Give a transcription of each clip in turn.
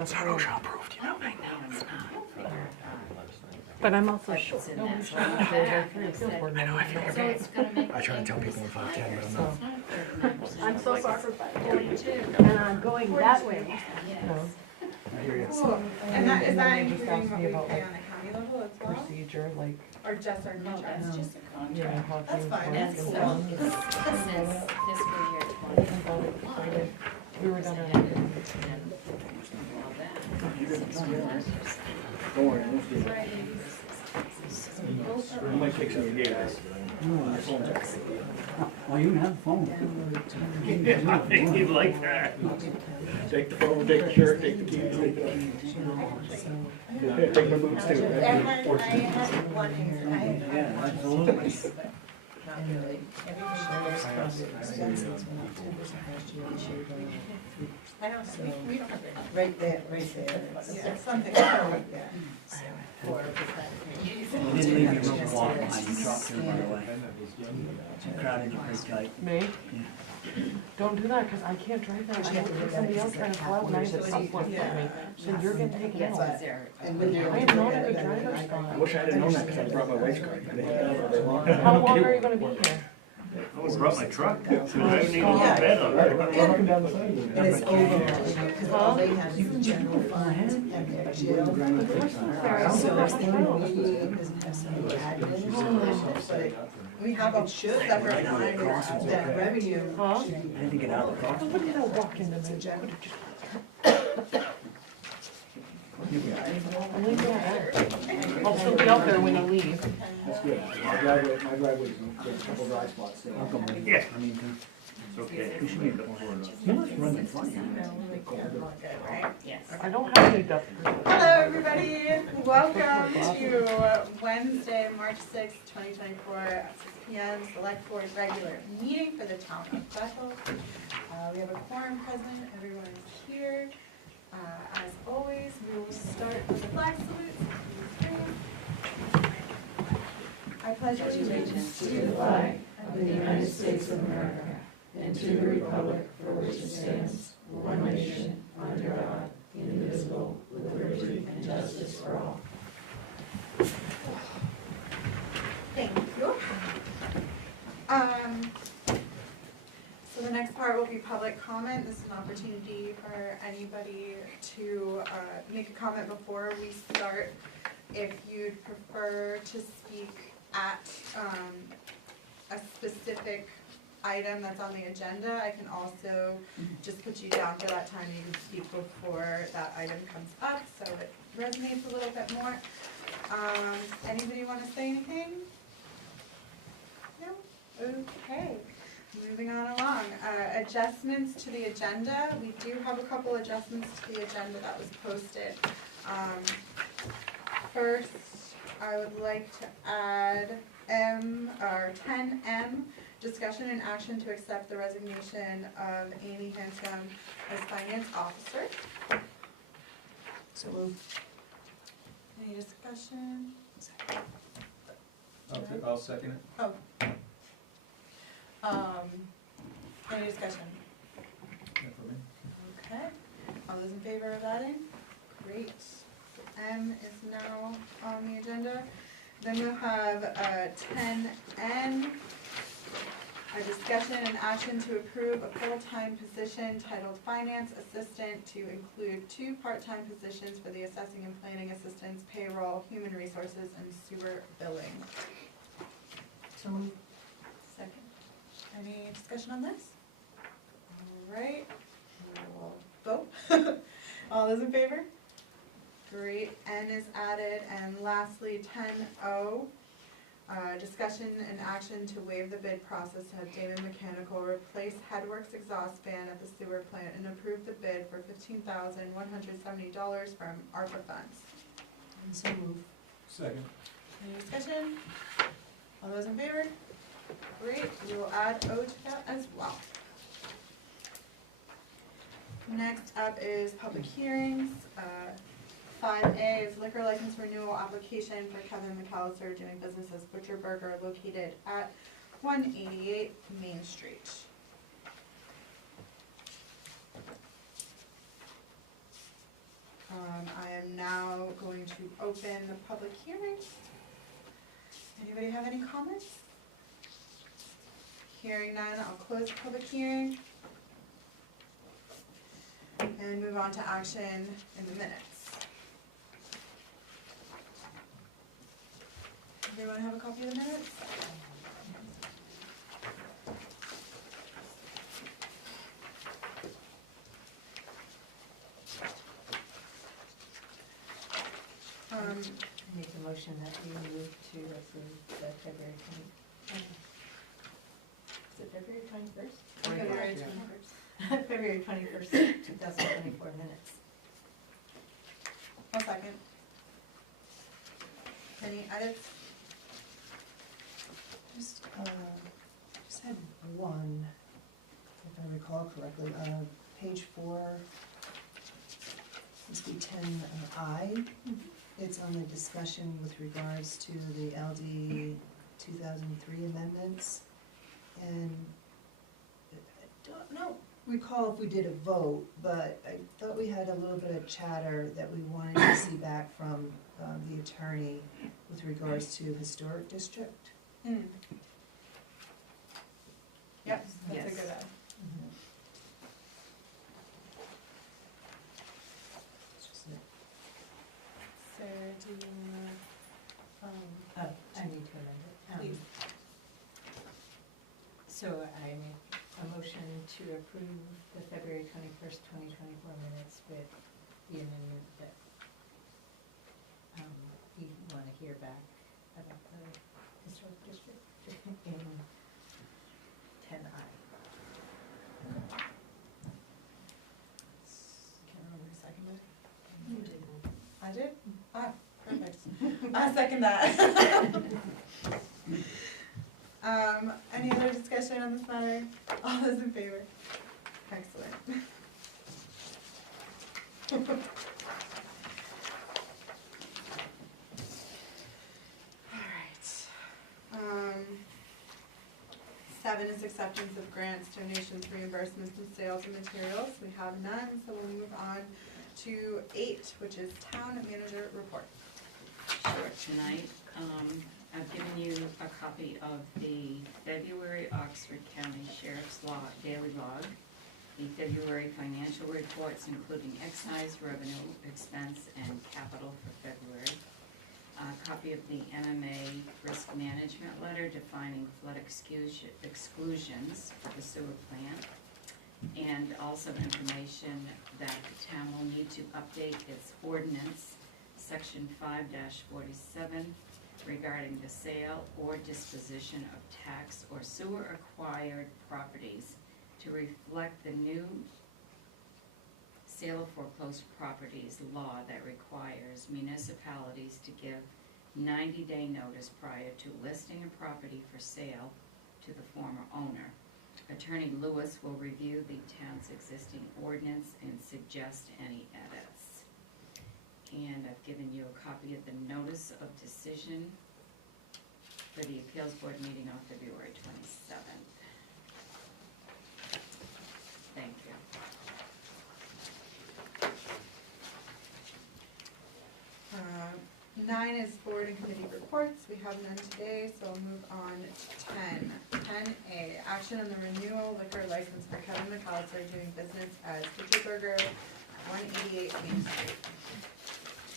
It's not OSHA approved, you know. I know it's not. But I'm also But sure. it's in No, that we sort should of have back, three it's field that- board I know, I members. figured So it's gonna make. I try to tell people in 5'10", but I'm So- not. It's not 39%. I'm so like sorry it's for that. 42. And I'm going that way. Yes. No. I hear you. Cool. And that, is And that then they just including asked what me we about, pay like, on the county level as well? Procedure, like, Or just our No, contract? that's just a yeah, contract. how That's things fine. work That's and so, done. it's since fiscal year And about it, 2021. Friday. We were done And at all that. Don't worry, I won't do that. I might take some of your data. My phone's actually. Oh, you have a phone. You like that. Take the phone, take the shirt, take the keys, take it all. Take my boots too. I had one incident. Yeah, absolutely. I don't, we don't have it. Right there, right there. Yeah, something like that. You didn't leave your room walk behind your truck here, by the way. You crowded you pretty tight. Me? Don't do that, cause I can't drive that. I have somebody else trying to pull out and I have a tough one for me. So you're getting taken Yes, out. is there? And when you're I am not a good looking at driver, it, Scott. I wish I had known that because I brought my wife's car. How long are you gonna be here? I would have brought my truck. I haven't even gone to bed on it. And it's over, because all they have is the general fund and their jail. So I was thinking maybe it doesn't have some admin, but We have a separate line that revenue. Huh? should be. I had to get out of the car. Somebody will walk into me. I'll leave that out. I'll still be out there when you leave. That's good. My driveway's a couple dry spots there. I'll go with you. Yeah. I mean, It's okay. you should be able to. You must run the front. Yes. I don't have any depth. Hello, everybody. Welcome to Wednesday, March 6th, 2024, at 6 p.m. Select Board regular meeting for the town of Bethel. We have a quorum present. Everyone is here. As always, we will start with the flag salute. I pledge allegiance to the flag Of the United States of America, and to the republic for which it stands, one nation, under God, indivisible, with liberty and justice for all. Thank you. So the next part will be public comment. This is an opportunity for anybody to make a comment before we start. If you'd prefer to speak at a specific item that's on the agenda, I can also just put you down for that time. You can speak before that item comes up, so it resonates a little bit more. Anybody want to say anything? No? Okay. Moving on along. Adjustments to the agenda. We do have a couple adjustments to the agenda that was posted. First, I would like to add 10M, discussion and action to accept the resignation of Amy Handsome as finance officer. So moved. Any discussion? I'll second it. Oh. Any discussion? Yeah, for me. Okay. All those in favor of adding? Great. M is now on the agenda. Then we'll have 10N, a discussion and action to approve a full-time position titled Finance Assistant to include 2 part-time positions for the assessing and planning assistants, payroll, human resources, and sewer billing. So moved. Second. Any discussion on this? All right, we'll vote. All those in favor? Great, N is added, and lastly, 10O, discussion and action to waive the bid process to have Damon Mechanical replace Headworks exhaust fan at the sewer plant and approve the bid for $15,170 from ARPA funds. So moved. Second. Any discussion? All those in favor? Great, we will add O to that as well. Next up is public hearings. 5A is liquor license renewal application for Kevin McAllister doing business as Butcher Burger located at 188 Main Street. going to open the public hearing. Anybody have any comments? Hearing none, I'll close the public hearing. And move on to action in the minutes. Everyone have a copy of the minutes? Make a motion that we move to approve the February 20, is it February 21st? February Yeah. 21st. February 21st, 2024 minutes. I'll second. Any edits? Just had one, if I recall correctly, page 4, must be 10I. It's on the discussion with regards to the LD 2003 amendments. And I don't recall if we did a vote, but I thought we had a little bit of chatter that we wanted to see back from the attorney with regards to historic district. Mm. Yes, that's a Yes. good ad. Sarah, do you wanna, I need to amend it. please? So I make a motion to approve the February 21st, 2024 minutes with the amendment that we want to hear back about the historic district in 10I. Can't remember who seconded. You did. I did? Ah, perfect. I second that. Any other discussion on this matter? All those in favor? Excellent. Alright. 7 is acceptance of grants, donations, reimbursements, and sales of materials. We have none, so we'll move on to 8, which is town manager report. Sure, tonight, I've given you a copy of the February Oxford County Sheriff's Daily Log, the February financial reports, including excise, revenue, expense, and capital for February. A copy of the MMA risk management letter defining flood exclusions for the sewer plant, and also information that the town will need to update its ordinance, section 5-47, regarding the sale or disposition of tax or sewer acquired properties to reflect the new sale of foreclosed properties law that requires municipalities to give 90-day notice prior to listing a property for sale to the former owner. Attorney Lewis will review the town's existing ordinance and suggest any edits. And I've given you a copy of the notice of decision for the appeals board meeting on February 27th. Thank you. 9 is board and committee reports. We have none today, so we'll move on to 10. 10A, action on the renewal liquor license for Kevin McAllister doing business as Butcher Burger, 188 Main Street.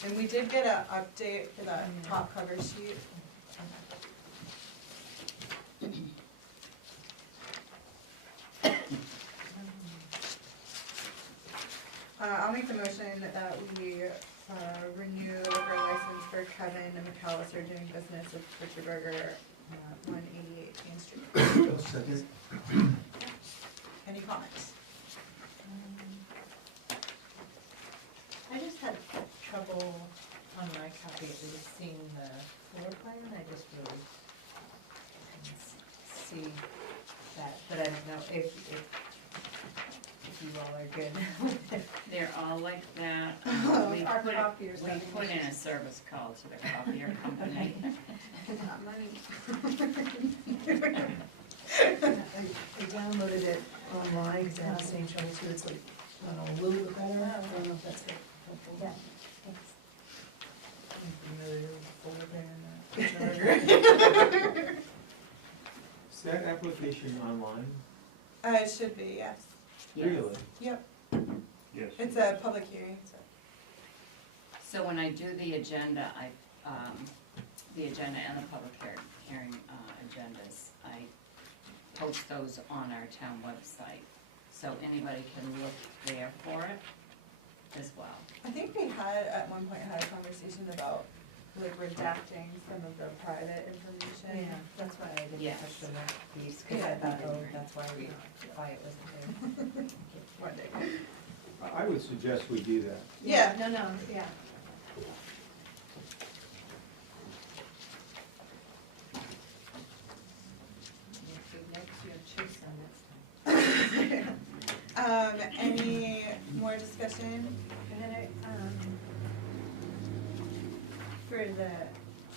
And we did get an update for the top cover sheet. I'll make the motion that we renew liquor license for Kevin McAllister doing business with Butcher Burger, 188 Main Street. Second. Any comments? I just had trouble on my copy of least seeing the floor plan. I just really didn't see that, but I don't know if you all are good with it. They're all like that. We Our put, copiers we have put in a service call to the copier company. Not money. I downloaded it online because I have the same trouble too. It's like, I don't know, a little bit better. I don't know if that's helpful. Yeah, thanks. Is that application online? It should be, yes. Yes. Really? Yep, Yes. it's a public hearing, so. So when I do the agenda, the agenda and the public hearing agendas, I post those on our town website. So anybody can look there for it as well. I think we had, at one point, had a conversation about like redacting some of the private information. Yeah, that's why I didn't Yes. touch the next piece, cause I thought, oh, that's why it wasn't there. One day. I would suggest we do that. Yeah. No, yeah. Any more discussion? And then for the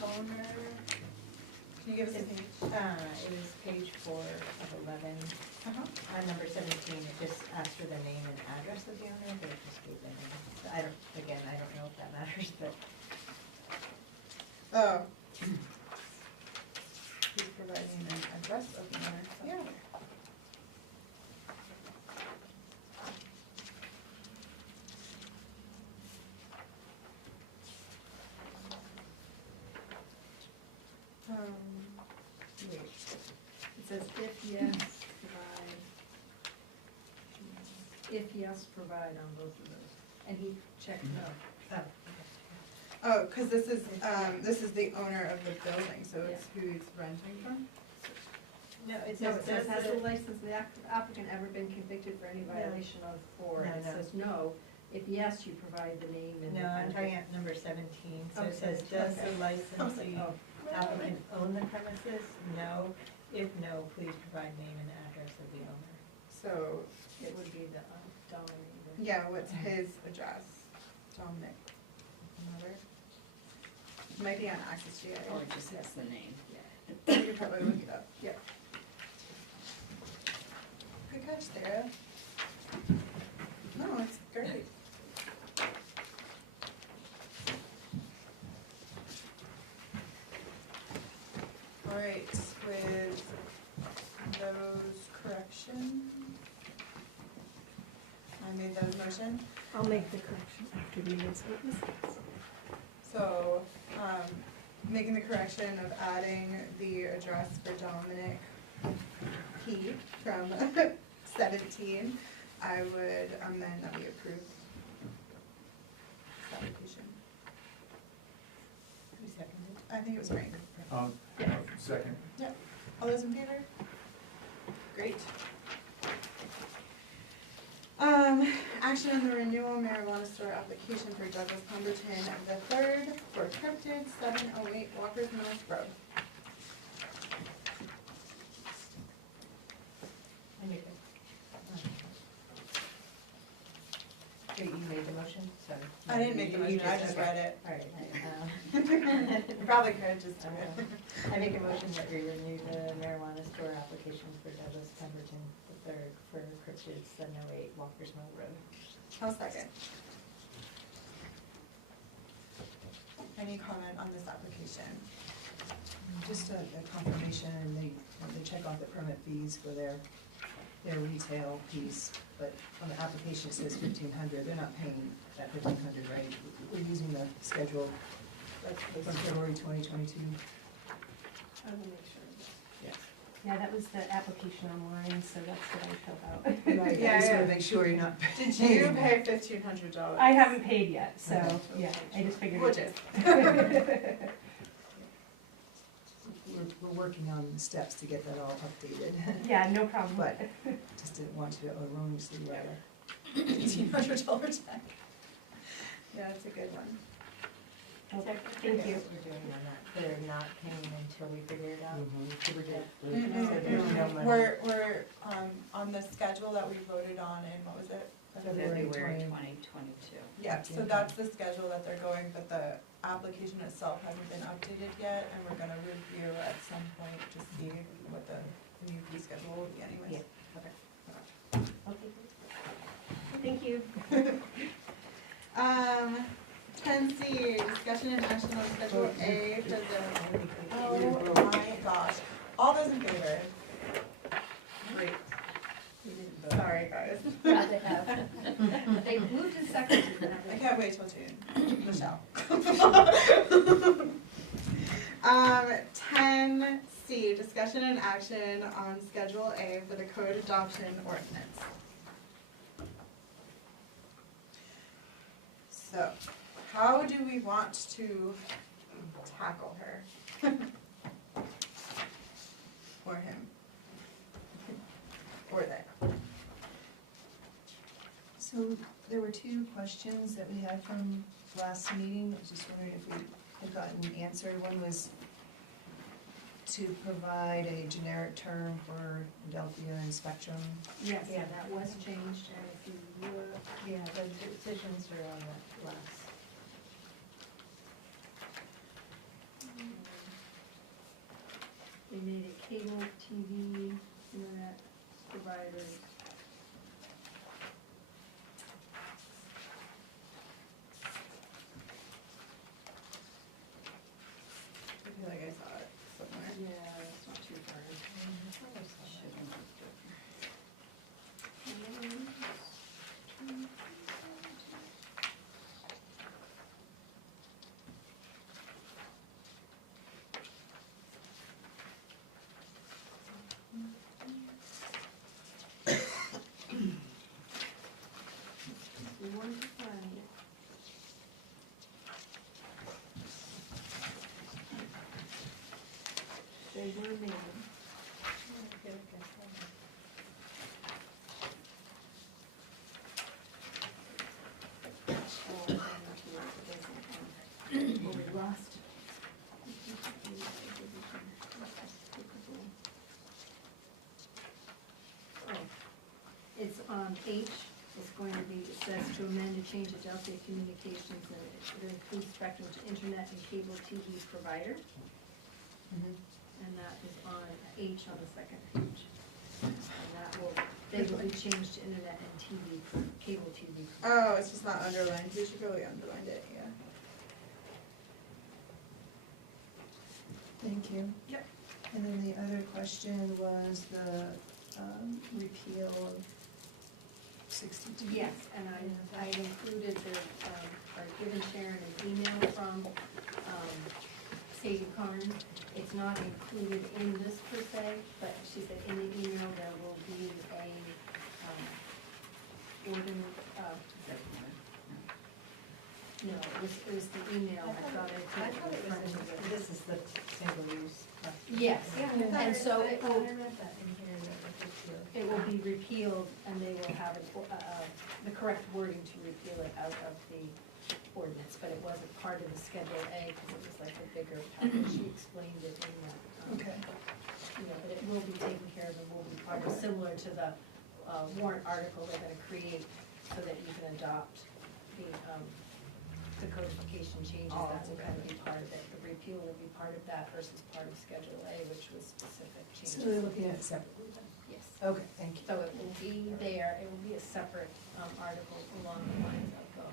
owner, Can you give us a page? it was page 4 of 11. Uh-huh. On number 17, it just asked for the name and address of the owner, but it just gave the name. So I don't know if that matters, but Oh. He's providing an address of the owner. Yeah. wait. It says if yes, provide. If yes, provide on both of those. And he checked no. Oh, cause this is the owner of the building, so it's who he's renting from? No, it No, says, it says, has has the license, the applicant ever been convicted for any violation of four? And it No. says no. If yes, you provide the name and. No, I'm talking at number 17, so it says, does the licensee applicant own the premises? No. If no, please provide name and address of the owner. So, It would be the dominator. yeah, what's his address? Dominic. Mother? Might be on Access GIS. Or it just has the name. You could probably look it up. Yeah. Good catch, Sarah. No, it's great. All right, with those corrections, I made those motion. I'll make the correction after the announcement. So, making the correction of adding the address for Dominic P. from 17, I would amend that we approve this application. Who seconded? I think it was Frank. Second. All those in favor? Great. Action on the renewal marijuana store application for Douglas Pemberton III for cryptid 708 Walker's Mills Road. I make it. Wait, you made the motion? Sorry. I didn't make the motion, I just read it. All right. You probably could just do it. I make a motion that we renew the marijuana store application for Douglas Pemberton III for cryptid 708 Walker's Mill Road. I'll second. Any comment on this application? Just a confirmation, and they check off the permit fees for their retail piece, but on the application it says 1,500, they're not paying that 1,500, right? We're using the schedule from February 2022. I will make sure. Yeah. Yeah, that was the application online, so that's what I filled out. Right, Yeah, I just yeah. wanna make sure you're not. Did you pay $1,500? I haven't paid yet, so, Okay. yeah, I just figured. We'll it- just. We're working on the steps to get that all updated, Yeah, no problem. but just didn't want to erroneously write a $1,500 check. Yeah, that's a good one. Okay, That's thank you. what we're doing on that. They're not paying until we figure it out. Mm-hmm. So there's no money. We're on the schedule that we voted on in, what was it? February 20. 2022. Yeah, so that's the schedule that they're going, but the application itself hasn't been updated yet, and we're gonna review at some point to see what the new fee schedule will be anyways. Yeah. Okay. Thank you. 10C, discussion discussion and action on Schedule A for the, oh my gosh. All those in favor? Great. Sorry, guys. Yeah, they have. They moved in seconds. I can't wait till June. Michelle. 10C, discussion and action on Schedule A for the code adoption ordinance. So, how do we want to tackle her? Or him? Or they? So there were two questions that we had from last meeting. I was just wondering if we had gotten an answer. One was to provide a generic term for Adelphia and Spectrum. Yes, yeah, that was changed, and if you look, yeah, the decisions are on that last. They made it cable, TV, internet providers. I feel like I saw it somewhere. Yeah, it's not too far. We want to find it. They were made. Well, we lost. Oh, it's on H, it's going to be, it says to amend and change Adelphia Communications, and it includes Spectrum to internet and cable TV provider. And that is on H on the second page. And that will, they will be changed to internet and TV, cable TV. Oh, it's just not underlined. We should probably underline it, yeah. Thank you. Yep. And then the other question was the repeal of 62. Yes, and I included the, or given Sharon an email from, Sadie Carnes. It's not included in this per se, but she said in the email there will be a, no, it was the email, I thought I put it in front of you. This is the single use. Yes, and so it will, read that in here, that it will be repealed, and they will have the correct wording to repeal it out of the ordinance, but it wasn't part of the Schedule A, because it was like a bigger package. She explained it in that. Okay. You know, but it will be taken care of and will be part of, similar to the warrant article they're gonna create, so that you can adopt the codification changes. Oh, That will kind of okay. be part of it. The repeal will be part of that versus part of Schedule A, which was specific changes. So they're looking at it separately then? Yes. Okay, thank you. So it will be there, it will be a separate article along the lines of the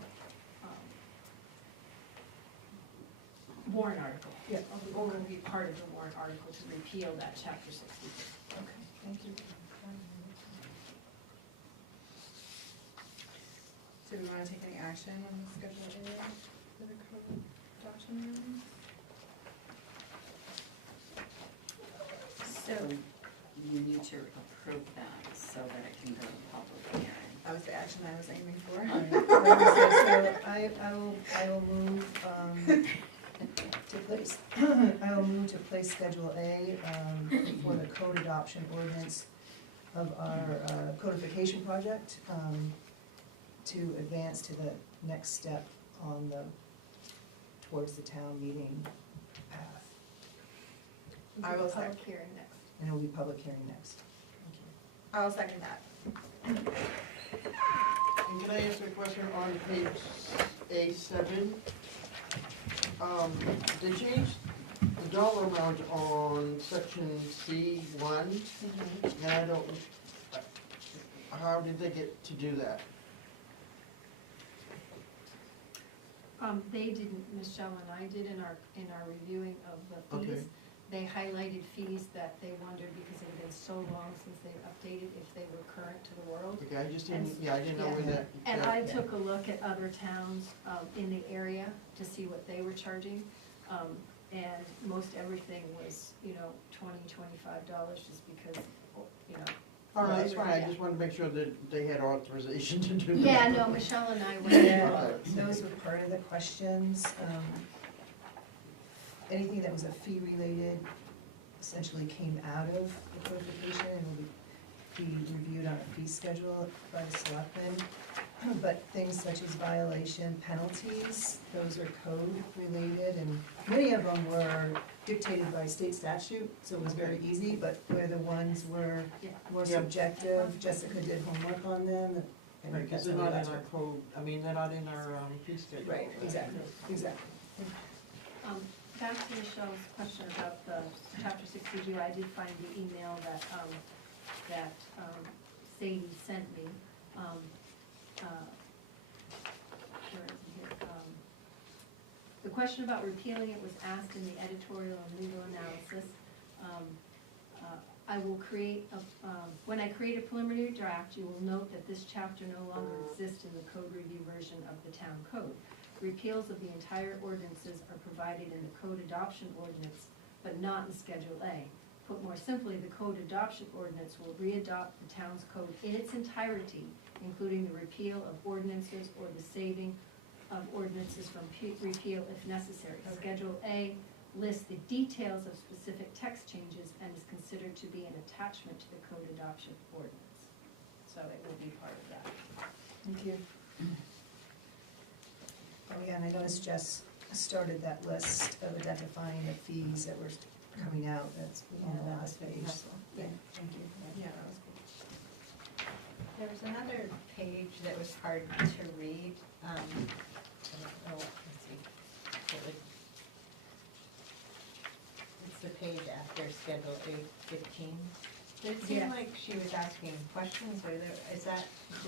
warrant article. Yeah. Or will be part of the warrant article to repeal that chapter 62. Okay, thank you. Do we want to take any action on the Schedule A for the code adoption ordinance? So you need to approve that so that it can go to public hearing. That was the action I was aiming for. So I will move to place, I will move to place Schedule A for the code adoption ordinance of our codification project to advance to the next step on the, towards the town meeting path. I will Public second. hearing next. And it will be public hearing next. Thank you. I'll second that. And can I ask a question on page A7? They changed the dollar amount on section C1, and I don't, how did they get to do that? They didn't, Michelle and I did in our reviewing of the Okay. fees. They highlighted fees that they wondered because it had been so long since they updated if they were current to the world. Okay, I just And- didn't, yeah, I didn't know where that. And that- I took a look at other towns, in the area to see what they were charging. And most everything was, $20-25 just because, Oh, no, that's fine, I just wanted to make sure that they had authorization to do that. Yeah, no, Michelle and I went. Yeah, those were part of the questions. Anything that was a fee related essentially came out of the codification and will be reviewed on a fee schedule by the selectmen. But things such as violation penalties, those are code related, and many of them were dictated by state statute, so it was very easy, but where the ones were more Yeah. subjective, Jessica did homework on them, and Right, because that's they're how we not in got our to. code, I mean, they're not in our fee schedule. Right, exactly, exactly. Back to Michelle's question about the chapter 62, I did find the email that Sadie sent me. Where is it here? The question about repealing it was asked in the editorial and legal analysis. I will create when I create a preliminary draft, you will note that this chapter no longer exists in the code review version of the town code. Repeals of the entire ordinances are provided in the code adoption ordinance, but not in Schedule A. Put more simply, the code adoption ordinance will re-adopt the town's code in its entirety, including the repeal of ordinances or the saving of ordinances from repeal if necessary. Schedule A lists the details of specific text changes and is considered to be an attachment to the code adoption ordinance. So it will be part of that. Thank you. Oh, yeah, and I noticed Jess started that list of identifying the fees that were coming out, that's on the last page, so, yeah, thank you. Yeah, that was cool. There was another page that was hard to read. I don't know, let's see. It's the page after Schedule A-15. Did it seem Yeah. like she was asking questions, or does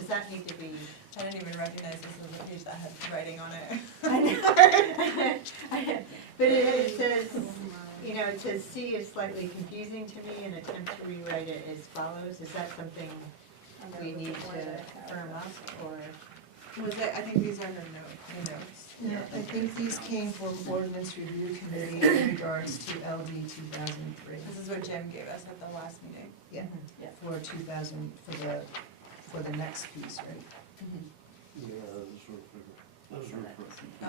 that need to be? I didn't even recognize this as a page that had writing on it. But it says, it says C is slightly confusing to me and attempt to rewrite it as follows. Is that something we need to firm up, or? Was it, I think these are her notes. Yeah, I think these came from ordinance review committee in regards to LD 2003. This is what Jim gave us at the last meeting. Yeah, Yeah. for 2000, for the next piece, right? Yeah, that's sort of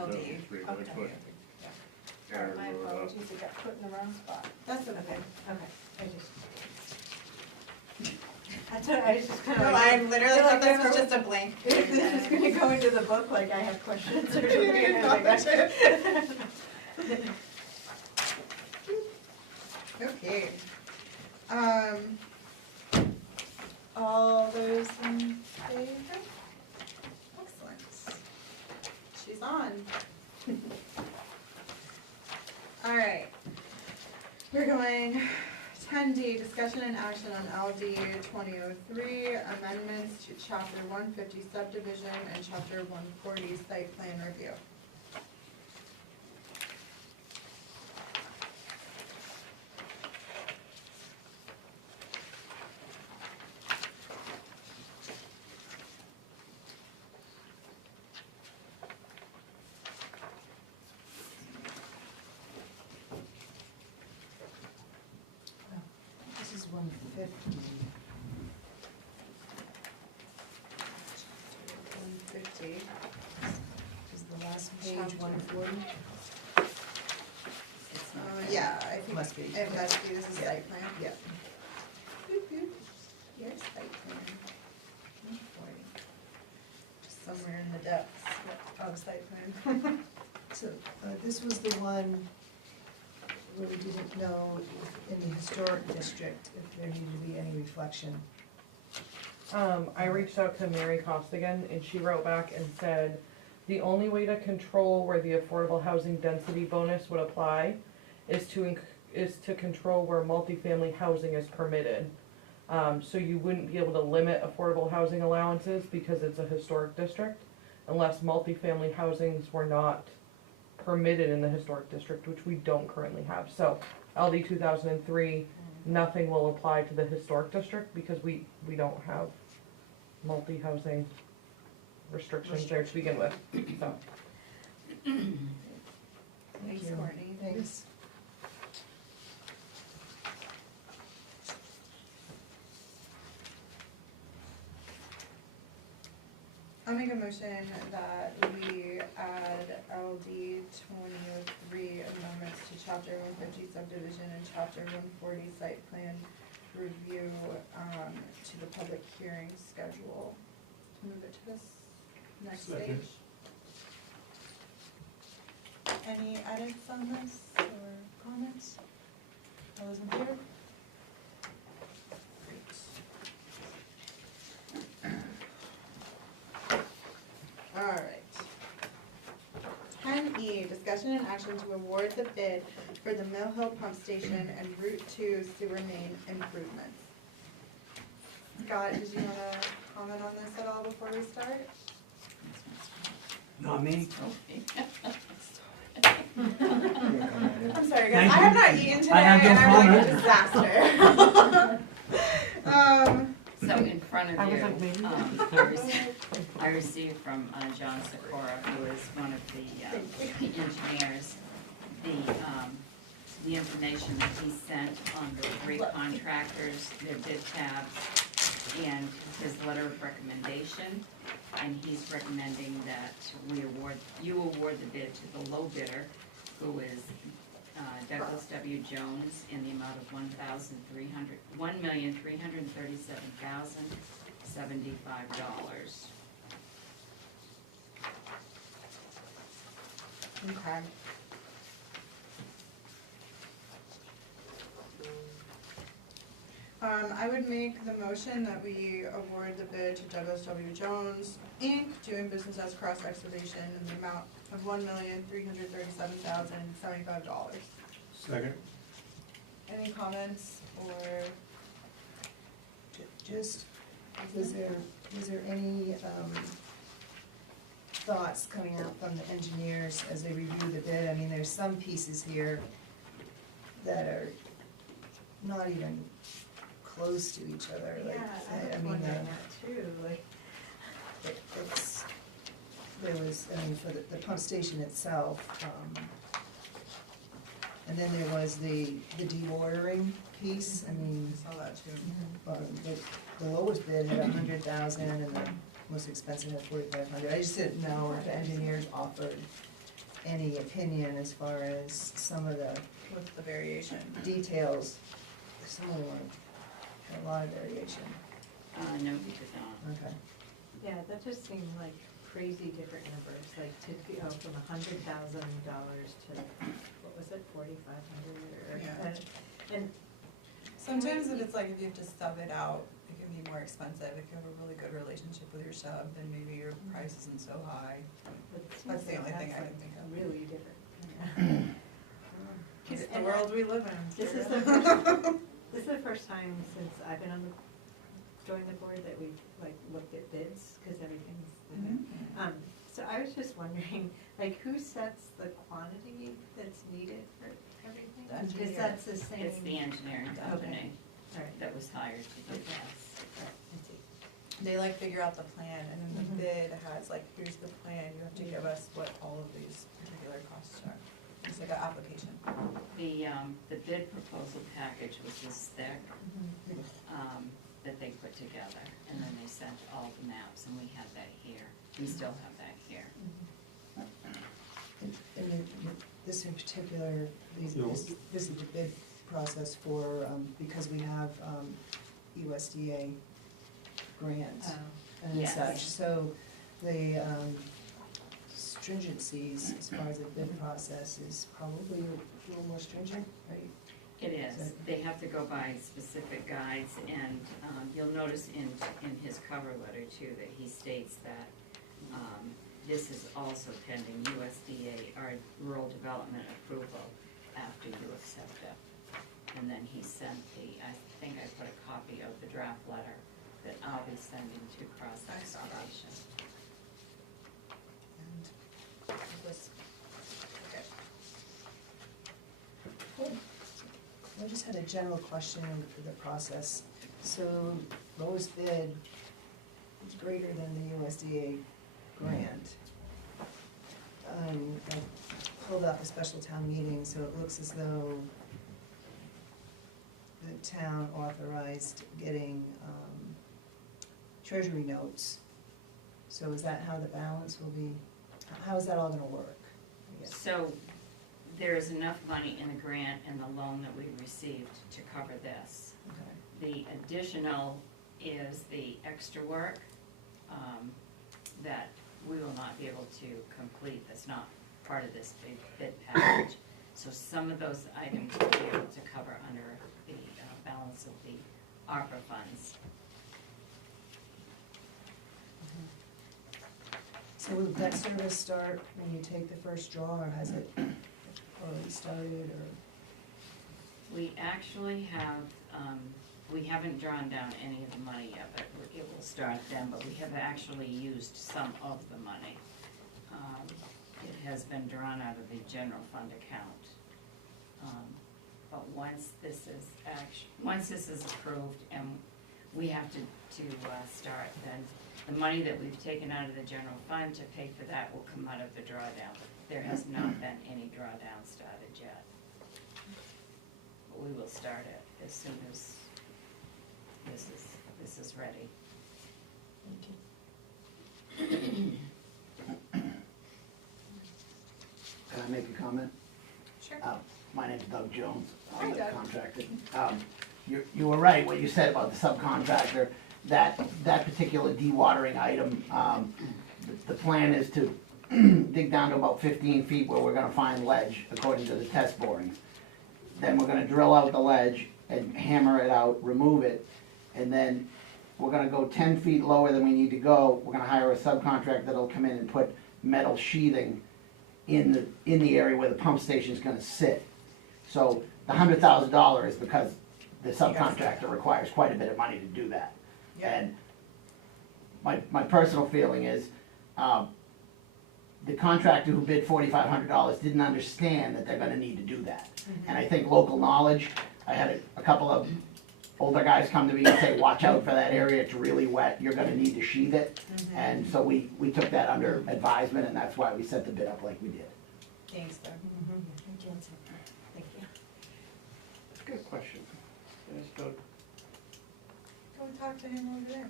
LD. Okay. Sorry, my apologies, it got put in the wrong spot. That's okay. Okay, that's what I was just kind No, of. I literally thought this was just a blank page. Is this just gonna go into the book like I have questions or something? Okay. All those in favor? Excellent. She's on. All right. We're going 10D, discussion and action on LD 2003, amendments to chapter 150 subdivision and chapter 140 site plan review. This is 150. 150. Is the last page 140? Yeah, I think Must be. it must be, this is Yeah. site plan. Yeah. Boop, boop. Here's site plan. 140. Just somewhere in the depths of site plan. So, this was the one where we didn't know in the historic district if there needed to be any reflection. I reached out to Mary Costigan and she wrote back and said, the only way to control where the affordable housing density bonus would apply is to control where multifamily housing is permitted. So you wouldn't be able to limit affordable housing allowances because it's a historic district unless multifamily housings were not permitted in the historic district, which we don't currently have. So LD 2003, nothing will apply to the historic district because we don't have multi-housing restrictions there to begin with, so. Thanks, Courtney. Thanks. I'll make a motion that we add LD 2003 amendments to chapter 150 subdivision and chapter 140 site plan review to the public hearing schedule. Move it to this next Second. stage. Any edits on this or comments? All those in favor? Alright. 10E, discussion and action to award the bid for the Mill Hill Pump Station and Route 2 sewer main improvements. Scott, did you wanna comment on this at all before we start? Not me. I'm sorry guys, Thank I you. have not eaten today I have no and I'm like a comment. disaster. So in front of I was you, like, maybe. I received from John Sikora, who is one of the engineers, the information that he sent on the three contractors, their bid tabs, and his letter of recommendation. And he's recommending that you award the bid to the low bidder, who is Douglas W.H.A.T. in the amount of $1,337,075. Okay. I would make the motion that we award the bid to Douglas W. Jones, Inc., doing business as Cross Excavation in the amount of $1,337,075. Second. Any comments or? Just, was there any, thoughts coming out from the engineers as they review the bid? I mean, there's some pieces here that are not even close to each other, like, I mean, too, like. for the pump station itself, and then there was the dewatering piece, I mean, Saw that too. the lowest bid had 100,000 and the most expensive had 4,500. I just didn't know if the engineers offered any opinion as far as some of the What's the variation? details. Some of them had a lot of variation. No, he did not. Okay. Yeah, that just seemed like crazy different numbers, like to go from $100,000 to, what was it, 4,500 or? Yeah. And Sometimes if it's like, if you have to sub it out, it can be more expensive. If you have a really good relationship with your sub, then maybe your price isn't so high. but it That's seems the only like thing I that's, can think of. Really different. It's the And world we live in. This is the first time since I've been joined the board that we've like looked at bids, cause everything's, so I was just wondering, like, who sets the quantity that's needed for everything? The Cause engineer. that's the same. It's the engineering company Alright, that was hired to do okay, this. alright, I see. They like figure out the plan and then the bid has like, here's the plan, you have to give us what all of these particular costs are. It's like an application. The bid proposal package was this thick, that they put together, and then they sent all the maps, and we had that here. We still have that here. And this in particular, this is the bid process for, because we have USDA grants and Yes. such. So the stringencies as far as the bid process is probably a little more stringent, right? It is. They have to go by specific guides, and you'll notice in his cover letter too, that he states that this is also pending USDA, or rural development approval, after you accept it. And then he sent I think I put a copy of the draft letter that I'll be sending to Cross Excavation. And this, just had a general question for the process. So lowest bid is greater than the USDA grant. I pulled up a special town meeting, so it looks as though the town authorized getting treasury notes. So is that how the balance will be, how is that all gonna work? I guess? So there's enough money in the grant and the loan that we received to cover this. Okay. The additional is the extra work that we will not be able to complete, that's not part of this big bid package. So some of those items we'll be able to cover under the balance of the ARPA funds. So will debt service start when you take the first draw, or has it already started, or? We actually have, we haven't drawn down any of the money yet, but it will start then, but we have actually used some of the money. It has been drawn out of the general fund account. But once this is approved and we have to start, then the money that we've taken out of the general fund to pay for that will come out of the drawdown. There has not been any drawdown started yet. But we will start it as soon as this is ready. Can I make a comment? Sure. My name's Doug Jones, Hi, I'm the Doug. contractor. You were right, what you said about the subcontractor, that particular dewatering item, the plan is to dig down to about 15 feet where we're gonna find ledge, according to the test borings. Then we're gonna drill out the ledge and hammer it out, remove it, and then we're gonna go 10 feet lower than we need to go. We're gonna hire a subcontractor that'll come in and put metal sheathing in the area where the pump station's gonna sit. So the $100,000 is because the subcontractor requires quite a bit of money to do that. Yeah. And my personal feeling is, the contractor who bid $4,500 didn't understand that they're gonna need to do that. And I think local knowledge, I had a couple of older guys come to me and say, watch out for that area, it's really wet, you're gonna need to sheathe it. And so we took that under advisement, and that's why we set the bid up like we did. Thanks, Doug. Thank you. That's a good question. Yes, Doug. Go talk to him over there.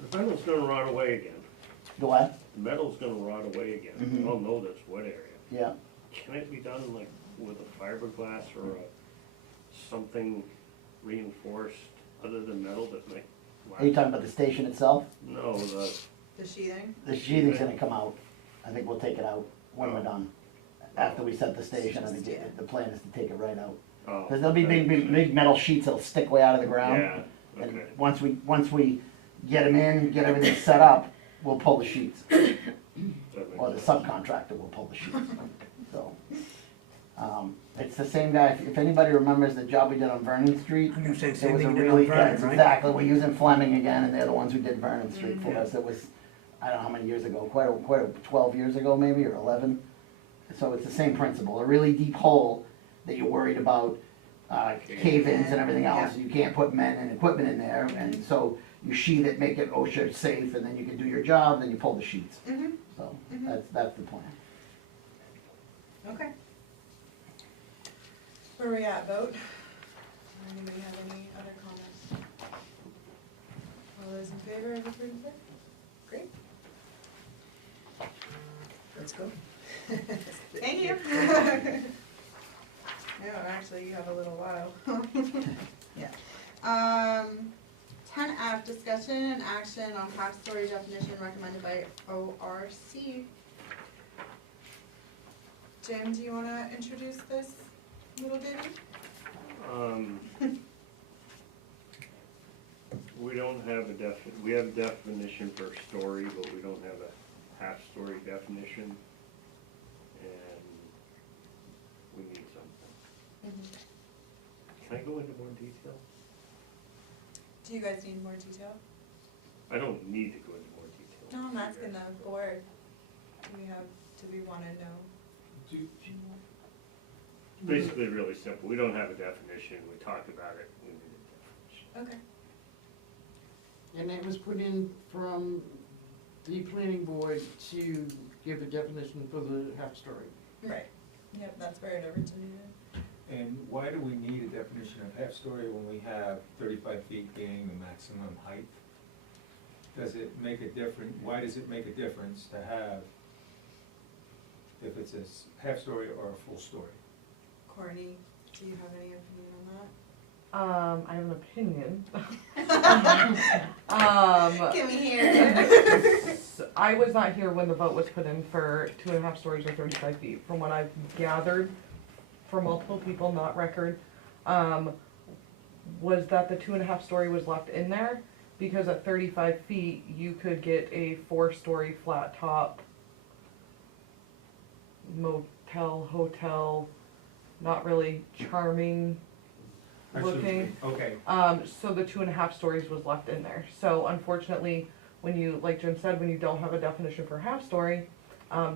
The metal's gonna rot away again. The what? The metal's gonna rot away again. Mhm. We all know this wet area. Yeah. Can it be done like with a fiberglass or something reinforced other than metal that might last? Are you talking about the station itself? No, The sheathing? The sheathing's gonna come out. I think we'll take it out when we're done. After we set the station, I think the plan is to take it right out. oh. Cause there'll be big metal sheets that'll stick way out of the ground. Yeah, And okay. once we get them in, get everything set up, we'll pull the sheets. That Or the makes sense. subcontractor will pull the sheets. So, it's the same guy, if anybody remembers the job we did on Vernon Street. I'm gonna say the It same was a thing you did really, on Vernon, that's right? exactly, we're using Fleming again, and they're the ones who did Vernon Street for Yeah. us. It was, I don't know how many years ago, quite a 12 years ago maybe, or 11. So it's the same principle, a really deep hole that you're worried about cave-ins and everything else. You can't put men and equipment in there, and so you sheathe it, make it OSHA safe, and then you can do your job, then you pull the sheets. So that's the plan. Okay. Where are we at, vote? Anybody have any other comments? All those in favor of approving it? Great. Let's go. Thank you. No, actually, you have a little while. Yeah. 10F, discussion and action on half-story definition recommended by ORC. Jim, do you wanna introduce this little ditty? We don't have we have a definition for story, but we don't have a half-story definition. And we need something. Can I go into more detail? Do you guys need more detail? I don't need to go into more detail. No, I'm asking them, or do we wanna know? Do basically really simple. We don't have a definition. We talked about it. We need a definition. Okay. And it was put in from the planning board to give a definition for the half-story. Right. Yep, that's where it originated. And why do we need a definition of half-story when we have 35 feet being the maximum height? Does it make a difference, why does it make a difference to have, if it's a half-story or a full story? Courtney, do you have any opinion I have an opinion. on that? Give me here. I was not here when the vote was put in for 2.5 stories or 35 feet. From what I've gathered from multiple people, not record, was that the 2.5 story was left in there because at 35 feet you could get a 4-story flat top motel, hotel, not really charming looking. Okay, So the 2.5 stories was left in there. So unfortunately, when you, like Jim said, when you don't have a definition for half story,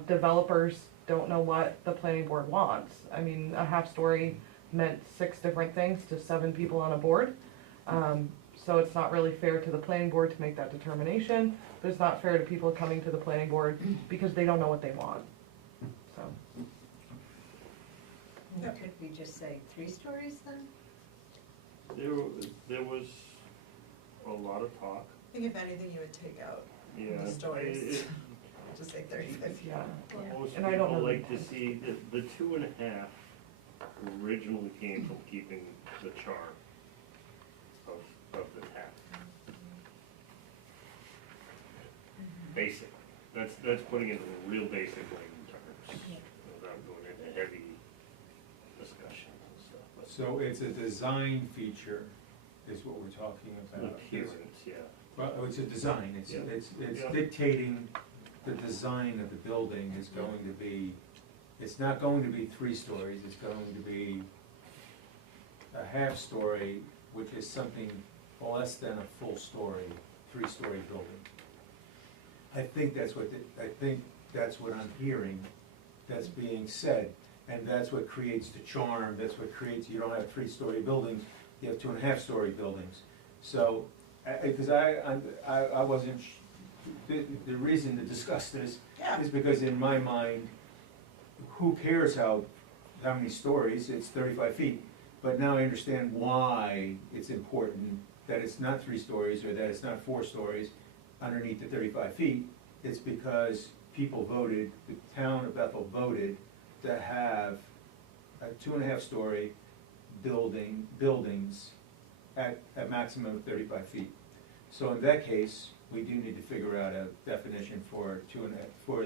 developers don't know what the planning board wants. I mean, a half story meant 6 different things to 7 people on a board. So it's not really fair to the planning board to make that determination, but it's not fair to people coming to the planning board because they don't know what they want. So, Could we just say 3 stories then? There was a lot of talk. I think if anything, you would take out Yeah. the stories. Just say 35 feet. yeah. Most And I don't people know. like to see, the 2.5 originally came from keeping the charm of the town. Basic, that's putting it in real basic layman terms, without going into heavy discussion and stuff. But so it's a design feature is what we're talking about. appearance, yeah. Well, it's a design, it's Yeah. Yeah. dictating the design of the building is going to be, it's not going to be 3 stories, it's going to be a half story, which is something less than a full story, 3-story building. I think that's what I'm hearing that's being said, and that's what creates the charm, that's what creates, you don't have 3-story buildings, you have 2.5-story buildings. So, because I wasn't, the reason to discuss this Yeah. is because in my mind, who cares how many stories, it's 35 feet. But now I understand why it's important that it's not 3 stories or that it's not 4 stories underneath the 35 feet. It's because people voted, the town of Bethel voted to have a 2.5-story buildings at a maximum of 35 feet. So in that case, we do need to figure out a definition for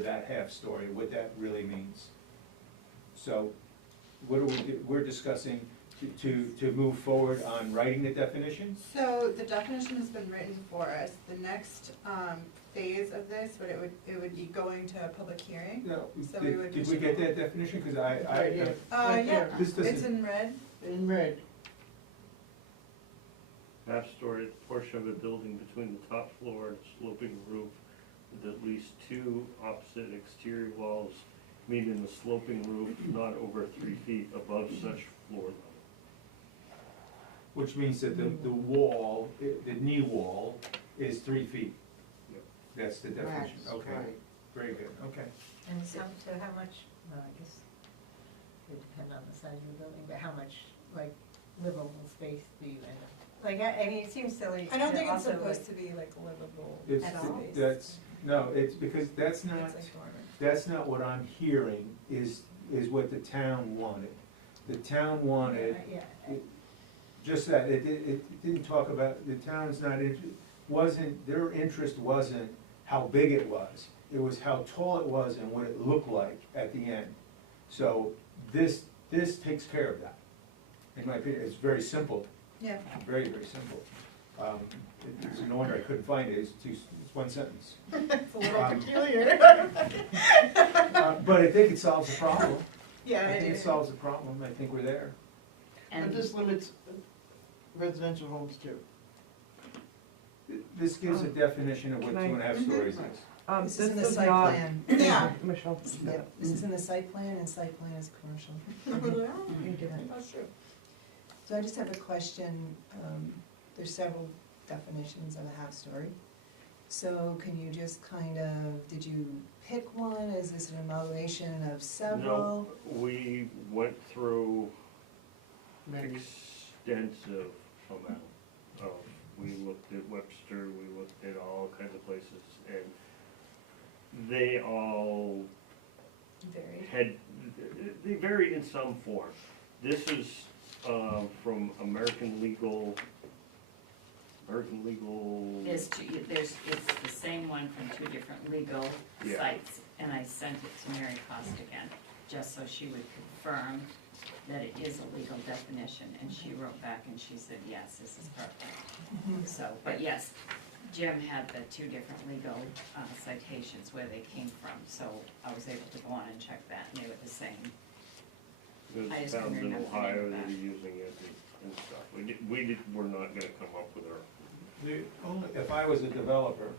that half story, what that really means. So, what are we're discussing to move forward on writing the definition? So the definition has been written for us. The next phase of this, it would be going to a public hearing. No, So we would did we get that definition? Because Right here. Right Yeah, there. this doesn't. it's in red. In red. Half-story portion of a building between the top floor and sloping roof with at least 2 opposite exterior walls, meaning the sloping roof not over 3 feet above such floor level. Which means that the wall, the knee wall is 3 feet. Yep. That's the definition, Max, okay, right. very good, okay. And so how much, well, I guess it would depend on the size of the building, but how much, like, livable space do you end up? Like, I mean, it seems silly I don't to think it's also, supposed like, to be like livable It's, At all? space. it's because that's not, It's like dormer. that's not what I'm hearing is what the town wanted. The town wanted, yeah, just that, it didn't talk about, the town's not, their interest wasn't how big it was. It was how tall it was and what it looked like at the end. So this takes care of that. In my opinion, it's very simple, Yeah. very, very simple. It's no wonder I couldn't find it, it's 1 sentence. It's a little Um, peculiar. But I think it solves the problem. Yeah, I I think do. it solves the problem, I think we're there. But And this limits residential homes too. This gives a definition of what Can I- 2.5 stories is. This is in the does site not- plan. Yeah. Michelle. Yeah, this is in the site plan, and site plan is commercial. Thank you. That's true. So I just have a question, there's several definitions of a half-story. So can you just kind of, did you pick one, is this an amalgamation of several? No, we went through extensive amount of, we looked at Webster, we looked at all kinds of places, and they all Very. they vary in some form. This is, from American Legal, It's the same one from two different legal Yeah. sites, and I sent it to Mary Costigan, just so she would confirm that it is a legal definition, and she wrote back and she said, yes, this is perfect. So, but yes, Jim had the two different legal citations where they came from, so I was able to go on and check that, and they were the same. I there's just couldn't towns in remember the name Ohio of that that. are using it and stuff. We're not gonna come up with our, If I was a developer,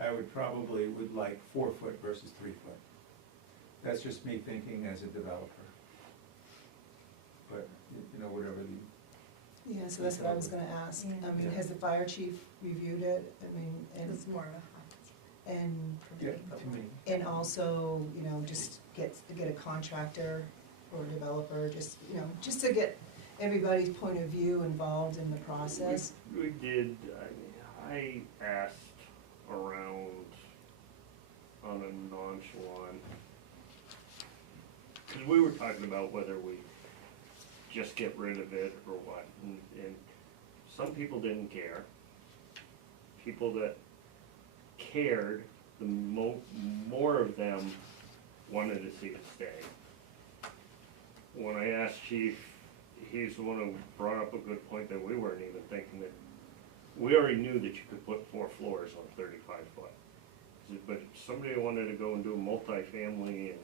I would probably would like 4 foot versus 3 foot. That's just me thinking as a developer. But, you know, whatever the, Yeah, so that's what I was gonna ask, I mean, has the fire chief reviewed it, I mean, It's more of a. and, yeah, to me. and also, you know, just get a contractor or a developer, just, you know, just to get everybody's point of view involved in the process. we did, I asked around on a nonchalant, because we were talking about whether we just get rid of it or what, and some people didn't care. People that cared, more of them wanted to see it stay. When I asked Chief, he's the one who brought up a good point that we weren't even thinking that, we already knew that you could put 4 floors on 35 foot. But if somebody wanted to go and do a multifamily and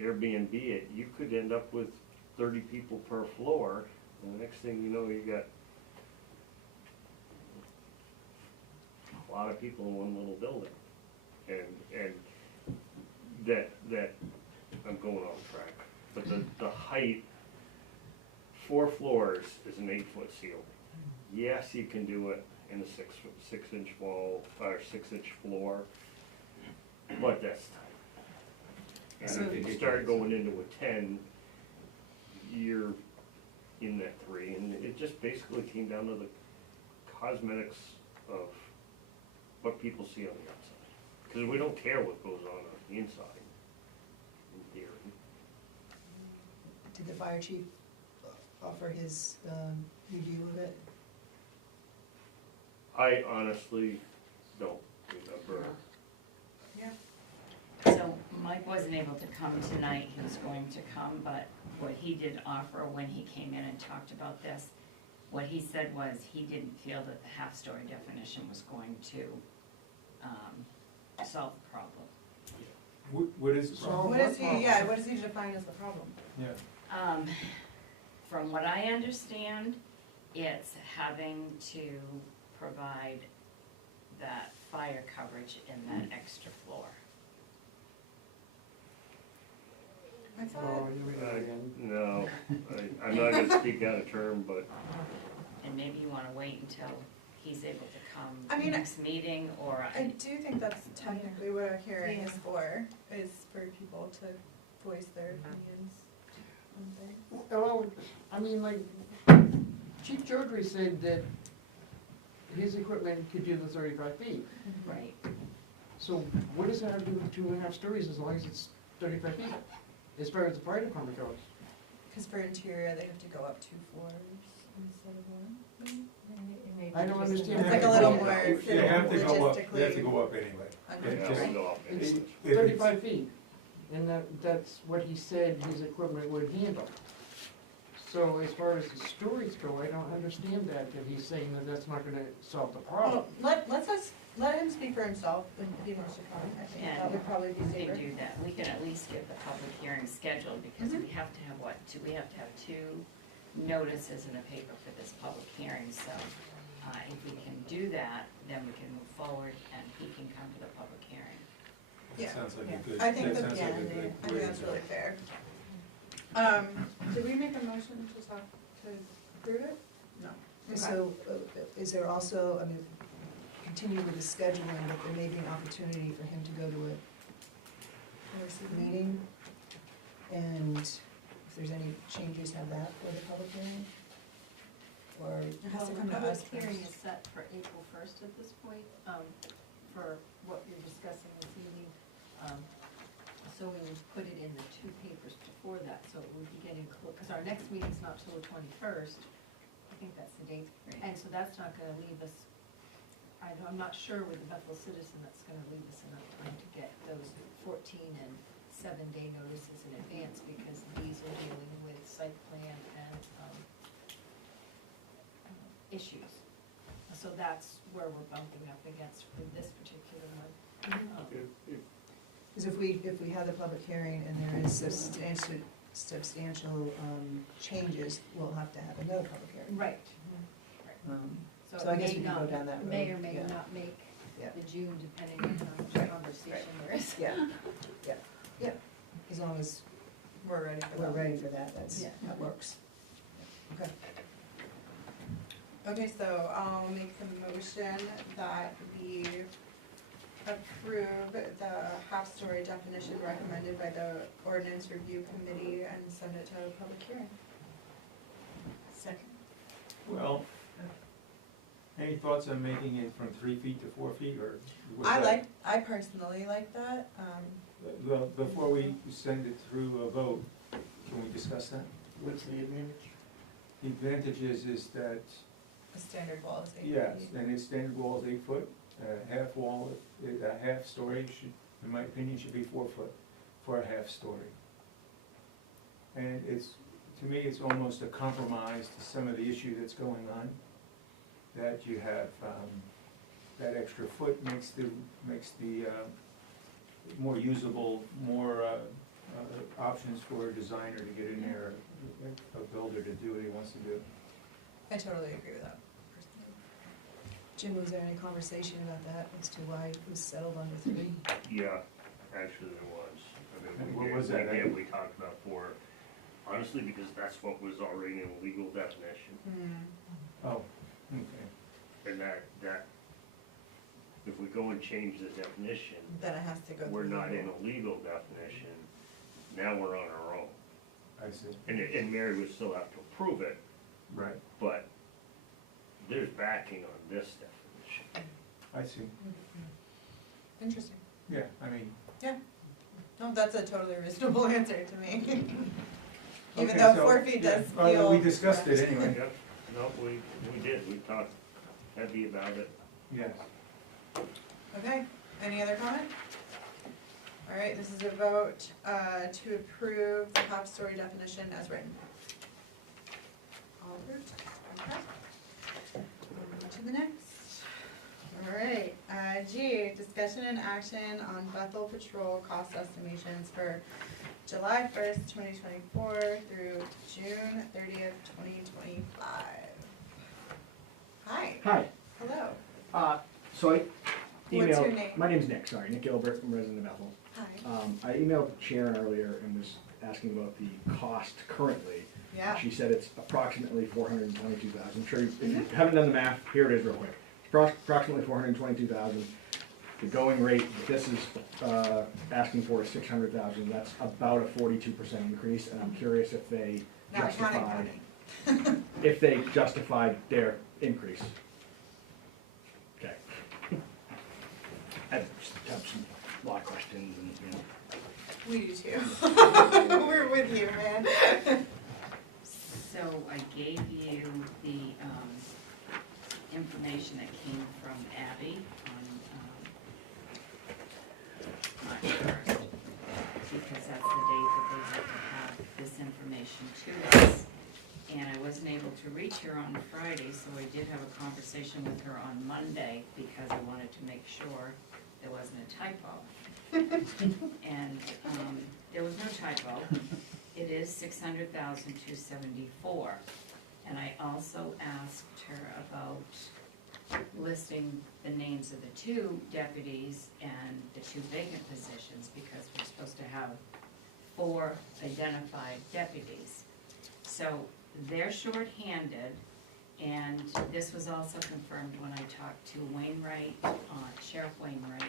Airbnb it, you could end up with 30 people per floor, and the next thing you know, you got a lot of people in one little building. And that, I'm going off track, but the height, 4 floors is an 8-foot ceiling. Yes, you can do it in a 6-inch wall, or 6-inch floor, but that's tight. So- And if you start going into a 10, you're in that 3, and it just basically came down to the cosmetics of what people see on the outside. Because we don't care what goes on the inside, in theory. Did the fire chief offer his review of it? I honestly don't remember. Yeah. So Mike wasn't able to come tonight, he was going to come, but what he did offer when he came in and talked about this, what he said was he didn't feel that the half-story definition was going to solve the problem. What is the problem? What does he define as the problem? Yeah. From what I understand, it's having to provide that fire coverage in that extra floor. I thought, No, I'm not gonna speak out of term, but And maybe you wanna wait until he's able to come I mean, next meeting, or I do think that's technically what a hearing is for people to voice their opinions on things. Well, I mean, like, Chief Jodry said that his equipment could do the 35 feet. right. So what does that have to do with 2.5 stories as long as it's 35 feet? As far as the fire department goes? Because for interior, they have to go up 2 floors instead of 1. I don't understand. It's like a little more They have to go up, they have to logistically go up anyway. they It have just- to go off It's anyways. If it's- 35 feet, and that's what he said his equipment would handle. So as far as the stories go, I don't understand that he's saying that that's not gonna solve the problem. Well, let him speak for himself when he wants to come. I think that would probably be We safer. can do that, we can at least get the public hearing scheduled, because we have to have we have to have 2 notices in the paper for this public hearing, so, If we can do that, then we can move forward and he can come to the public hearing. Yeah. Sounds like a good, I think that that, sounds yeah, like a good. I think that's really fair. Did we make a motion to talk, to approve it? No. Okay. So, is there also, I mean, continue with the scheduling, but there may be an opportunity for him to go to a meeting? And if there's any changes, have that for the public hearing? Or, It has to Well, come to the us public hearing is first. set for April first at this point, for what you're discussing this evening. So we would put it in the two papers before that, so it would be getting because our next meeting's not till the 21st. I think that's the date. Right. And so that's not gonna leave us, I'm not sure with the Bethel Citizen, that's gonna leave us enough time to get those 14 and 7-day notices in advance, because these are dealing with site plan and, issues. So that's where we're bumping up against with this particular one. because if we have the public hearing and there is substantial changes, we'll have to have another public hearing. Right. So it I guess may we can go not- down that road. May or may Yeah. not make Yeah. the June, depending on how much conversation there is. Yeah, as long as We're ready for we're that. ready for that, Yeah. that works. Okay. Okay, so I'll make the motion that we approve the half-story definition recommended by the ordinance review committee and send it to a public hearing. Second. Well, any thoughts on making it from 3 feet to 4 feet, or? what's that? I personally like that, Well, before we send it through a vote, can we discuss that? What's the advantage? The advantage is that, a standard wall is 8 feet. yes, and its standard wall is 8 foot, half wall, a half story should, in my opinion, should be 4 foot for a half story. And it's, to me, it's almost a compromise to some of the issue that's going on, that you have, that extra foot makes the more usable, more options for a designer to get in there, a builder to do what he wants to do. I totally agree with that, personally. Jim, was there any conversation about that as to why it was settled under 3? Yeah, actually there was. I mean, What was that? we talked about 4, honestly, because that's what was already in a legal definition. Oh, okay. And that, if we go and change the definition, Then it has to go through. we're not in a legal definition, now we're on our own. I see. And Mary would still have to approve it, Right, but there's backing on this definition. I see. Interesting. Yeah, I mean, No, that's a totally reasonable answer to me. Even okay, though so- 4 feet does yeah, feel. we discussed it correct. anyway, Yep, no, we did, we talked heavy about it. yes. Okay, any other comment? All right, this is a vote to approve the half-story definition as written. All approved? Okay. On to the next. All right, G, discussion and action on Bethel Patrol cost estimations for July 1st, 2024 through June 30th, 2025. Hi, Hi, hello. so I What's your emailed, name? my name's Nick, sorry, Nick Gilbert, I'm a resident of Bethel. Hi. I emailed Sharon earlier and was asking about the cost currently. Yeah. She said it's approximately $422,000. I'm sure if you haven't done the math, here it is real quick. Approximately $422,000. The going rate, this is asking for is $600,000. That's about a 42% increase, and I'm curious if they Not counting justified, if they justified their increase. Okay. I just have a lot of questions and, you know. We do too. We're with you, man. So I gave you the information that came from Abby on March 1st, because that's the date that they had to have this information to us. And I wasn't able to reach her on Friday, so I did have a conversation with her on Monday, because I wanted to make sure there wasn't a typo. And there was no typo. It is $600,274. And I also asked her about listing the names of the 2 deputies and the 2 vacant positions, because we're supposed to have 4 identified deputies. So they're shorthanded, and this was also confirmed when I talked to Wainwright, Sheriff Wainwright,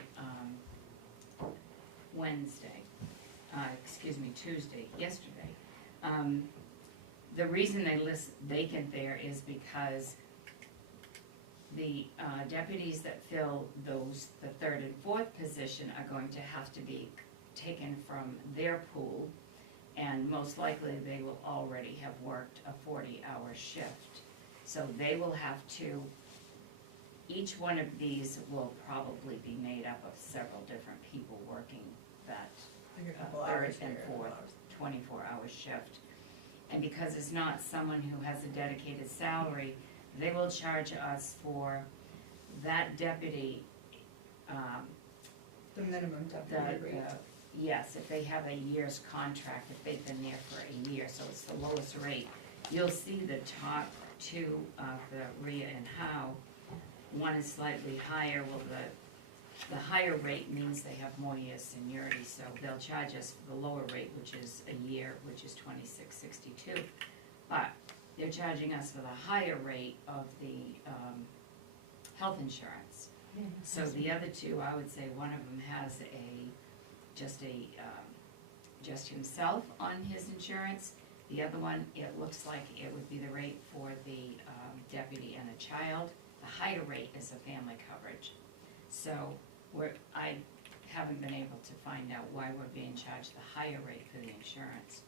Tuesday, yesterday. The reason they list vacant there is because the deputies that fill those, the 3rd and 4th position are going to have to be taken from their pool, and most likely they will already have worked a 40-hour shift. So they will have to, each one of these will probably be made up of several different people working that Like a couple 3rd hours and here, a couple 4th, hours. 24-hour shift. And because it's not someone who has a dedicated salary, they will charge us for that deputy, The minimum deputy rate. yes, if they have a year's contract, if they've been there for a year, so it's the lowest rate. You'll see the top 2 of the Rhea and Howe, one is slightly higher. Well, the higher rate means they have more years seniority, so they'll charge us for the lower rate, which is a year, which is $26.62. But they're charging us for the higher rate of the health insurance. So the other 2, I would say one of them has just himself on his insurance. The other one, it looks like it would be the rate for the deputy and a child. The higher rate is a family coverage. So I haven't been able to find out why we're being charged the higher rate for the insurance.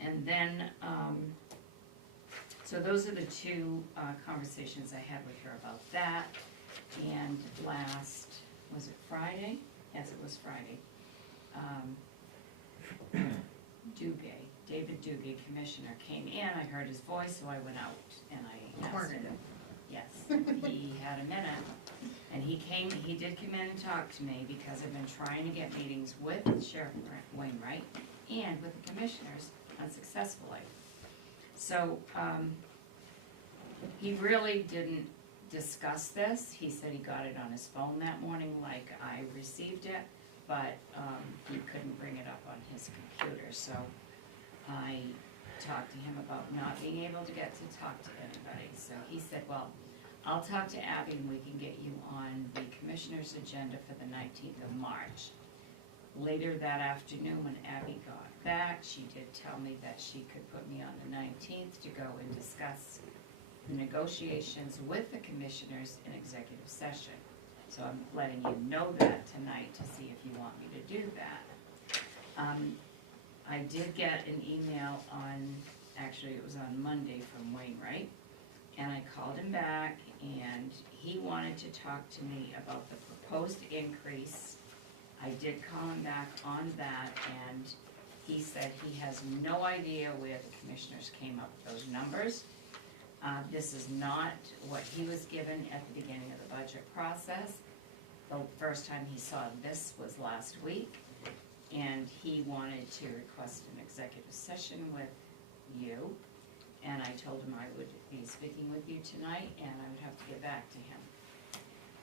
And then, so those are the 2 conversations I had with her about that. And last, was it Friday? Yes, it was Friday. David Duguay, Commissioner, came in. I heard his voice, so I went out and I asked him. Yes, he had a minute. And he did come in and talk to me, because I've been trying to get meetings with Sheriff Wainwright and with the commissioners unsuccessfully. So, he really didn't discuss this. He said he got it on his phone that morning like I received it, but he couldn't bring it up on his computer. So I talked to him about not being able to get to talk to anybody. So he said, well, I'll talk to Abby and we can get you on the commissioner's agenda for the 19th of March. Later that afternoon, when Abby got back, she did tell me that she could put me on the 19th to go and discuss the negotiations with the commissioners in executive session. So I'm letting you know that tonight to see if you want me to do that. I did get an email on, actually it was on Monday, from Wainwright, and I called him back, and he wanted to talk to me about the proposed increase. I did call him back on that, and he said he has no idea where the commissioners came up with those numbers. This is not what he was given at the beginning of the budget process. The first time he saw this was last week, and he wanted to request an executive session with you, and I told him I would be speaking with you tonight, and I would have to get back to him.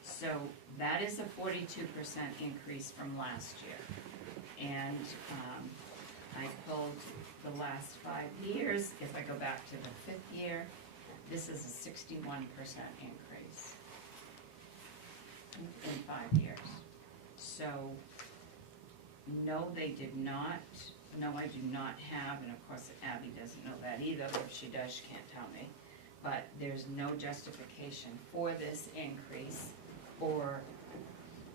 So that is a 42% increase from last year, and I pulled the last 5 years. If I go back to the 5th year, this is a 61% increase in 5 years. So, no, they did not. No, I do not have, and of course Abby doesn't know that either, but if she does, she can't tell me. But there's no justification for this increase or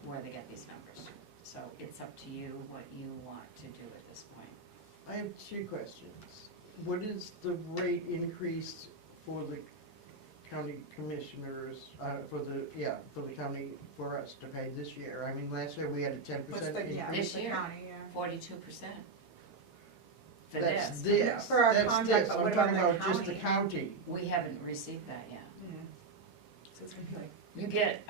where they get these numbers. So it's up to you what you want to do at this point. I have 2 questions. What is the rate increase for the county commissioners, for the county, for us to pay this year? I mean, last year we had a 10% What's increase. the, yeah, This what's the year? county, yeah. 42%. For That's this. Yeah, for our that's contract, this. but I'm what talking about about the just the county. We haven't received that yet. Yeah. So it's gonna be like, You get,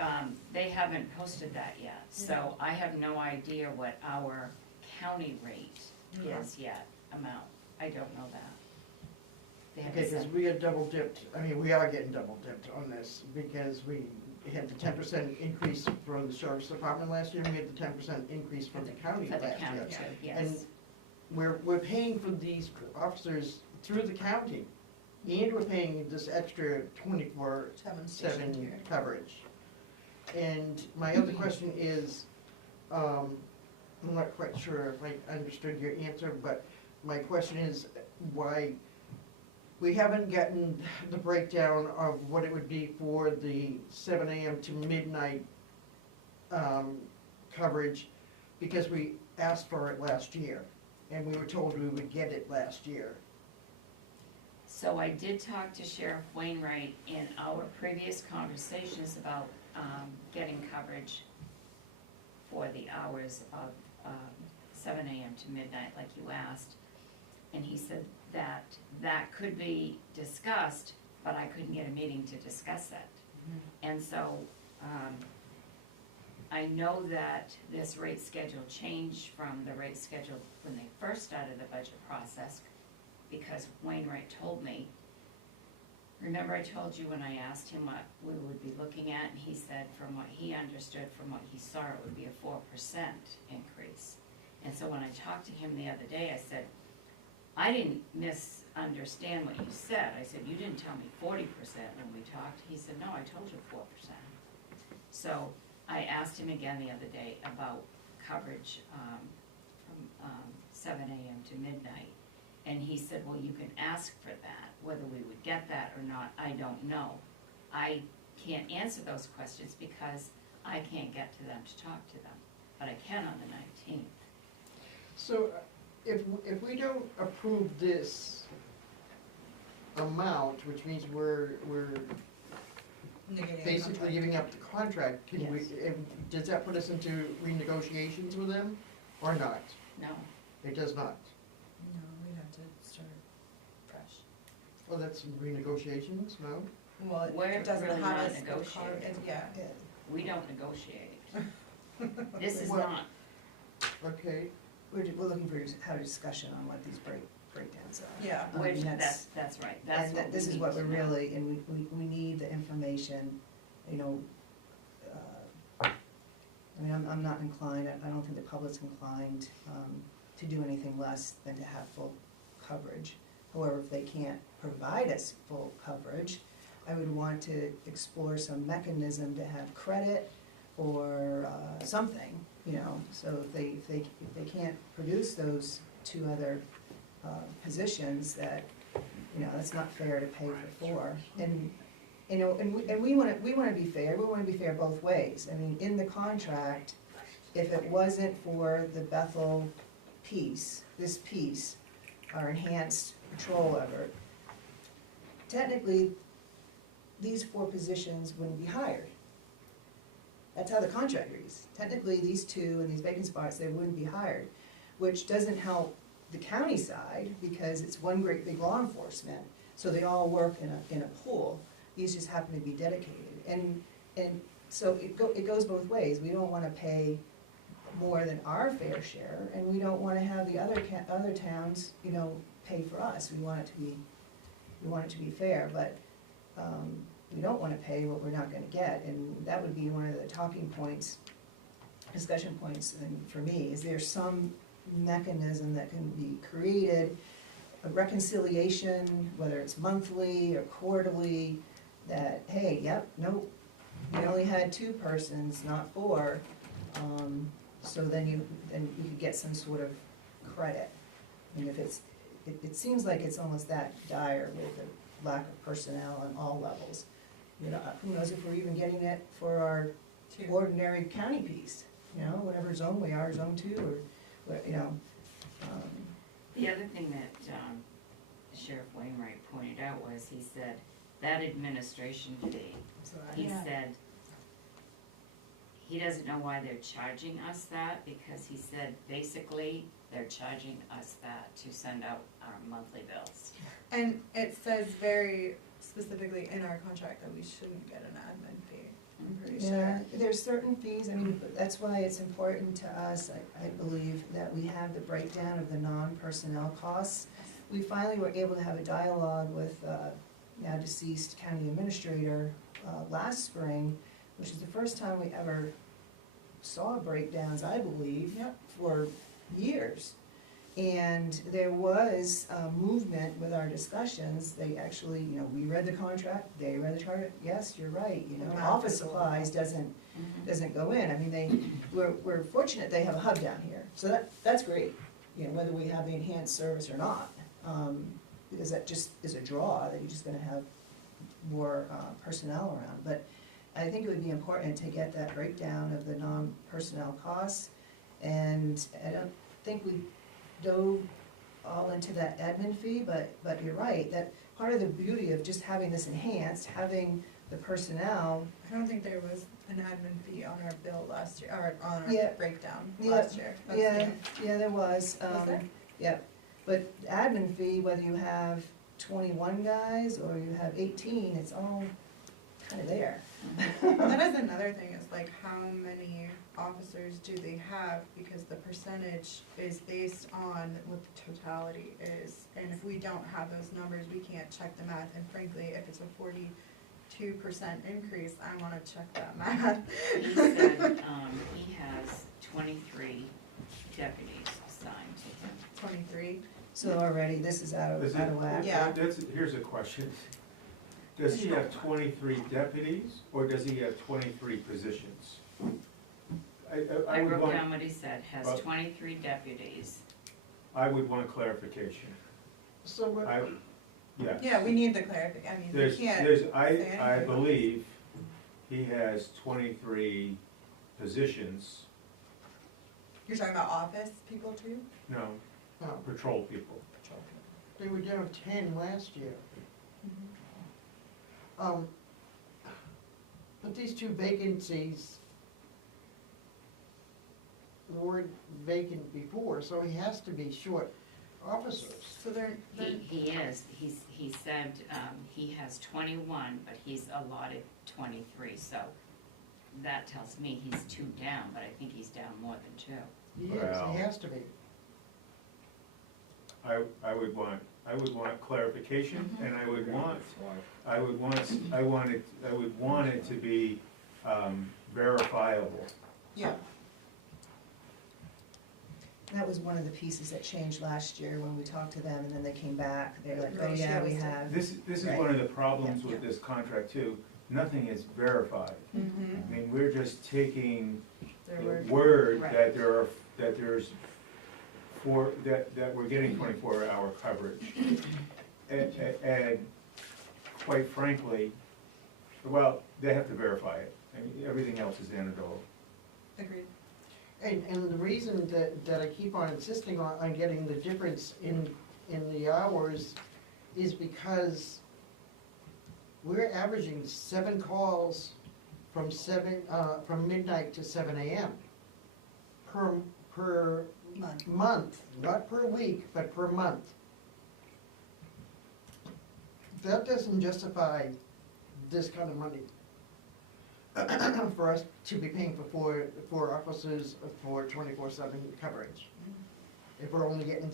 they haven't posted that yet, so I have no idea what our county rate is yet, amount. I don't know that. They haven't Okay, because said- we get double dipped, I mean, we are getting double dipped on this, because we had the 10% increase for the sheriff's department last year, and we had the 10% increase for the county For the last county year. too, And yes. we're paying for these officers through the county, and we're paying this extra 24/7 coverage. And my other question is, I'm not quite sure if I understood your answer, but my question is why we haven't gotten the breakdown of what it would be for the 7 AM to midnight coverage, because we asked for it last year, and we were told we would get it last year. So I did talk to Sheriff Wainwright in our previous conversations about getting coverage for the hours of 7 AM to midnight, like you asked. And he said that that could be discussed, but I couldn't get a meeting to discuss it. And so, I know that this rate schedule changed from the rate schedule when they first started the budget process, because Wainwright told me, remember I told you when I asked him what we would be looking at, and he said from what he understood, from what he saw, it would be a 4% increase. And so when I talked to him the other day, I said, I didn't misunderstand what you said. I said, you didn't tell me 40% when we talked. He said, no, I told you 4%. So I asked him again the other day about coverage from 7 AM to midnight. And he said, well, you can ask for that. Whether we would get that or not, I don't know. I can't answer those questions because I can't get to them to talk to them, but I can on the 19th. So if we don't approve this amount, which means we're basically giving up the contract, can we, does that put us into renegotiations with them or not? No, It does not. No, we'd have to start fresh. Well, that's renegotiations, no? Well, We're it doesn't really have not us, negotiating. yeah. we don't negotiate. This is Well- not, Okay, We're looking for, have a discussion on what these breakdowns are. Yeah. I mean, which, that's right, that's And what we this is need what to we're know. really, and we need the information, you know, I mean, I'm not inclined, I don't think the public's inclined to do anything less than to have full coverage. However, if they can't provide us full coverage, I would want to explore some mechanism to have credit or something, you know, so if they can't produce those two other positions, that, you know, that's not fair to pay for four. And, you know, and we wanna be fair, we wanna be fair both ways. I mean, in the contract, if it wasn't for the Bethel piece, this piece, our enhanced patrol effort, technically, these 4 positions wouldn't be hired. That's how the contract reads. Technically, these 2 and these vacant spots, they wouldn't be hired, which doesn't help the county side, because it's one great big law enforcement, so they all work in a pool. These just happen to be dedicated. And so it goes both ways. We don't wanna pay more than our fair share, and we don't wanna have the other towns, you know, pay for us. We want it to be fair, but, we don't wanna pay what we're not gonna get, and that would be one of the talking points, discussion points, and for me, is there some mechanism that can be created, a reconciliation, whether it's monthly or quarterly, that, hey, yep, nope, we only had 2 persons, not 4, so then we could get some sort of credit. And if it seems like it's almost that dire with the lack of personnel on all levels. You know, who knows if we're even getting it for our ordinary county piece, you know, whatever zone we are, zone 2, or, you know. The other thing that Sheriff Wainwright pointed out was, he said, that administration fee, he said, he doesn't know why they're charging us that, because he said, basically, they're charging us that to send out our monthly bills. And it says very specifically in our contract that we shouldn't get an admin fee, I'm pretty Yeah, sure. there's certain fees, I mean, that's why it's important to us, I believe, that we have the breakdown of the non-personnel costs. we finally were able to have a dialogue with now deceased county administrator last spring, which is the first time we ever saw breakdowns, I believe, for years. And there was movement with our discussions. They actually, you know, we read the contract, they read the contract, yes, you're right, you know, office supplies doesn't go in. I mean, we're fortunate they have a hub down here, so that's great, you know, whether we have the enhanced service or not. Because that just is a draw, that you're just gonna have more personnel around. But I think it would be important to get that breakdown of the non-personnel costs. And I don't think we dove all into that admin fee, but you're right, that part of the beauty of just having this enhanced, having the personnel. I don't think there was an admin fee on our bill last year, or on Yeah. our breakdown Yeah. last year. That's Yeah, there was. Was there? Yeah, but the admin fee, whether you have 21 guys or you have 18, it's all kind of there. That is another thing, is like how many officers do they have, because the percentage is based on what the totality is. And if we don't have those numbers, we can't check the math, and frankly, if it's a 42% increase, I wanna check that math. He said, he has 23 deputies assigned to him. 23, So already, this is out of whack. Yeah. Here's a question. Does he have 23 deputies, or does he have 23 positions? I would wrote want- down what he said, has 23 deputies. I would want clarification. So what, Yes. yeah, we need the clarification, I mean, we There's, can't. there's, say I anything. believe he has 23 positions, You're talking about office people too? no, oh, patrol people. they were down 10 last year. But these two vacancies weren't vacant before, so he has to be short officers. So they're, He is, he said, he has 21, but he's allotted 23, so that tells me he's 2 down, but I think he's down more than 2. He is, Well. he has to be. I would want clarification, Mhm. and I would want it to be verifiable. yeah, That was one of the pieces that changed last year when we talked to them, and then they came back, they were like, oh yeah, we have. This is Right. one of the problems Yeah. with this contract too, nothing is verified. mm-hmm, I mean, we're just taking their the word. word Right. that that we're getting 24-hour coverage. And quite frankly, well, they have to verify it. I mean, everything else is anecdotal. Agreed. And the reason that I keep on insisting on getting the difference in the hours is because we're averaging 7 calls from midnight to 7 AM per month, not per week, but per month. That doesn't justify this kind of money for us to be paying for four officers for 24/7 coverage. If we're only getting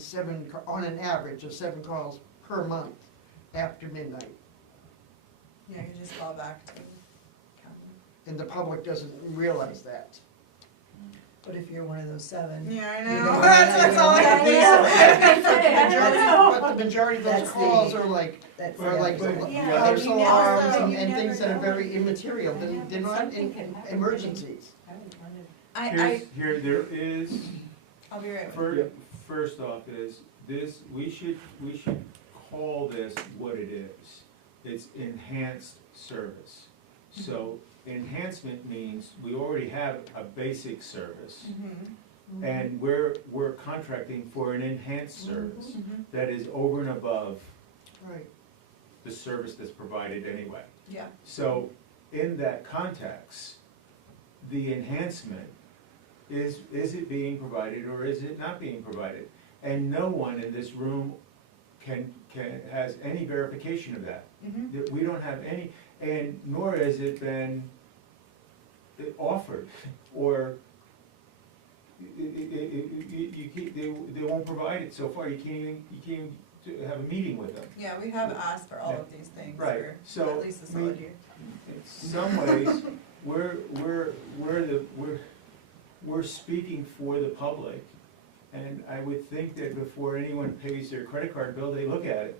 on an average of 7 calls per month after midnight, Yeah, you just call back to county. and the public doesn't realize that. But if you're one of those 7. Yeah, I you know, know, that's all I have to But the majority of those That's the- calls are like That's or like Yeah, house you never alarms know. and You things that never are very immaterial, they're not Something can happen. emergencies. There is, I'll be right with you. first off is, this, we should call this what it is. It's enhanced service. So enhancement means we already have a basic service, Mhm. and we're contracting for an enhanced service Mhm. that is over and above Right. the service that's provided anyway. Yeah, So, in that context, the enhancement, is it being provided or is it not being provided? And no one in this room has any verification of that. mhm. That we don't have any, and nor has it been offered, or they won't provide it so far. You can't even to have a meeting with them. Yeah, we have asked for all of these things Right, for so, at least a I mean, solid year. In some ways, we're speaking for the public, and I would think that before anyone pays their credit card bill, they look at it.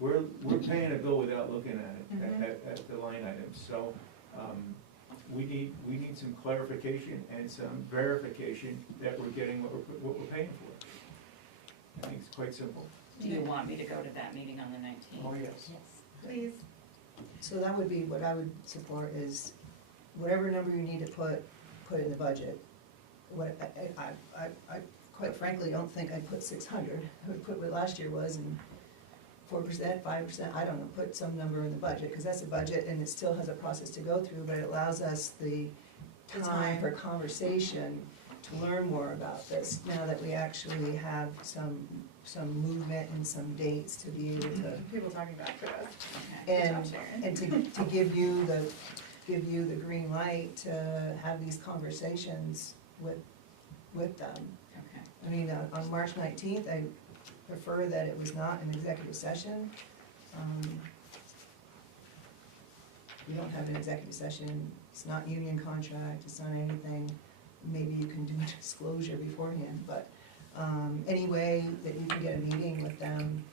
We're paying a bill without looking at it, at the line items, so, we need some clarification and some verification that we're getting what we're paying for. I think it's quite simple. Do you want me to go to that meeting on the 19th? Oh, yes. Please. So that would be, what I would support is whatever number you need to put in the budget. What, I quite frankly don't think I'd put 600. I would put what last year was and 4%, 5%, I don't know, put some number in the budget, because that's a budget and it still has a process to go through, but it allows us the time for conversation to learn more about this, now that we actually have some movement and some dates to be able to. People talking back to us. Okay. Good And, job, Sharon. and to give you the green light to have these conversations with them. Okay. I mean, on March 19th, I prefer that it was not an executive session. We don't have an executive session, it's not union contract, it's not anything. Maybe you can do a disclosure beforehand, but any way that you can get a meeting with them,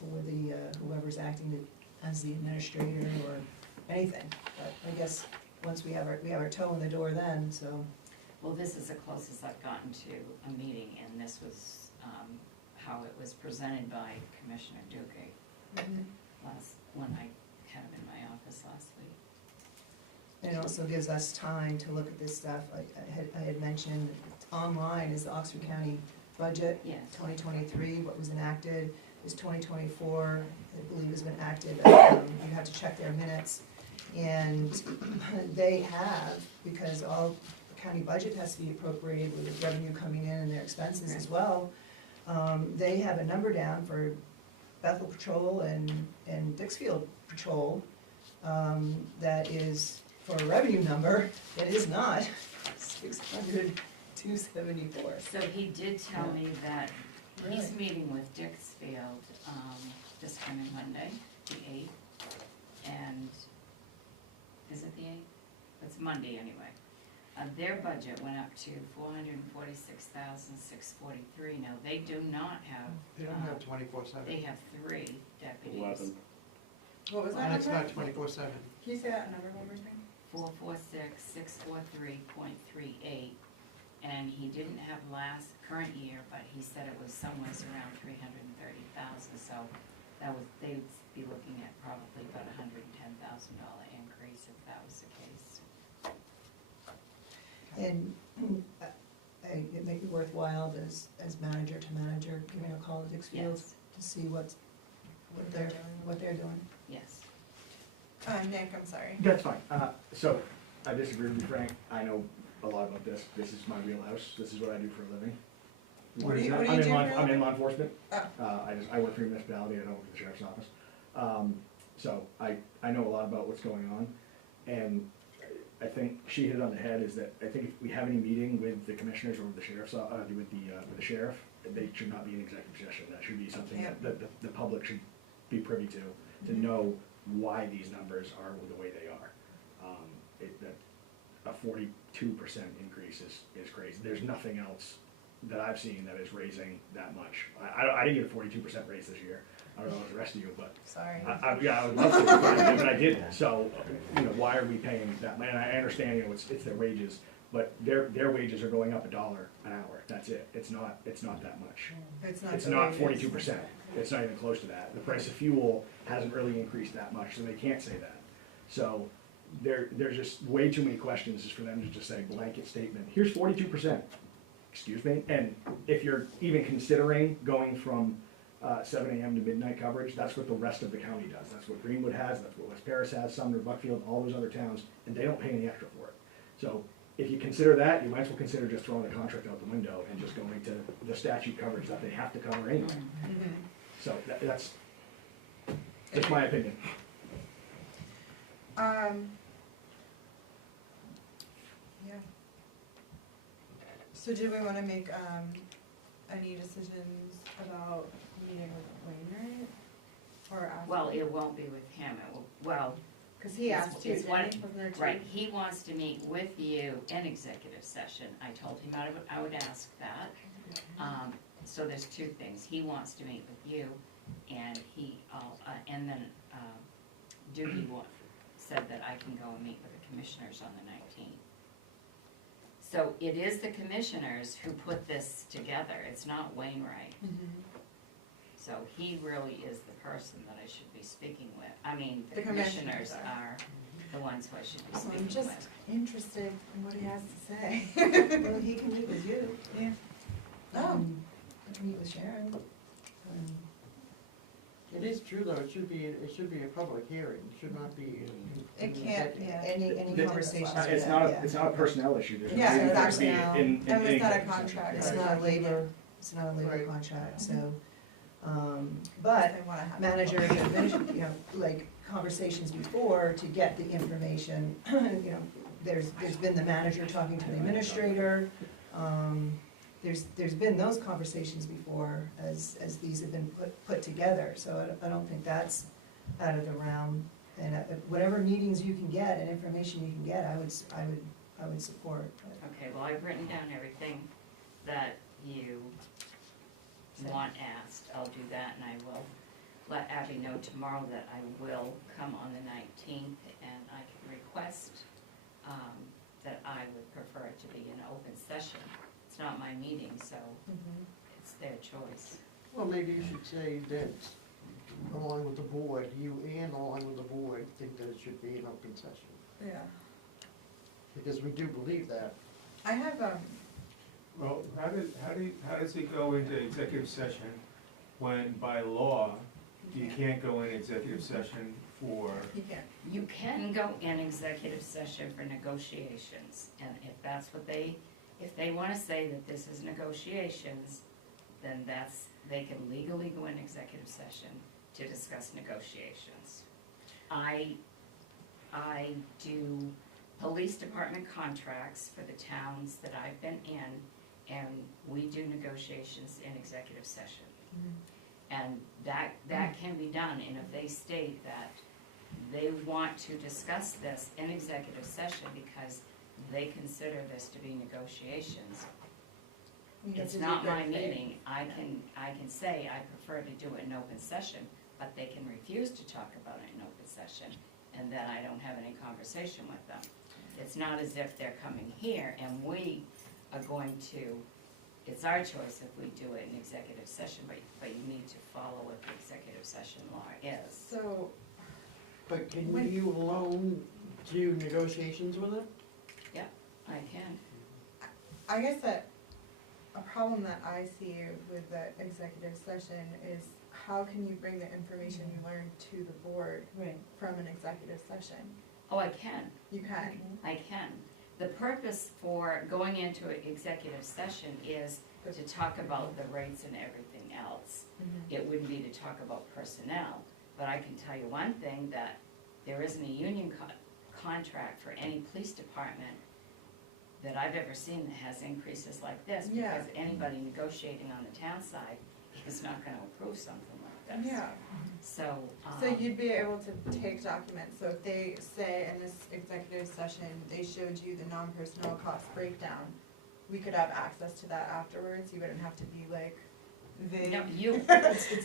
or the, whoever's acting as the administrator or anything. But I guess once we have our toe in the door then, so. Well, this is the closest I've gotten to a meeting, and this was how it was presented by Commissioner Duque when I had him in my office last week. And it also gives us time to look at this stuff. I had mentioned online is the Oxford County budget. Yes. 2023, what was enacted is 2024, I believe has been acted. You have to check their minutes. And they have, because all the county budget has to be appropriated with the revenue coming in and their expenses as well, they have a number down for Bethel Patrol and Dixfield Patrol that is, for a revenue number, that is not 600,274. So he did tell me that he's meeting with Dixfield this coming Monday, the 8th, and is it the 8th? It's Monday anyway. Their budget went up to $446,643. Now, they do not have. They don't have 24/7. They have 3 deputies. 11. What was that And it's number? not 24/7. Can you say that number one more time? 446,643.38. And he didn't have current year, but he said it was somewhere around 330,000. So they'd be looking at probably about $110,000 increase if that was the case. And it may be worthwhile as manager to manager, giving a call to Dixfield Yes. to see what they're doing. Yes. Nick, I'm sorry. That's fine. So, I disagree with you, Frank. I know a lot about this. This is my wheelhouse. This is what I do for a living. What do you do I'm for a in living? law enforcement. Oh. I work for a municipality. I don't work for the sheriff's office. So I know a lot about what's going on. And I think she hit it on the head is that I think if we have any meeting with the commissioners or with the sheriff's, with the sheriff, they should not be in executive session. That should be something that the public should be privy to know why these numbers are the way they are. A 42% increase is crazy. There's nothing else that I've seen that is raising that much. I didn't get a 42% raise this year. I don't know about the rest of you, but Sorry. I would love to, but I didn't. So, why are we paying that? And I understand, it's their wages, but their wages are going up $1 an hour. That's it. It's not that much. It's not 42%. It's not even close to that. The price of fuel hasn't really increased that much, so they can't say that. So there's just way too many questions just for them to just say blanket statement. Here's 42%. Excuse me. And if you're even considering going from 7 a.m. to midnight coverage, that's what the rest of the county does. That's what Greenwood has, that's what West Paris has, Sumner, Buckfield, all those other towns, and they don't pay any extra for it. So if you consider that, you might as well consider just throwing the contract out the window and just going to the statute coverage that they have to cover anyway. So that's just my opinion. Yeah. So do we wanna make, any decisions about meeting with Wainwright? Or asking? Well, it won't be with him, it will, well, Cause he it's- asked you, it's didn't what- he? Wasn't there two? right, he wants to meet with you in executive session. I told him I would ask that. So there's two things. He wants to meet with you, and and then Doogie said that I can go and meet with the commissioners on the 19th. So it is the commissioners who put this together. It's not Wainwright. So he really is the person that I should be speaking with. I mean, the The commissioners commissioners are the ones who I should be So I'm speaking just with. interested in what he has to say. Well, he can meet with you. Yeah. Oh. He can meet with Sharon. It is true though, it should be a public hearing, it should not be. It can't, yeah. Any The- conversations. It's not a personnel issue. There's Yeah, nothing it's to be personnel. in And it's not a executive session. contract. It's not a labor, it's not a labor Right. contract, so, but They wanna have. managers, administrators, you know, like conversations before to get the information, you know, there's been the manager talking to the administrator, there's been those conversations before as these have been put together, so I don't think that's out of the realm. And whatever meetings you can get and information you can get, I would support. Okay, well, I've written down everything that you want asked. I'll do that, and I will let Abby know tomorrow that I will come on the 19th, and I can request that I would prefer it to be an open session. It's not my meeting, so it's their choice. Well, maybe you should say that along with the board, you and along with the board think that it should be an open session. Yeah. Because we do believe that. I have, Well, how does it go into executive session when by law you can't go in executive session for, you can't. You can go in executive session for negotiations, and if that's what if they wanna say that this is negotiations, then they can legally go in executive session to discuss negotiations. I do police department contracts for the towns that I've been in, and we do negotiations in executive session. And that can be done, and if they state that they want to discuss this in executive session because they consider this to be negotiations, it's not my meeting, I can say I prefer to do it in open session, but they can refuse to talk about it in open session, and then I don't have any conversation with them. It's not as if they're coming here and we are going to, it's our choice if we do it in executive session, but you need to follow what the executive session law is. So, But can you alone do negotiations with it? I can. I guess that a problem that I see with the executive session is how can you bring the information you learned to the board Right. from an executive session? Oh, I can. You can. I can. The purpose for going into an executive session is to talk about the rates and everything else. It wouldn't be to talk about personnel, but I can tell you one thing, that there isn't a union contract for any police department that I've ever seen that has increases like this, Yeah. because anybody negotiating on the town side is not gonna approve something like this. Yeah. So, So you'd be able to take documents, so if they say in this executive session, they showed you the non-personnel cost breakdown, we could have access to that afterwards, you wouldn't have to be like, vague. no, you, It's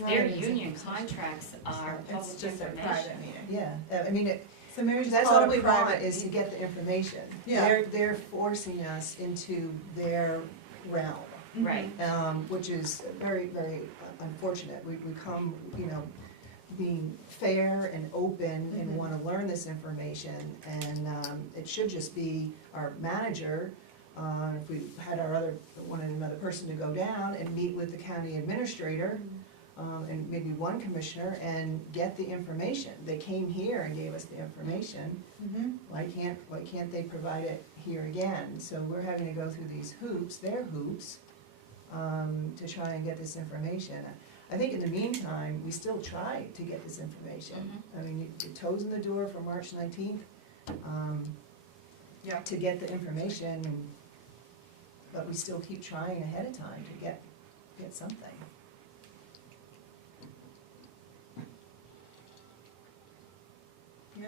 not their an executive union session. contracts are It's public just a information. private meeting. Yeah, I mean, So maybe just that's call all it we a want private is to meeting. get the information. Yeah. They're forcing us into their realm, Right. which is very, very unfortunate. We come, you know, being fair and open and Mhm. wanna learn this information, and, it should just be our manager, if we had wanted another person to go down and meet with the county administrator, and maybe one commissioner, and get the information. They came here and gave us the information, why can't they provide it here again? So we're having to go through these hoops, their hoops, to try and get this information. I think in the meantime, we still try to get this information. I mean, your toes in the door for March 19th, Yeah. to get the information, but we still keep trying ahead of time to get get something. Yeah.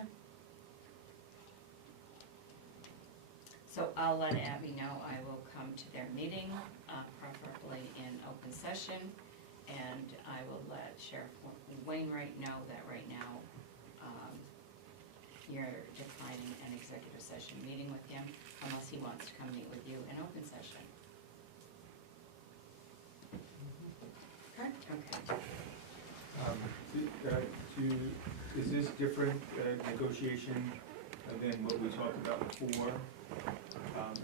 So I'll let Abby know I will come to their meeting, preferably in open session, and I will let Sheriff Wainwright know that right now, you're declining an executive session meeting with him unless he wants to come meet with you in open session. Okay. Okay. Is this different negotiation than what we talked about before,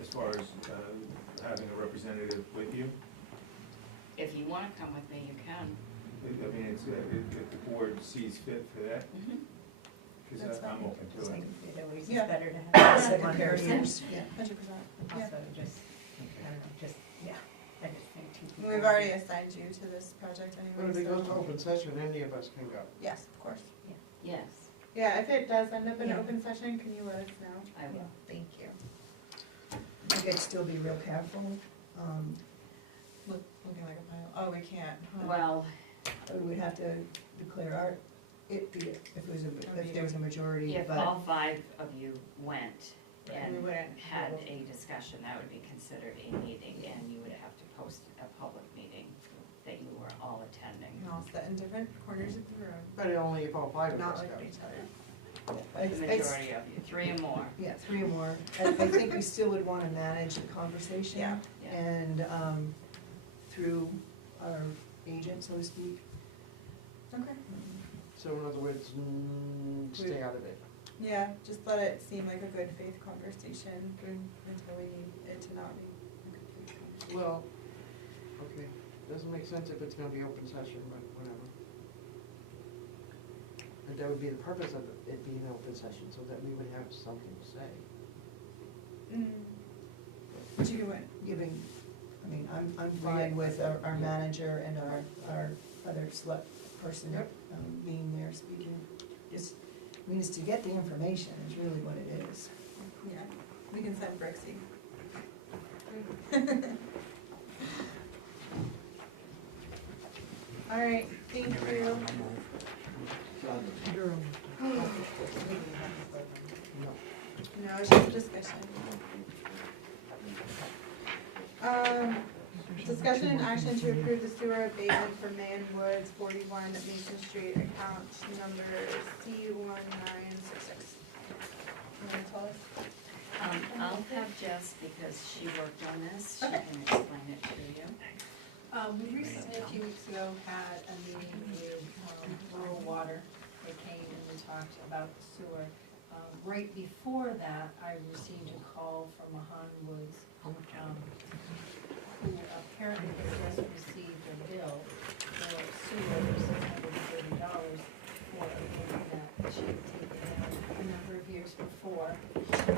as far as having a representative with you? If you wanna come with me, you can. I mean, it's, if the board sees fit for that, because That's I'm open to it. It always is Yeah. better to Yeah, have second one pair of person. ears, yeah. 100%. Yeah. Also, just, I don't know, just, yeah, I just think two people. We've already assigned you to this project But if anyway, it goes to so, open session, any of us can go. yes, of course. Yes, Yeah, if it does end up in Yeah. open session, can you let us know? I will. Thank you. I think I'd still be real careful. Looking like a pile, oh, we can't, huh? Well, We'd have to declare our, if there was a majority, if but. all 5 of you went We and wouldn't. had a discussion, that would be considered a meeting, and you would have to post a public meeting that you were all attending. And all sit in different corners of the room, But only if all 5 of not us like go. each other. The majority of you, 3 or more. Yeah, 3 or more. I think we still would wanna manage the conversation. Yeah. Yeah. And, through our agent, so to speak. Okay. So in other words, stay out of it. Yeah, just let it seem like a good faith conversation until we need it to not be a good faith conversation. Well, okay, doesn't make sense if it's gonna be open session, but whatever. But that would be the purpose of it being an open session, so that we would have something to say. But you can win. Giving, I mean, I'm fine with our manager and our other select person, Yep. being there speaking. Just, I mean, it's to get the information is really what it is. Yeah, we can send Brixie. All right, thank you. No, it's just a discussion. Discussion and action to approve the sewer abatement for Man Woods, 41 Mason Street, account number C1966. You wanna tell us? I'll have Jess, because she worked on this, she Okay. can explain it to you. We recently, a few weeks ago, had a meeting with Rural Water. They came and we talked about sewer. Right before that, I received a call from Mahan Woods, who apparently had just received a bill for sewer for $630 for a building that she had taken down a number of years before, and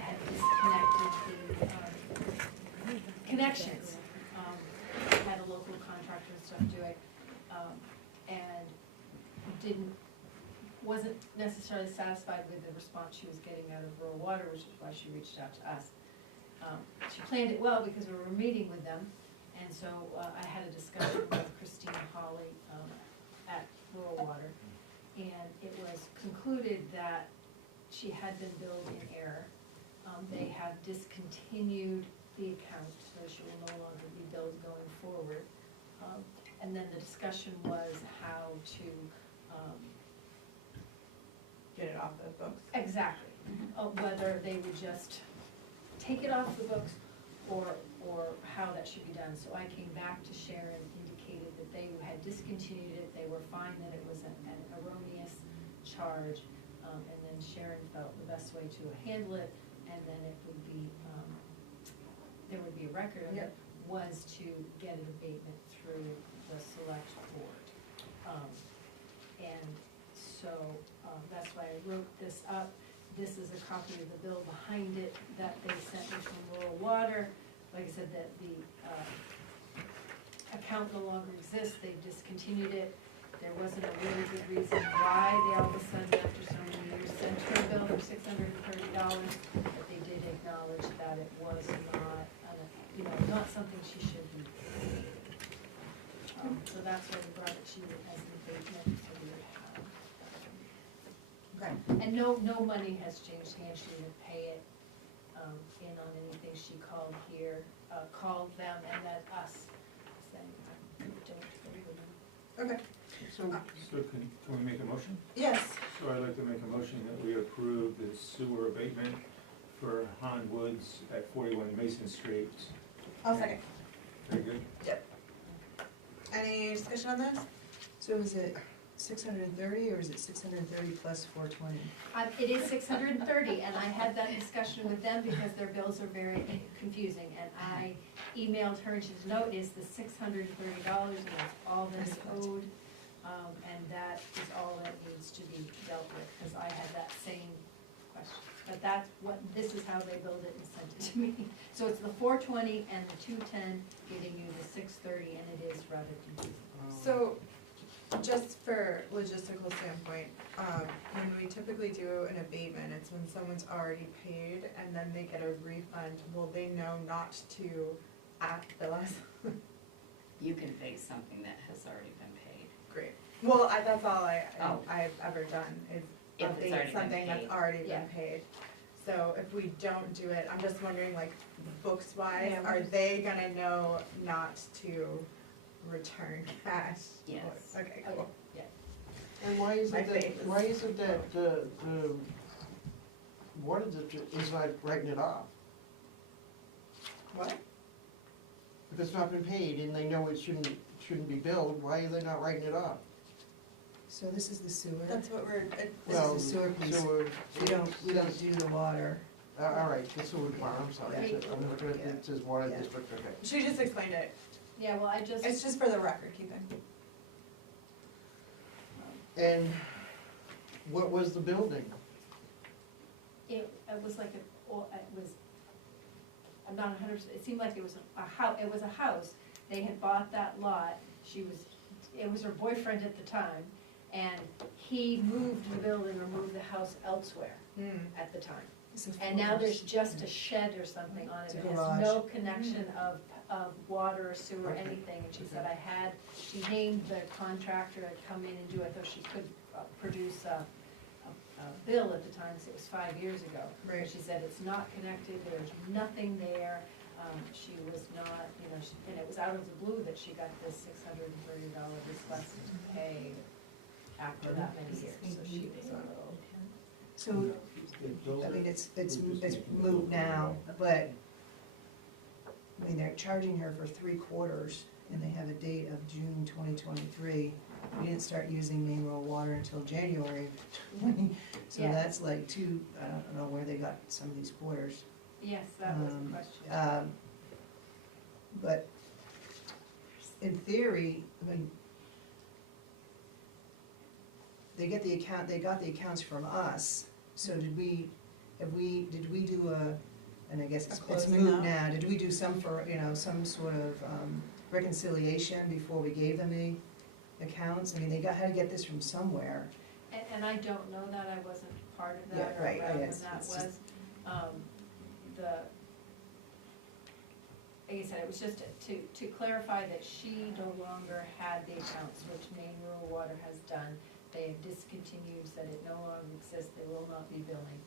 had disconnected the connections. Had a local contractor and stuff do it, and wasn't necessarily satisfied with the response she was getting out of Rural Water, which is why she reached out to us. She planned it well because we were meeting with them, and so I had a discussion with Christina Hawley at Rural Water, and it was concluded that she had been billed in error. They have discontinued the account, so she will no longer be billed going forward. And then the discussion was how to, Get it off the books. exactly, whether they would just take it off the books or how that should be done. So I came back to Sharon, indicated that they had discontinued it, they were fine that it was an erroneous charge, and then Sharon felt the best way to handle it, and then it would be, there would be a record of it, was to get an abatement through the select board. And so, that's why I wrote this up. This is a copy of the bill behind it that they sent me from Rural Water. Like I said, that the account no longer exists, they've discontinued it. There wasn't a really good reason why they all of a sudden, after so many years, sent her a bill for $630, but they did acknowledge that it was not, not something she should be. so that's why we brought it to you as an abatement, so we would have. Okay. And no money has changed hands, she didn't pay it, in on anything, she called here, called them and then us, saying, I don't agree with them. Okay, So can we make a motion? yes, So I'd like to make a motion that we approve the sewer abatement for Han Woods at 41 Mason Street. I'll second. Very good. Any discussion on this? So is it 630 or is it 630 plus 420? It is 630, and I had that discussion with them because their bills are very confusing, and I emailed her, and she said, no, it is the $630, and that's all that is owed, and that is all that needs to be dealt with, because I had that same question. But that's this is how they billed it and sent it to me. So it's the 420 and the 210 giving you the 630, and it is rather confusing. So, just for logistical standpoint, when we typically do an abatement, it's when someone's already paid and then they get a refund, will they know not to bill us? You can pay something that has already been paid. Great. Well, that's all Oh. I've ever done, is If it's already update been something that's paid. already Yeah. been paid. So if we don't do it, I'm just wondering, like, books wise, Yeah, are they gonna know not to return cash? Yes. Okay, cool. And why is My it that, face is- why is it that the water district is not writing it off? What? If it's not been paid and they know it shouldn't be billed, why are they not writing it off? So this is the sewer? That's what we're, Well, the sewer piece. sewer- We don't do the water. All right, the sewer part, I'm sorry, Yeah. I'm looking at, it says water Yeah. district, okay. she just explained it. Yeah, well, It's just for the record keeping. And what was the building? it was like I'm not 100%, it seemed like it was a house, they had bought that lot, it was her boyfriend at the time, and he moved the building or moved the house elsewhere at the time. And now there's just a shed or something on it, It's a it has garage. no connection of water or sewer, Okay. anything, and she said she named the contractor to come in and do it, though she could produce a bill at the time, so it was 5 years ago. Right. She said it's not connected, there's nothing there, she was not, and it was out of the blue that she got this $630 request to pay after that many years, so she was a little. So, I mean, it's moved now, but, I mean, they're charging her for 3/4, and they have a date of June 2023. We didn't start using main rural water until January of 20, so Yeah. that's like I don't know where they got some of these quarters. Yes, that was the question. But in theory, I mean, they got the accounts from us, so did we do and I guess it's closing moved out? now, did we do some some sort of reconciliation before we gave them the accounts? I mean, had to get this from somewhere. And I don't know that, I wasn't part of that, Yeah, or right, around when yes, that it's was. Like I said, it was just to clarify that she no longer had the accounts, which Maine Rural Water has done. They have discontinued, said it no longer exists, they will not be billing.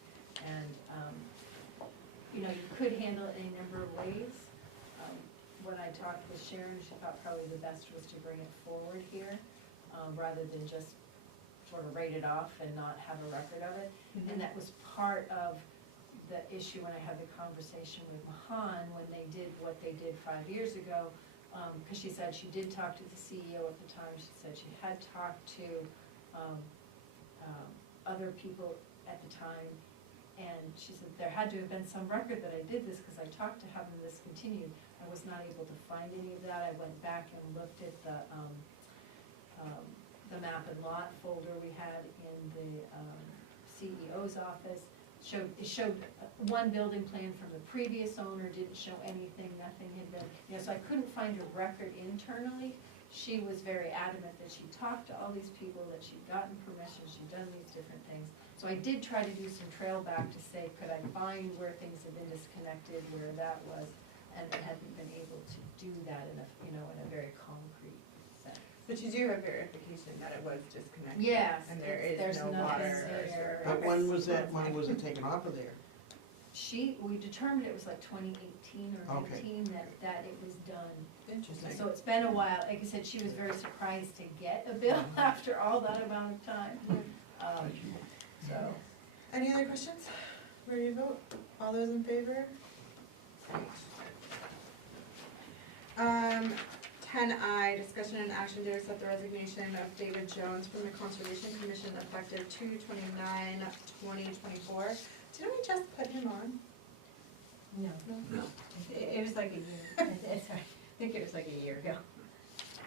And, you could handle it any number of ways. When I talked with Sharon, she thought probably the best was to bring it forward here, rather than just sort of write it off and not have a record of it. And that was part of the issue when I had the conversation with Mahan, when they did what they did 5 years ago, because she said she did talk to the CEO at the time, she said she had talked to other people at the time, and she said there had to have been some record that I did this, because I talked to having this continued. I was not able to find any of that. I went back and looked at the map and lot folder we had in the CEO's office. It showed one building plan from the previous owner, didn't show anything, nothing had been, so I couldn't find a record internally. She was very adamant that she talked to all these people, that she'd gotten permission, she'd done these different things. So I did try to do some trail back to say, could I find where things had been disconnected, where that was, and I hadn't been able to do that in a very concrete sense. But you do have verification that it was disconnected? Yes, And there there's is no nothing water? there. But when was it taken off of there? We determined it was like 2018 or Okay. 15 that it was done. Interesting. So it's been a while. Like I said, she was very surprised to get a bill after all that amount of time. So, Any other questions? Where do you vote? All those in favor? 10I, discussion and action to accept the resignation of David Jones from the Conservation Commission effective 2/29/2024. Didn't we just put him on? No, No. it was like a year, sorry, I think it was like a year ago.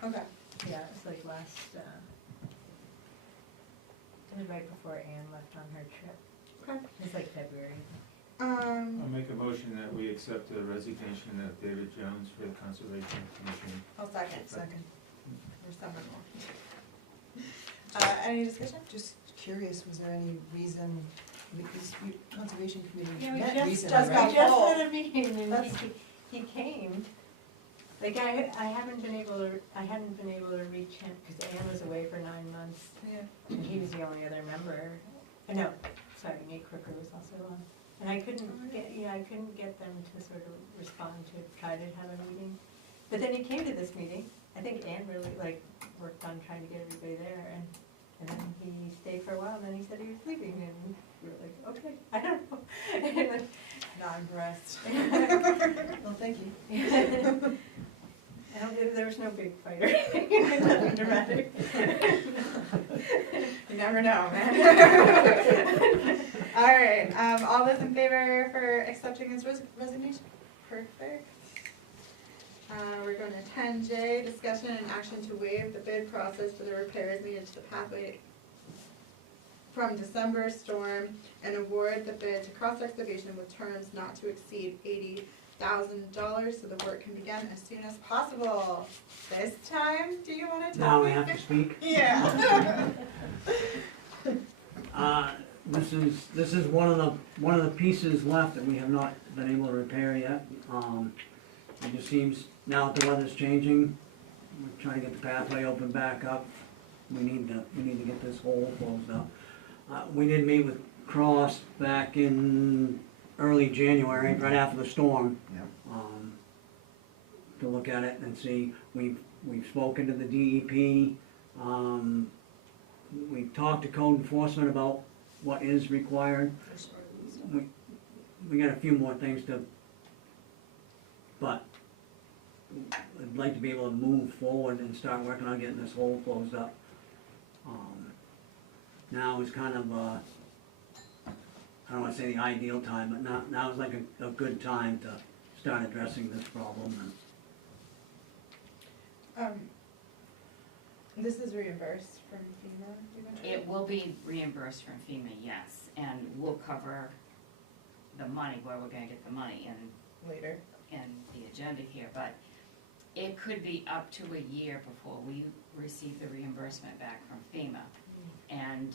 Okay. Yeah, it was like last, it was right before Anne left on her trip. Okay. It was like February. I'll make a motion that we accept the resignation of David Jones for the Conservation Commission. I'll second. Second. There's someone more. Any discussion? Just curious, was there any reason, because Conservation Committee Yeah, we met just recently, got right? We just full. had a meeting and That's- he came. Like I hadn't been able to reach him, because Anne was away for 9 months, Yeah. and he was the only other member. No, sorry, Nate Crooker was also on. And I couldn't get them to sort of respond to try to have a meeting. But then he came to this meeting. I think Anne really worked on trying to get everybody there, and then he stayed for a while, and then he said he was leaving, and we were like, okay, I don't know. Not impressed. Well, thank you. There was no big fight or anything, nothing dramatic. You never know, man. All right, all those in favor for accepting his resignation? Perfect. We're going to 10J, discussion and action to waive the bid process for the repairs needed to the pathway from December storm and award the bid to Cross Excavation with terms not to exceed $80,000 so the work can begin as soon as possible. This time, do you want to tell me? Now I have to speak. Yeah. This is one of the pieces left that we have not been able to repair yet. It just seems now that the weather's changing, we're trying to get the pathway open back up. We need to get this hole closed up. We did meet with Cross back in early January, right after the storm. Yep. To look at it and see. We've spoken to the DEP. We've talked to code enforcement about what is required. We got a few more things but I'd like to be able to move forward and start working on getting this hole closed up. Now is kind of I don't want to say the ideal time, but now is like a good time to start addressing this problem. This is reimbursed from FEMA, you mentioned? It will be reimbursed from FEMA, yes, and we'll cover the money, where we're gonna get the money Later. in the agenda here, but it could be up to a year before we receive the reimbursement back from FEMA. And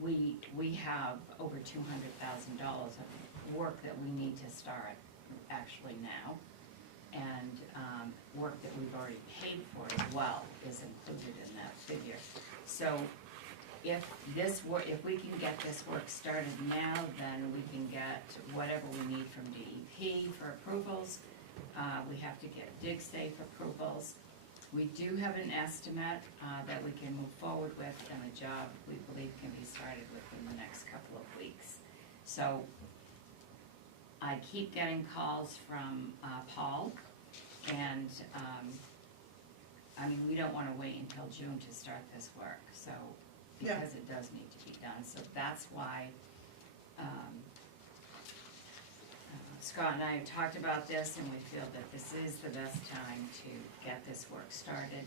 we have over $200,000 of work that we need to start actually now. And work that we've already paid for as well is included in that figure. So if we can get this work started now, then we can get whatever we need from DEP for approvals. We have to get DigSafe approvals. We do have an estimate that we can move forward with, and the job, we believe, can be started within the next couple of weeks. So I keep getting calls from Paul, and we don't want to wait until June to start this work, so, because it does need to be done. So that's why Scott and I have talked about this, and we feel that this is the best time to get this work started.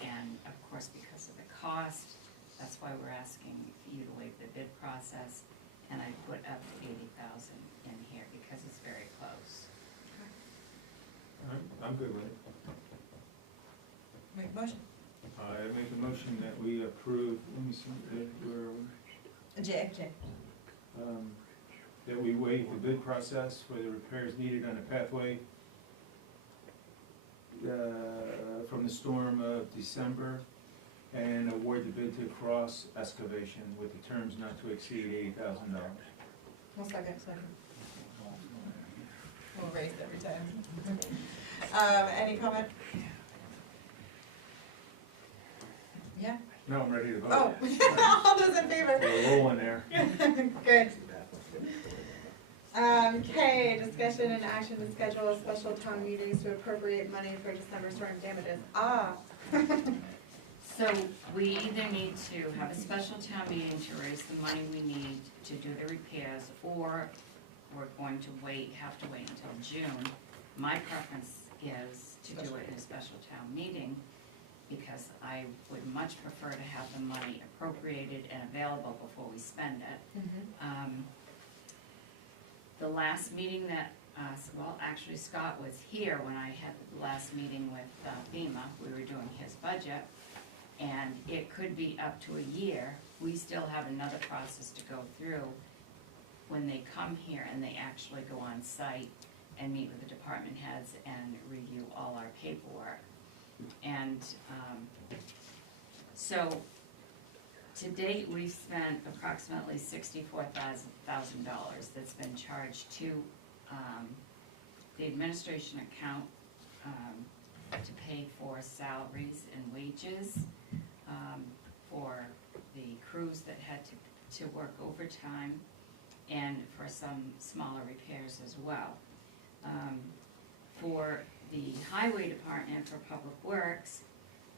And of course, because of the cost, that's why we're asking you to waive the bid process. And I put up to 80,000 in here because it's very close. I'm good with it. Make a motion. I make a motion that we approve, let me see, where are we? J. That we waive the bid process for the repairs needed on the pathway from the storm of December and award the bid to Cross Excavation with the terms not to exceed $80,000. One second. We'll raise it every time. Any comment? Yeah? No, I'm ready to vote. Oh, all those in favor? We're rolling there. Good. K, discussion and action to schedule special town meetings to appropriate money for December storm damages. So we either need to have a special town meeting to raise the money we need to do the repairs, or we're going to have to wait until June. My preference is to do it in a special town meeting, because I would much prefer to have the money appropriated and available before we spend it. The last meeting that, actually Scott was here when I had the last meeting with FEMA. We were doing his budget, and it could be up to a year. We still have another process to go through when they come here and they actually go on site and meet with the department heads and review all our paperwork. And so to date, we've spent approximately $64,000 that's been charged to the administration account to pay for salaries and wages, for the crews that had to work overtime, and for some smaller repairs as well. For the highway department for public works,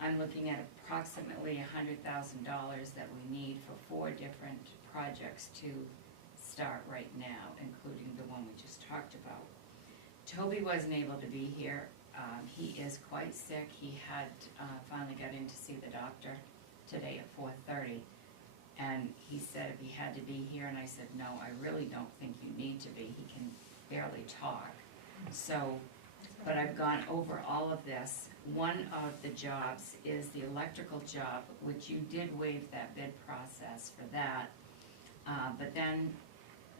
I'm looking at approximately $100,000 that we need for 4 different projects to start right now, including the one we just talked about. Toby wasn't able to be here. He is quite sick. He had finally got in to see the doctor today at 4:30, and he said if he had to be here, and I said, no, I really don't think you need to be. He can barely talk. So, but I've gone over all of this. One of the jobs is the electrical job, which you did waive that bid process for that. But then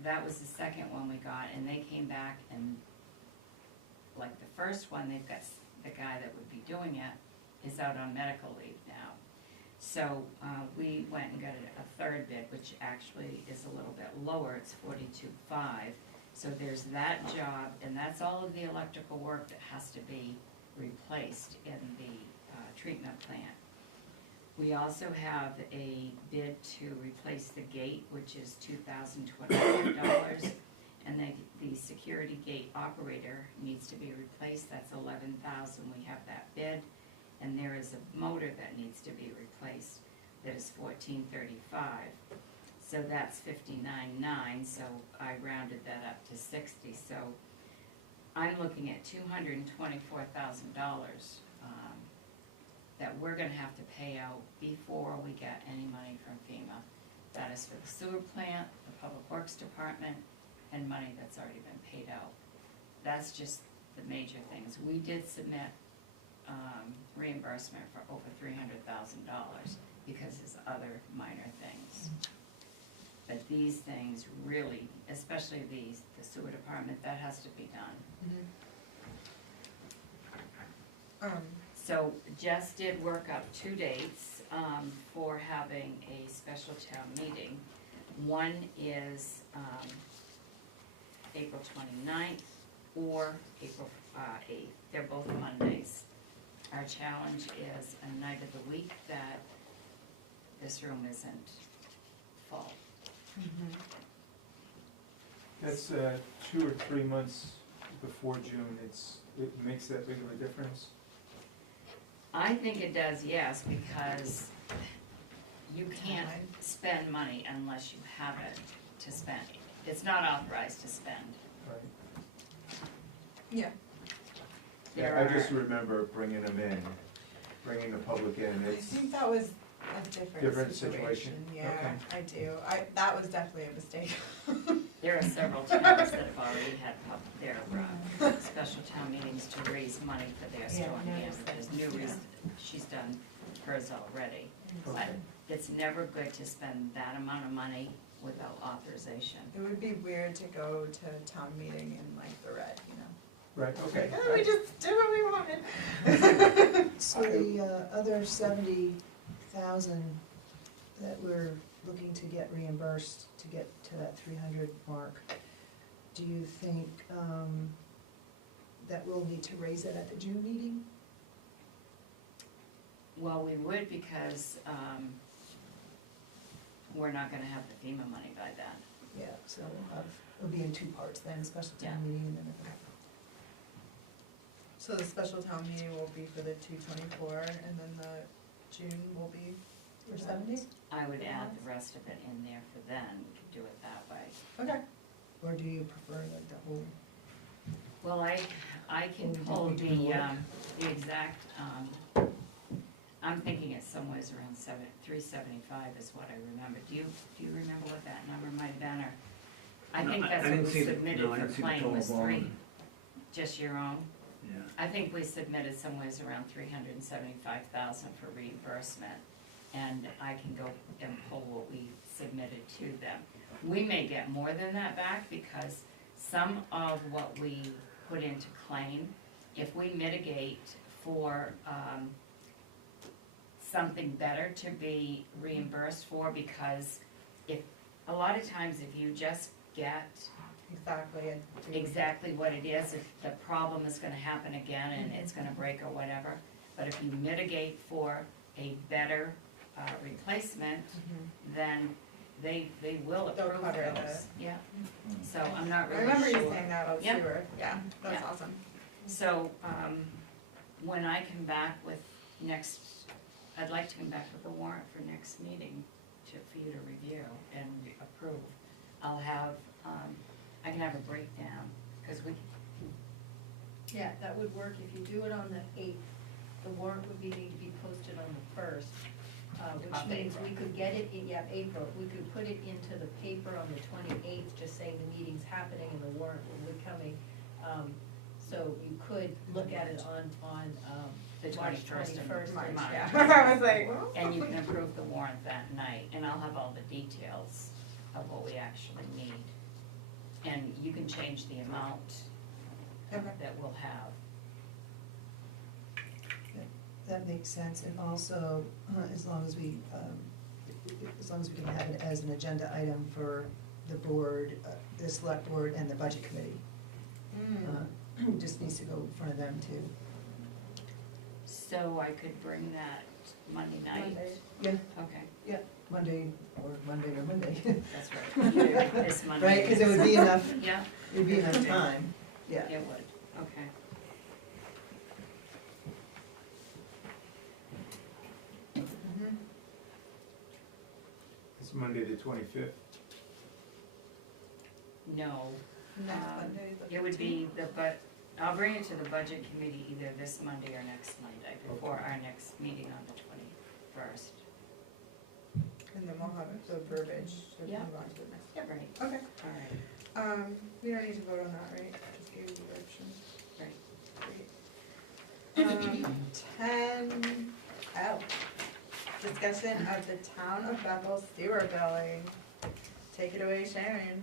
that was the second one we got, and they came back, and like the first one, they've got the guy that would be doing it is out on medical leave now. So we went and got a third bid, which actually is a little bit lower. It's $42,500. So there's that job, and that's all of the electrical work that has to be replaced in the treatment plant. We also have a bid to replace the gate, which is $2,025, and the security gate operator needs to be replaced. That's $11,000. We have that bid, and there is a motor that needs to be replaced that is $1,435. So that's $59,900. So I rounded that up to $60,000. So I'm looking at $224,000 that we're gonna have to pay out before we get any money from FEMA. That is for the sewer plant, the Public Works Department, and money that's already been paid out. That's just the major things. We did submit reimbursement for over $300,000 because there's other minor things. But these things really, especially the sewer department, that has to be done. So Jess did work up 2 dates for having a special town meeting. One is April 29th or April 8th. They're both Mondays. Our challenge is a night of the week that this room isn't full. That's 2 or 3 months before June. It makes that big of a difference? I think it does, yes, because you can't spend money unless you have it to spend. It's not authorized to spend. Right. Yeah. Yeah, I just remember bringing them in, bringing the public in. I It's think that was a different situation. Yeah, Okay. I do. That was definitely a mistake. There are several towns that have already had their special town meetings to raise money for their storm damages. She's done hers already. But it's never good to spend that amount of money without authorization. It would be weird to go to town meeting in like the red, you know? Right, okay. We just did what we wanted. So the other 70 thousand that we're looking to get reimbursed to get to that 300 mark, do you think, that we'll need to raise it at the June meeting? Well, we would because, we're not gonna have the FEMA money by then. Yeah, so it'll be in two parts then, special town Yeah. meeting and then. So the special town meeting will be for the 224, and then the June will be For 70? I would add the rest of it in there for then, we could do it that way. Okay. Or do you prefer like the whole? Well, I can pull We can work. the exact, I'm thinking it's somewhere around 375 is what I remember. Do you remember what that number might have been, or? I No, think I that's what didn't we see the- submitted no, I for didn't see the claim total was volume. 3, just your own? Yeah. I think we submitted somewhere around 375,000 for reimbursement, and I can go and pull what we submitted to them. We may get more than that back, because some of what we put into claim, if we mitigate for, something better to be reimbursed for, because if, a lot of times if you just get exactly what it is, if the problem is gonna happen again and it's gonna break or whatever, but if you mitigate for a better, replacement, then they will They'll approve cover those. Yeah, so I'm not I really remember you sure. saying that about Yeah. sewer, yeah, that's Yeah. awesome. So, when I come back with I'd like to come back with a warrant for next meeting for you to review and approve. I'll have, I can have a breakdown, because we, Yeah, that would work if you do it on the 8th. The warrant would need to be posted on the 1st, which Of means April. we could get it, April. We could put it into the paper on the 28th, just saying the meeting's happening and the warrant will be coming. So you could look at it on the March 21st of 21st. March. Yeah, I was like, well. And you can approve the warrant that night, and I'll have all the details of what we actually need. And you can change the amount Okay. that we'll have. That makes sense, and also, as long as we can have it as an agenda item for the board, the select board and the budget committee. Just needs to go in front of them too. So I could bring that Monday night? Monday. Yeah, Okay, Monday or Monday. that's right. Either this Monday. Right, because it would be enough, Yeah, it would be enough time, yeah. it would, okay. It's Monday the 25th. No. Next Monday, the It would be I'll bring it to the budget committee either this Monday or next Monday, before our next meeting on the 21st. And then we'll have the verbiage to Yeah. move on to the next. Yeah, right. Okay, All right, we don't need to vote on that, right? Just gave you direction. right. Great. 10L, discussion of the town of Bethel sewer billing. Take it away, Sharon.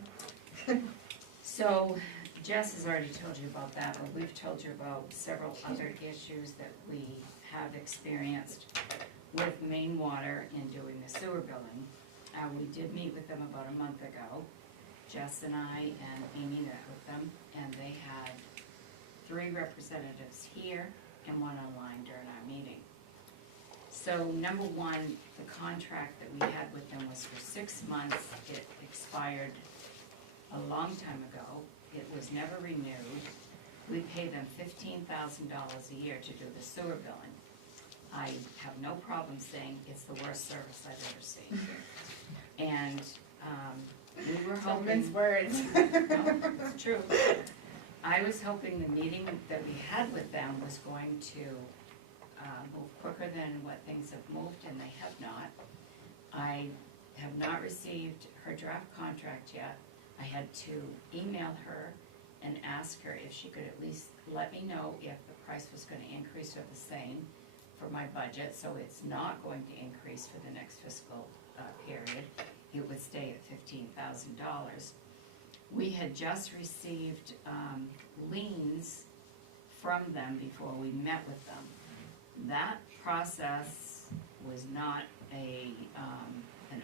So Jess has already told you about that, but we've told you about several other issues that we have experienced with Maine Water in doing the sewer billing. We did meet with them about a month ago. Jess and I and Amy met with them, and they had 3 representatives here and 1 online during our meeting. So number 1, the contract that we had with them was for 6 months. It expired a long time ago. It was never renewed. We pay them $15,000 a year to do the sewer billing. I have no problem saying it's the worst service I've ever seen. And we were hoping. Someone's words. No, it's true. I was hoping the meeting that we had with them was going to move quicker than what things have moved, and they have not. I have not received her draft contract yet. I had to email her and ask her if she could at least let me know if the price was gonna increase or the same for my budget, so it's not going to increase for the next fiscal period. It would stay at $15,000. We had just received liens from them before we met with them. That process was not an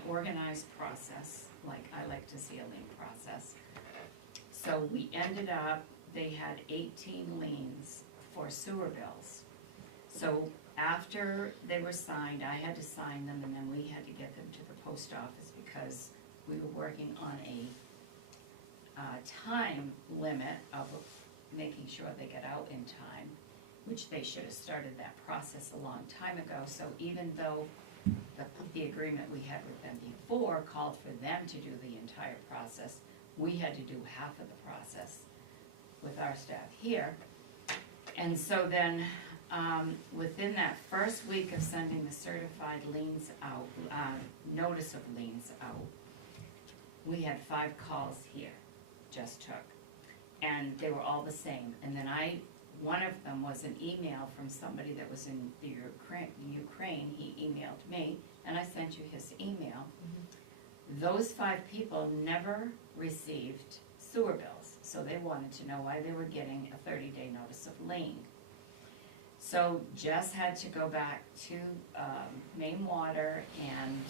organized process, like I like to see a lean process. So we ended up, they had 18 liens for sewer bills. So after they were signed, I had to sign them, and then we had to get them to the post office because we were working on a time limit of making sure they get out in time, which they should have started that process a long time ago. So even though the agreement we had with them before called for them to do the entire process, we had to do half of the process with our staff here. And so then, within that first week of sending the certified liens out, notice of liens out, we had 5 calls here, just took. And they were all the same. And then one of them was an email from somebody that was in the Ukraine. He emailed me, and I sent you his email. Those 5 people never received sewer bills, so they wanted to know why they were getting a 30-day notice of lien. So Jess had to go back to Maine Water, and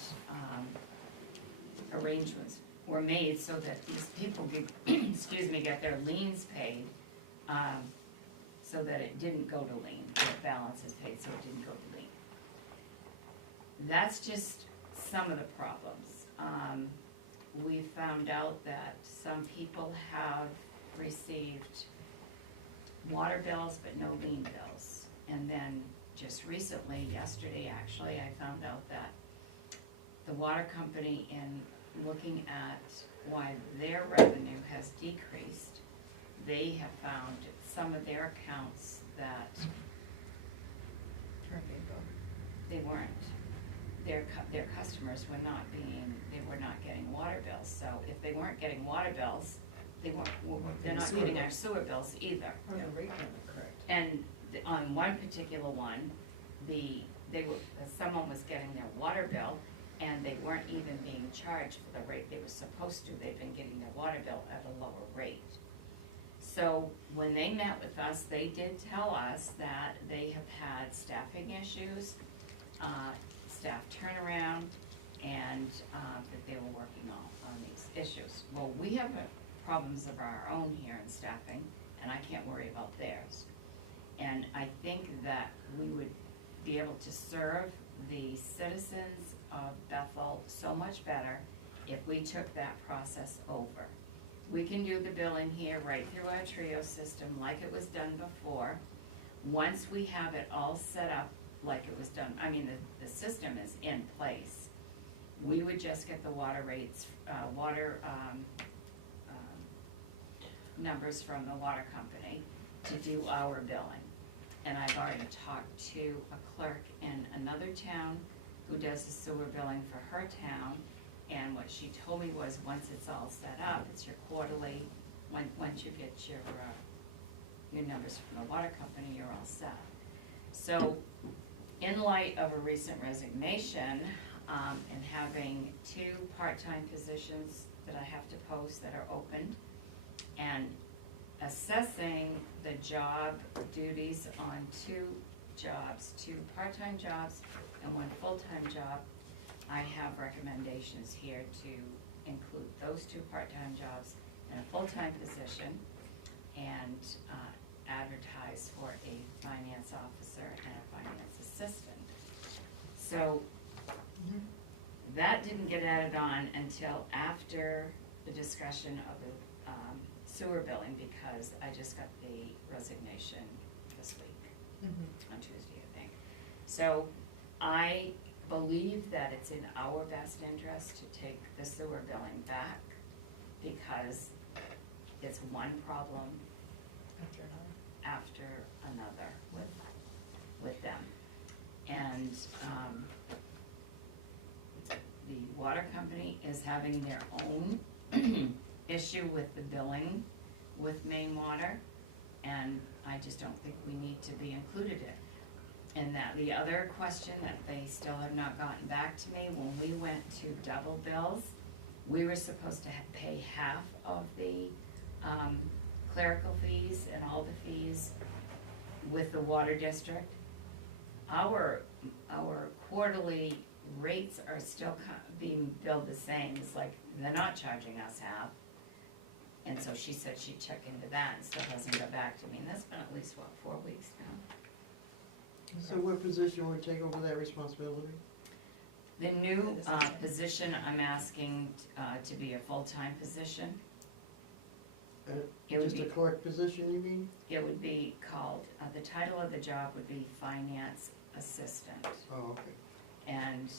arrangements were made so that these people get, get their liens paid, so that it didn't go to lien, the balance is paid so it didn't go to lien. That's just some of the problems. We found out that some people have received water bills but no lien bills. And then just recently, yesterday actually, I found out that the water company, in looking at why their revenue has decreased, they have found some of their accounts that they weren't, their customers were not getting water bills. So if they weren't getting water bills, they're not getting our sewer bills either. And on one particular one, someone was getting their water bill, and they weren't even being charged for the rate they were supposed to. They've been getting their water bill at a lower rate. So when they met with us, they did tell us that they have had staffing issues, staff turnaround, and that they were working on these issues. Well, we have problems of our own here in staffing, and I can't worry about theirs. And I think that we would be able to serve the citizens of Bethel so much better if we took that process over. We can do the billing here right through our Trio system like it was done before. Once we have it all set up like it was done, I mean, the system is in place. We would just get the water rates, numbers from the water company to do our billing. And I've already talked to a clerk in another town who does the sewer billing for her town, and what she told me was once it's all set up, it's your quarterly, once you get your numbers from the water company, you're all set. So in light of a recent resignation, and having 2 part-time positions that I have to post that are open, and assessing the job duties on 2 jobs, 2 part-time jobs and 1 full-time job, I have recommendations here to include those 2 part-time jobs in a full-time position, and advertise for a finance officer and a finance assistant. So that didn't get added on until after the discussion of the sewer billing, because I just got the resignation this week, on Tuesday, I think. So I believe that it's in our best interest to take the sewer billing back, because it's one problem after another with them. And the water company is having their own issue with the billing with Maine Water, and I just don't think we need to be included in that. The other question that they still have not gotten back to me, when we went to double bills, we were supposed to pay half of the clerical fees and all the fees with the water district. Our quarterly rates are still being billed the same, it's like, they're not charging us half. And so she said she'd check into that and still hasn't got back to me, and that's been at least, what, 4 weeks now? So what position would take over that responsibility? The new position I'm asking to be a full-time position. It would Just a be, clerk position, you mean? it would be called, the title of the job would be finance assistant. Oh, okay. And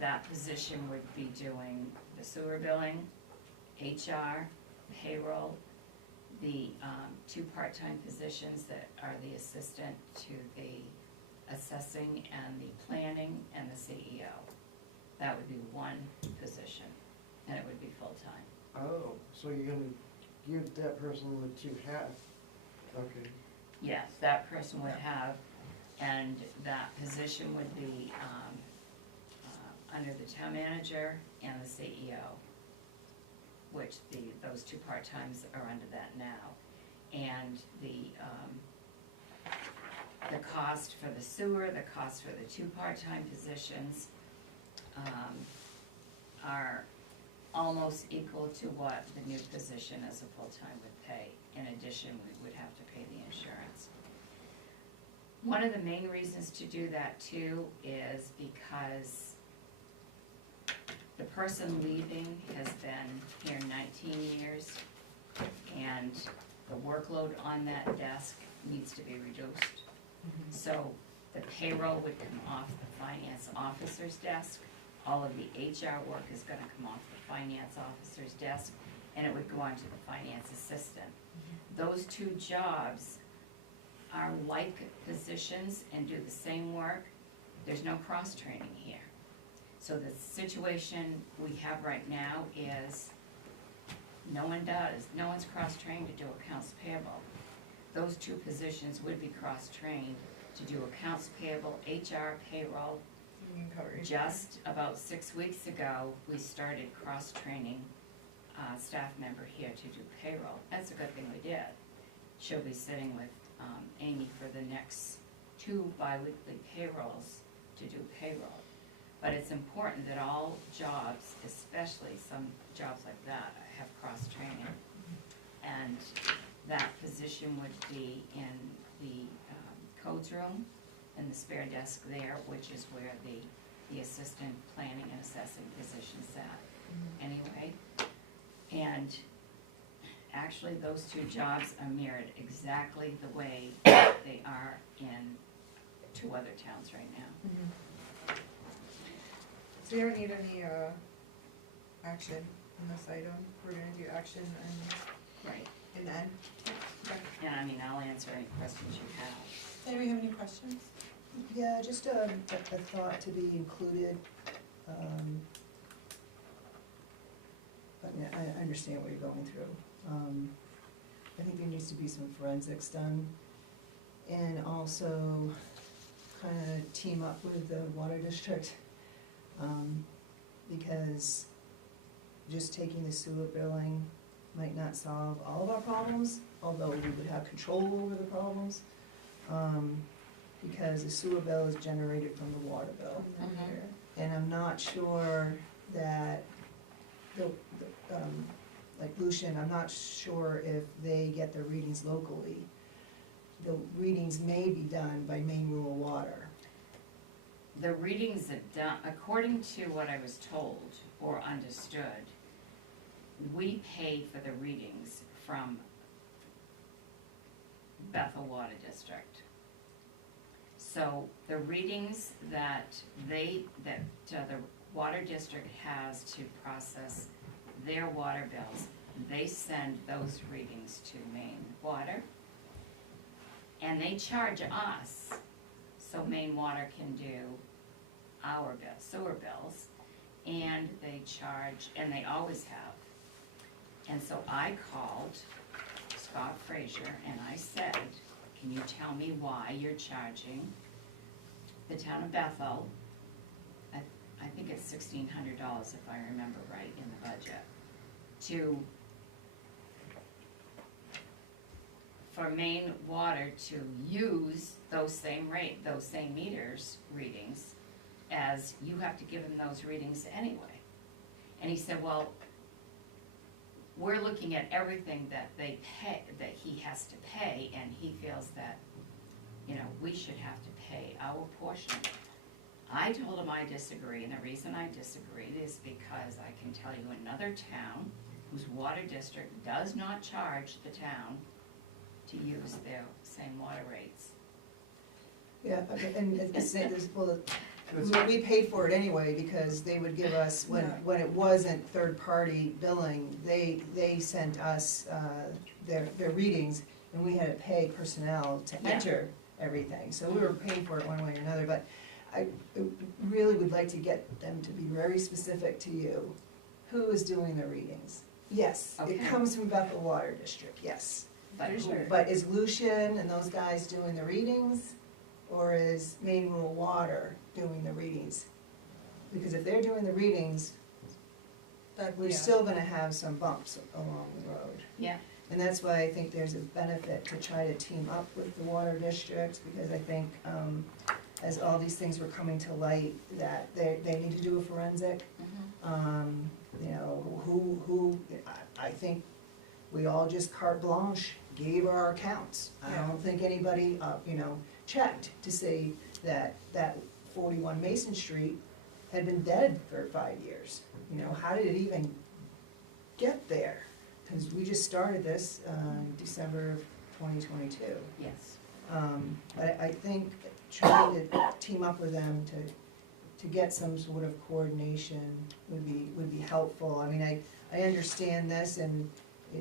that position would be doing the sewer billing, HR, payroll, the 2 part-time positions that are the assistant to the assessing and the planning and the CEO. That would be one position, and it would be full-time. Oh, so you're gonna give that person what you have? Okay. Yes, that person would have, and that position would be under the town manager and the CEO, which those 2 part-times are under that now. And the cost for the sewer, the cost for the 2 part-time positions are almost equal to what the new position as a full-time would pay. In addition, we would have to pay the insurance. One of the main reasons to do that too is because the person leaving has been here 19 years, and the workload on that desk needs to be reduced. So the payroll would come off the finance officer's desk, all of the HR work is gonna come off the finance officer's desk, and it would go on to the finance assistant. Those 2 jobs are like positions and do the same work. There's no cross-training here. So the situation we have right now is no one's cross-trained to do accounts payable. Those 2 positions would be cross-trained to do accounts payable, HR, payroll. Just about 6 weeks ago, we started cross-training a staff member here to do payroll. That's a good thing we did. She'll be sitting with Amy for the next 2 bi-weekly payrolls to do payroll. But it's important that all jobs, especially some jobs like that, have cross-training. And that position would be in the codes room, in the spare desk there, which is where the assistant planning and assessing position sat anyway. And actually, those 2 jobs are mirrored exactly the way they are in 2 other towns right now. So you don't need any action on this item? We're gonna do action Right. and then? Okay. And I mean, I'll answer any questions you have. Anybody have any questions? Yeah, just a thought to be included. But I understand what you're going through. I think there needs to be some forensics done, and also kind of team up with the water district, because just taking the sewer billing might not solve all of our problems, although we would have control over the problems. Because the sewer bill is generated from the water bill. And I'm not sure that, like Lucian, I'm not sure if they get their readings locally. The readings may be done by Maine Rural Water. The readings are done, according to what I was told or understood, we pay for the readings from Bethel Water District. So the readings that the water district has to process their water bills, they send those readings to Maine Water, and they charge us, so Maine Water can do our bill, sewer bills, and they charge, and they always have. And so I called Scott Frazier and I said, can you tell me why you're charging the town of Bethel, I think it's $1,600 if I remember right in the budget, for Maine Water to use those same meters readings as you have to give him those readings anyway. And he said, well, we're looking at everything that they pay, that he has to pay, and he feels that, you know, we should have to pay our portion. I told him I disagree, and the reason I disagreed is because I can tell you another town whose water district does not charge the town to use their same water rates. Yeah, okay, and it's, well, we paid for it anyway, because they would give us, when it wasn't third-party billing, they sent us, their readings, and we had to pay personnel to Yeah. enter everything, so we were paying for it one way or another, but I really would like to get them to be very specific to you. Who is doing the readings? Yes, Okay. it comes from Bethel Water District, yes. But who- But is Lucian and those guys doing the readings, or is Maine Rural Water doing the readings? Because if they're doing the readings, we're still gonna have some bumps along the road. Yeah, And that's why I think there's a benefit to try to team up with the water districts, because I think, as all these things were coming to light, that they need to do a forensic. You know, I think we all just carte blanche gave our accounts. I don't think anybody, you know, checked to say that 41 Mason Street had been dead for 5 years. You know, how did it even get there? Because we just started this, December of 2022. yes. But I think trying to team up with them to get some sort of coordination would be helpful. I mean, I understand this and,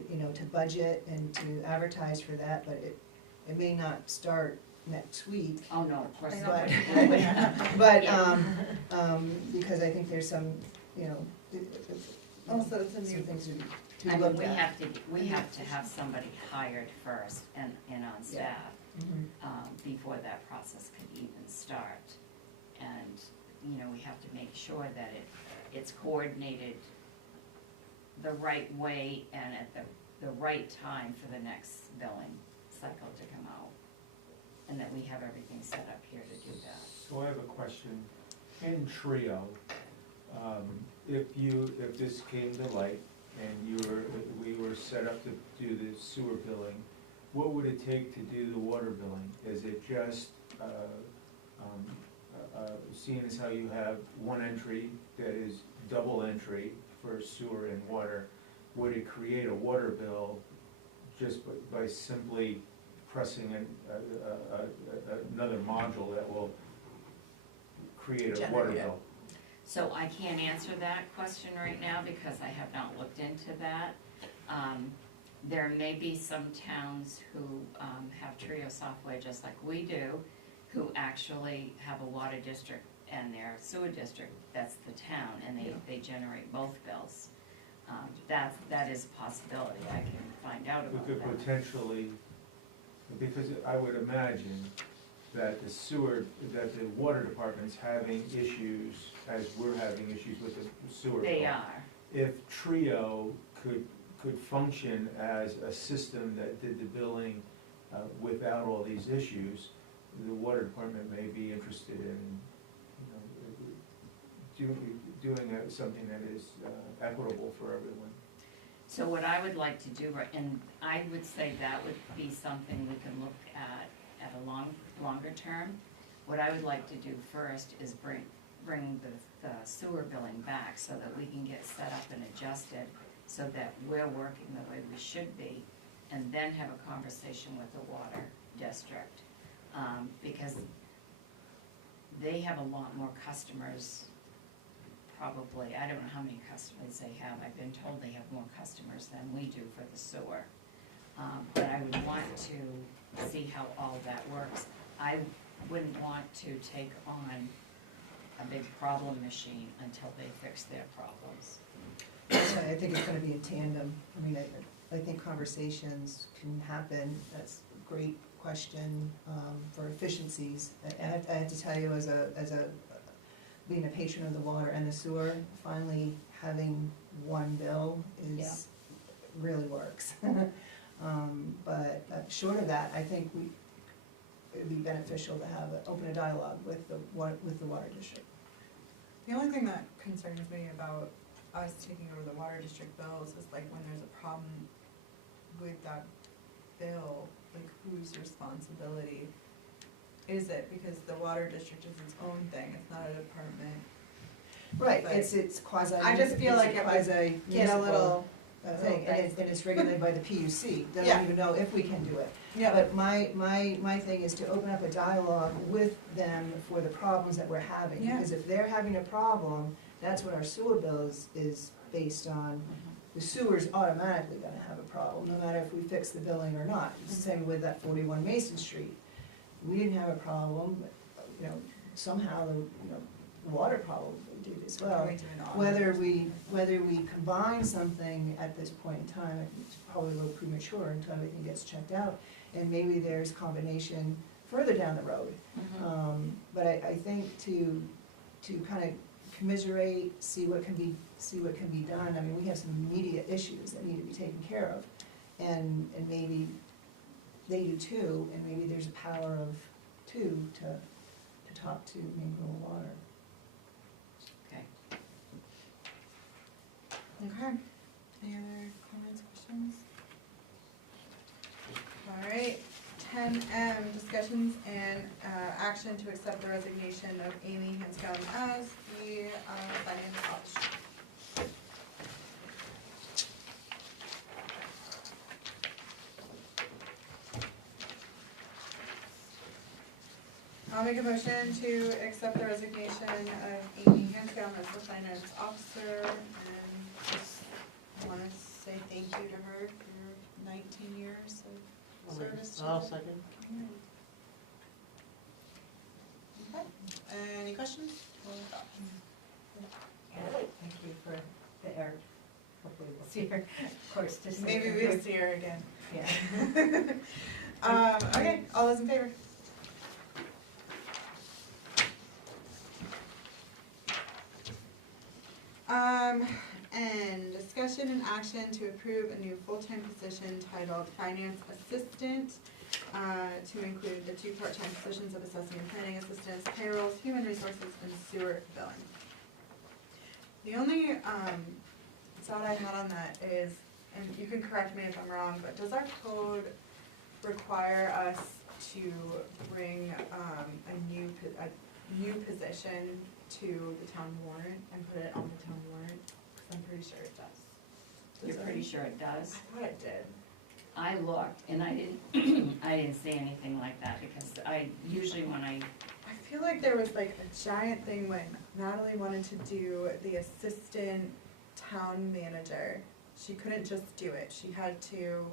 you know, to budget and to advertise for that, but it may not start next week. Oh, no, of course But, not. but, Yeah. because I think there's some, you know, Also, it's a some new, things to I mean, look we at. have to have somebody hired first and on staff, Mhm. before that process can even start. And, you know, we have to make sure that it's coordinated the right way and at the right time for the next billing cycle to come out. And that we have everything set up here to do that. So I have a question. In Trio, if this came to light and we were set up to do the sewer billing, what would it take to do the water billing? Is it just, seeing as how you have one entry that is double entry for sewer and water, would it create a water bill just by simply pressing another module that will create a water bill? So I can't answer that question right now because I have not looked into that. There may be some towns who have Trio software just like we do, who actually have a water district and their sewer district, that's the town, and they generate both bills. That is a possibility, I can find out We about could that. potentially, because I would imagine that that the water department's having issues as we're having issues with the sewer bill. They are, If Trio could function as a system that did the billing without all these issues, the water department may be interested in, you know, doing something that is equitable for everyone. so what I would like to do, and I would say that would be something we can look at a longer term. What I would like to do first is bring the sewer billing back so that we can get set up and adjusted so that we're working the way we should be, and then have a conversation with the water district. Because they have a lot more customers, probably, I don't know how many customers they have, I've been told they have more customers than we do for the sewer. But I would want to see how all that works. I wouldn't want to take on a big problem machine until they fix their problems. So I think it's gonna be in tandem. I mean, I think conversations can happen. That's a great question, for efficiencies. I have to tell you, as a, being a patron of the water and the sewer, finally having one bill really works. But short of that, I think it'd be beneficial to open a dialogue with the water district. The only thing that concerns me about us taking over the water district bills is like when there's a problem with that bill, like whose responsibility is it? Because the water district is its own thing, it's not a department. Right, But it's quasi. I just feel like it would quasi get a little, thing, and it's regulated by the PUC, they Yeah. don't even know if we can do it. yeah, But my thing is to open up a dialogue with them for the problems that we're having. Yeah. Because if they're having a problem, that's what our sewer bill is based on. The sewer's automatically gonna have a problem, no matter if we fix the billing or not. It's the same with that 41 Mason Street. We didn't have a problem, but, you know, somehow, the water probably did as well. we do an audit. Whether we combine something at this point in time, I think it's probably a little premature until everything gets checked out. And maybe there's combination further down the road. But I think to kind of commiserate, see what can be done, I mean, we have some immediate issues that need to be taken care of. And maybe they do too, and maybe there's a power of two to talk to Maine Rural Water. Okay. Okay, any other comments, questions? All right, 10M, discussions and action to accept the resignation of Amy Hanscom as the finance officer. I'll make a motion to accept the resignation of Amy Hanscom as the finance officer, and just wanna say thank you to her for 19 years of service to I'll the second. community. Okay, any questions? Thank you for the air. Hopefully we'll see her, of course, just. Maybe we'll see her again. Yeah. Okay, all those in favor? And discussion and action to approve a new full-time position titled Finance Assistant, to include the 2 part-time positions of assessing and planning assistants, payrolls, human resources, and sewer billing. The only, thought I had on that is, and you can correct me if I'm wrong, but does our code require us to bring, a new position to the town warrant and put it on the town warrant? Cause I'm pretty sure it does. You're pretty sure it does? I thought it did. I looked, and I didn't, I didn't see anything like that, because I, usually when I, I feel like there was like a giant thing when Natalie wanted to do the assistant town manager. She couldn't just do it, she had to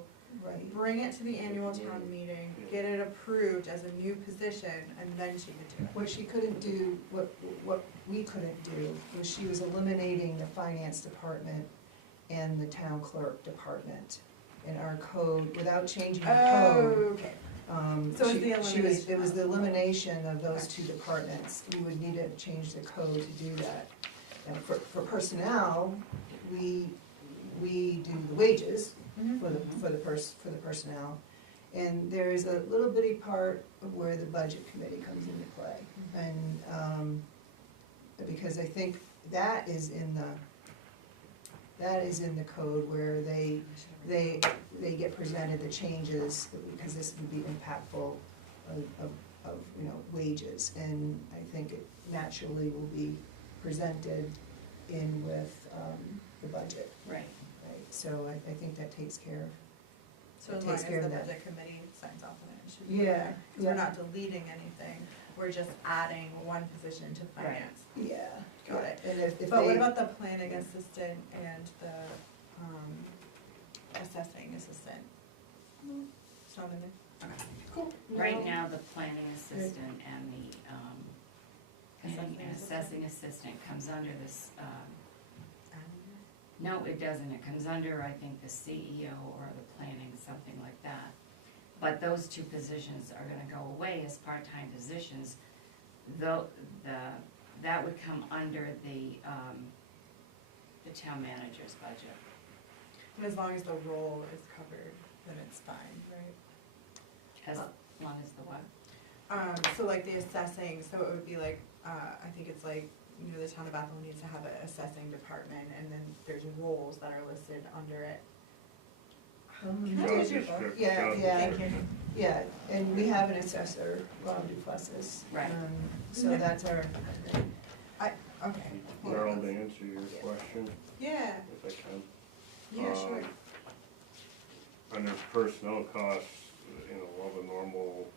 Right. bring it to the annual town meeting, get it approved as a new position, and then she could do it. What she couldn't do, what we couldn't do, was she was eliminating the finance department and the town clerk department in our code, without changing the code. Okay. It So it's the was elimination. the elimination of those 2 departments. We would need to change the code to do that. And for personnel, we do the wages for the personnel. And there is a little bitty part of where the budget committee comes into play. And, because I think that is in the code where they get presented the changes, because this would be impactful of wages. And I think it naturally will be presented in with, the budget. right, Right, so I think that takes care of. So as long as Takes care the of that. budget committee signs off on it, it should be Yeah, okay. Cause we're yeah. not deleting anything, we're just adding one position to finance. Yeah. Got it. And if But what they, about the planning assistant and the, assessing assistant? It's not in there? Okay, cool. right now, the planning assistant and the, Assessing and assessing assistant comes under this, no, it doesn't, it comes under, I think, the CEO or the planning, something like that. But those 2 positions are gonna go away as part-time positions, though, that would come under the town manager's budget. And as long as the role is covered, then it's fine, right? As long as the what? So like the assessing, so it would be like, I think it's like the town of Bethel needs to have an assessing department, and then there's roles that are listed under it. Um, Job Here's your description, book. Yeah, job yeah. Thank you. Yeah, and we have an assessor, Rob Duplessis. Right. So that's our, Okay. Carol, to answer your question, Yeah, if I can. yeah, sure. Under personnel costs, all the normal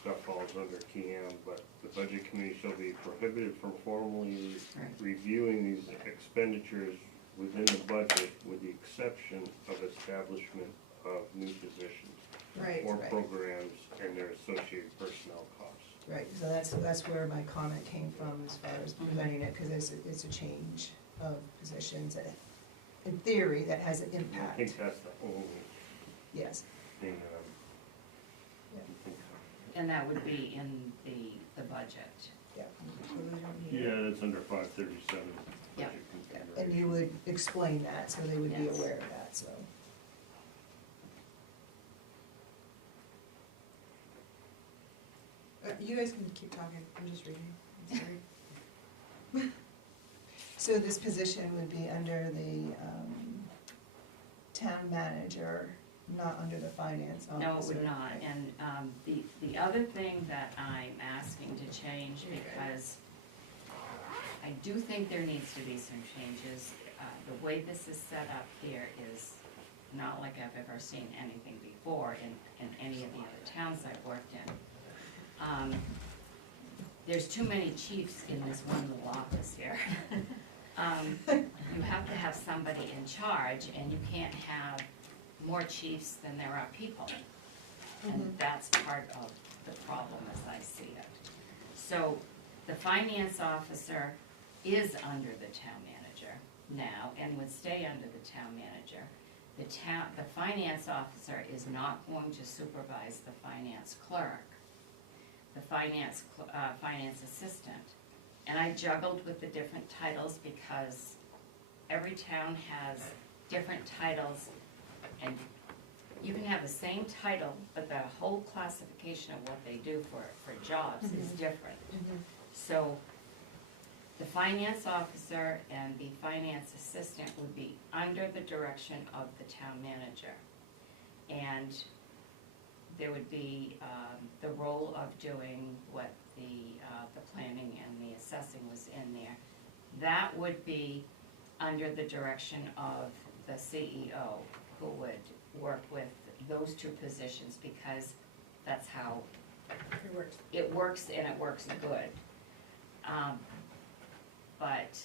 stuff falls under KM, but the budget committee shall be prohibited from formally Right. reviewing these expenditures within the budget with the exception of establishment of new positions Right, or right. programs and their associated personnel costs. right, so that's where my comment came from as far as presenting it, because it's a change of positions that, in theory, that has an I impact, think that's the only yes. thing, And that would be in the budget. So we don't need it. yeah, that's under 537. Yeah. budget And you consideration. would explain that, so they would be Yes. aware of that, so. You guys can keep talking, I'm just reading, I'm sorry. So this position would be under the town manager, not under the finance officer? No, it would not, and, the other thing that I'm asking to change, because I do think there needs to be some changes. The way this is set up here is not like I've ever seen anything before in any of the other towns I've worked in. There's too many chiefs in this one little office here. You have to have somebody in charge, and you can't have more chiefs than there are people. And that's part of the problem as I see it. So the finance officer is under the town manager now and would stay under the town manager. The finance officer is not going to supervise the finance clerk, the finance assistant. And I juggled with the different titles because every town has different titles, and you can have the same title, but the whole classification of what they do for jobs is different. So the finance officer and the finance assistant would be under the direction of the town manager. And there would be the role of doing what the planning and the assessing was in there. That would be under the direction of the CEO, who would work with those two positions, because that's how It works. it works, and it works good. But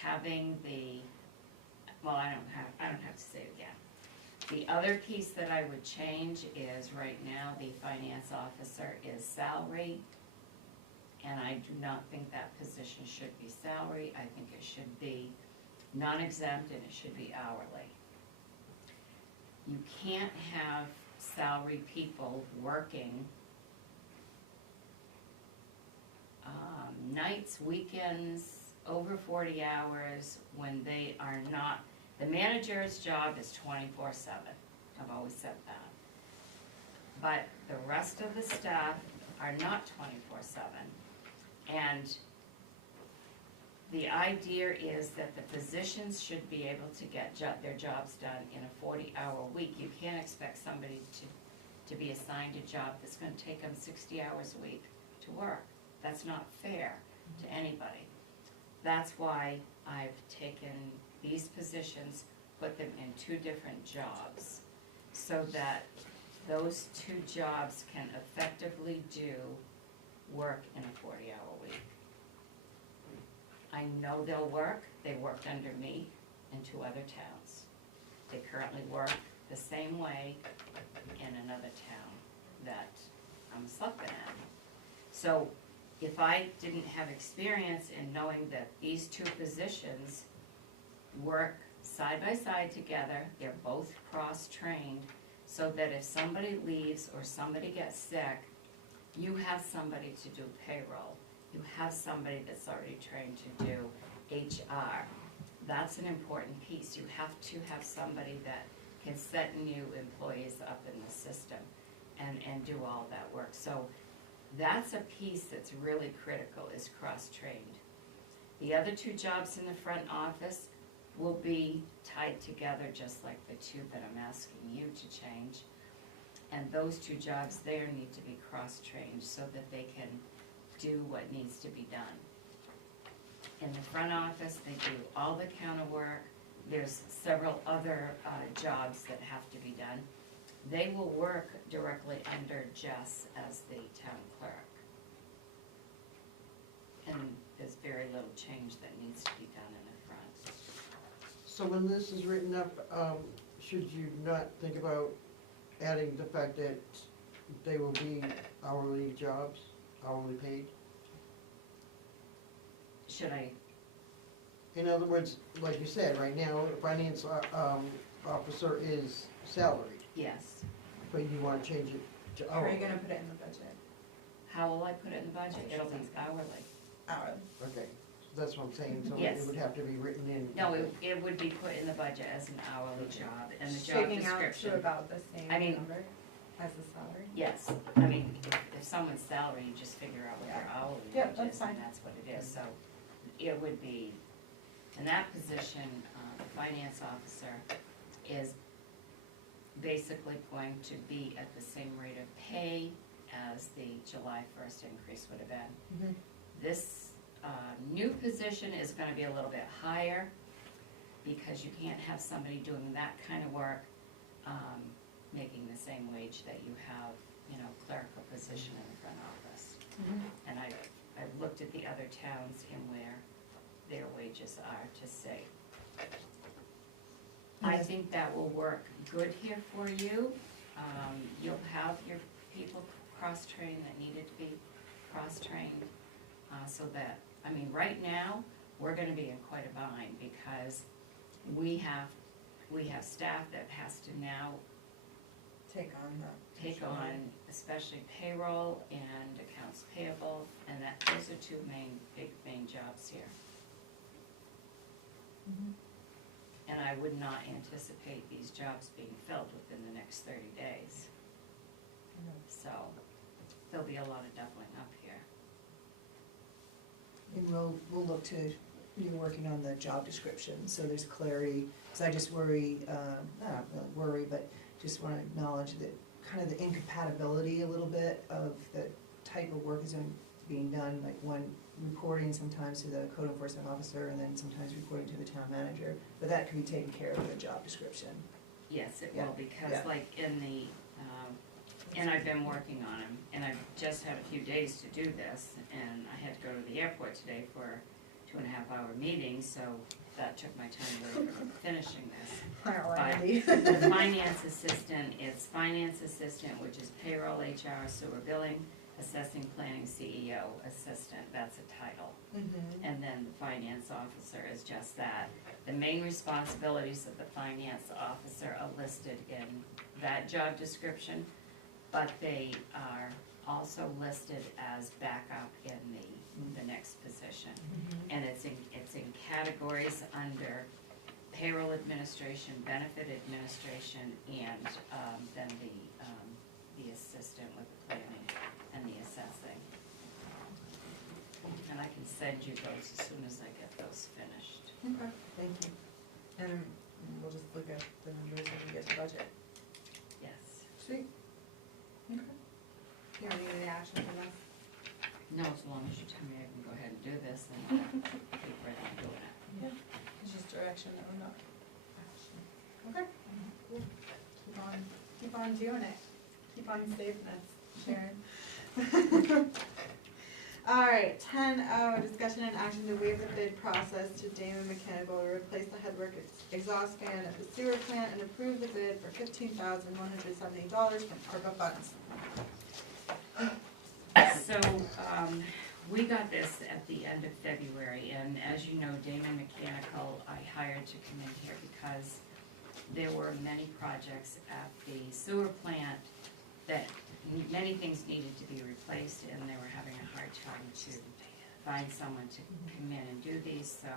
having I don't have to say it again. The other piece that I would change is, right now, the finance officer is salary, and I do not think that position should be salary. I think it should be non-exempt, and it should be hourly. You can't have salary people working nights, weekends, over 40 hours, when they are not. The manager's job is 24/7, I've always said that. But the rest of the staff are not 24/7. And the idea is that the positions should be able to get their jobs done in a 40-hour week. You can't expect somebody to be assigned a job that's gonna take them 60 hours a week to work. That's not fair to anybody. That's why I've taken these positions, put them in two different jobs, so that those two jobs can effectively do work in a 40-hour week. I know they'll work. They worked under me in two other towns. They currently work the same way in another town that I'm a selectman at. So if I didn't have experience in knowing that these two positions work side by side together, they're both cross-trained, so that if somebody leaves or somebody gets sick, you have somebody to do payroll. You have somebody that's already trained to do HR. That's an important piece. You have to have somebody that can set new employees up in the system and do all that work. So that's a piece that's really critical, is cross-training. The other two jobs in the front office will be tied together, just like the two that I'm asking you to change. And those two jobs there need to be cross-trained so that they can do what needs to be done. In the front office, they do all the counter work. There's several other jobs that have to be done. They will work directly under Jess as the town clerk. And there's very little change that needs to be done in the front. So when this is written up, should you not think about adding the fact that they will be hourly jobs, hourly paid? Should I? In other words, like you said, right now, the finance officer is salaried, Yes. but you want to change it to How are hourly. you gonna put it in the budget? How will I put it in the budget? It'll be hourly. Hourly. Okay, so that's what I'm saying, so Yes. it would have to be written in. No, it would be put in the budget as an hourly job, and the job Shaking out to description. about the same I mean- number as the salary? Yes, I mean, if someone's salary, you just figure out what their hourly Yeah, wage that's is, fine. and that's what it is, so it would be, in that position, the finance officer is basically going to be at the same rate of pay as the July 1st increase would have been. Mhm. This new position is gonna be a little bit higher, because you can't have somebody doing that kind of work, making the same wage that you have, clerical position in the front office. And I've looked at the other towns and where their wages are to see. I think that will work good here for you. You'll have your people cross-trained that needed to be cross-trained, so that, right now, we're gonna be in quite a bind, because we have staff that has to now Take on the. take on especially payroll and accounts payable, and those are two main jobs here. And I would not anticipate these jobs being filled within the next 30 days. So, there'll be a lot of doubling up here. And we'll look to, you're working on the job description, so there's clarity, because I just worry, not really worry, but just want to acknowledge that kind of the incompatibility a little bit of the type of work is being done, like one reporting sometimes to the code enforcement officer and then sometimes reporting to the town manager, but that can be taken care of in the job description. Yes, it Yeah, will, because yeah. like in the, and I've been working on them, and I've just had a few days to do this, and I had to go to the airport today for a 2.5-hour meeting, so that took my time away from finishing this. Priority. But the finance assistant, it's finance assistant, which is payroll, HR, sewer billing, assessing, planning, CEO assistant, that's a title. And then the finance officer is just that. The main responsibilities of the finance officer are listed in that job description, but they are also listed as backup in the next position. And it's in categories under payroll administration, benefit administration, and then the assistant with the planning and the assessing. And I can send you those as soon as I get those finished. Okay, thank you. And we'll just look at the numbers when we get to budget. Yes. Sweet. Okay. You want any action from us? No, as long as you tell me I can go ahead and do this, then I'll keep right on doing it. Yeah. It's just direction that we're not action. Okay, cool. Keep on doing it. Keep on saving us, Sharon. All right, 10O, discussion and action to waive the bid process to Damon Mechanical to replace the headwork exhaust fan at the sewer plant and approve the bid for $15,170 from ARPA funds. So, we got this at the end of February, and as you know, Damon Mechanical, I hired to come in here because there were many projects at the sewer plant that many things needed to be replaced, and they were having a hard time to find someone to come in and do these, so,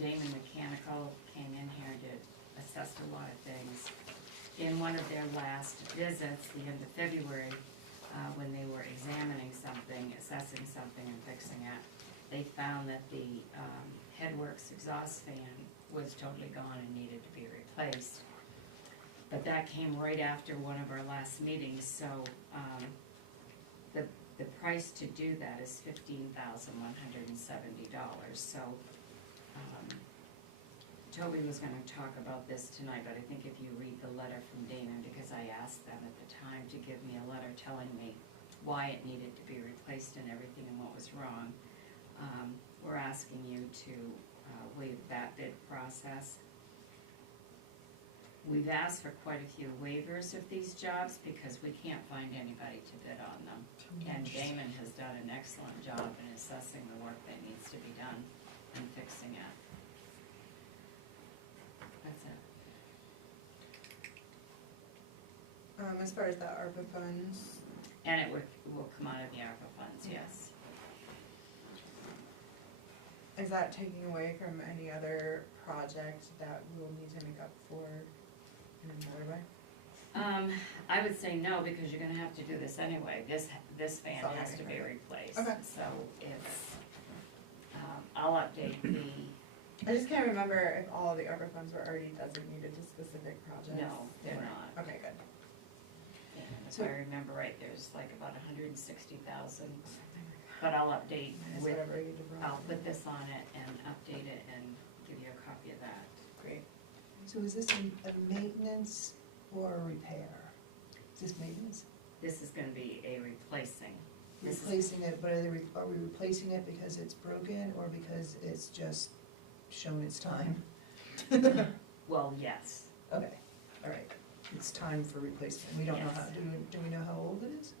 Damon Mechanical came in here and did, assessed a lot of things. In one of their last visits, the end of February, when they were examining something, assessing something and fixing it, they found that the Headworks exhaust fan was totally gone and needed to be replaced. But that came right after one of our last meetings, so the price to do that is $15,170. So Toby was gonna talk about this tonight, but I think if you read the letter from Damon, because I asked them at the time to give me a letter telling me why it needed to be replaced and everything and what was wrong, we're asking you to waive that bid process. We've asked for quite a few waivers of these jobs because we can't find anybody to bid on them. And Damon has done an excellent job in assessing the work that needs to be done and fixing it. That's it. As far as the ARPA funds, And it will come out of the ARPA funds, yes. is that taking away from any other project that we will need to make up for in another way? I would say no, because you're gonna have to do this anyway. This fan Sorry. has to be replaced. Okay. So it's, I'll update the, I just can't remember if all of the ARPA funds were already designated to specific projects. no, they're not. Okay, good. And if I remember right, there's like about 160,000, but I'll update Minus with, whatever you did wrong. I'll put this on it and update it and give you a copy of that. Great. So is this a maintenance or a repair? Is this maintenance? This is gonna be a replacing. This is- Replacing it, but are we replacing it because it's broken or because it's just shown its time? Well, yes. Okay, all right. It's time for replacement. We don't know how, Yes. do we know how old it is?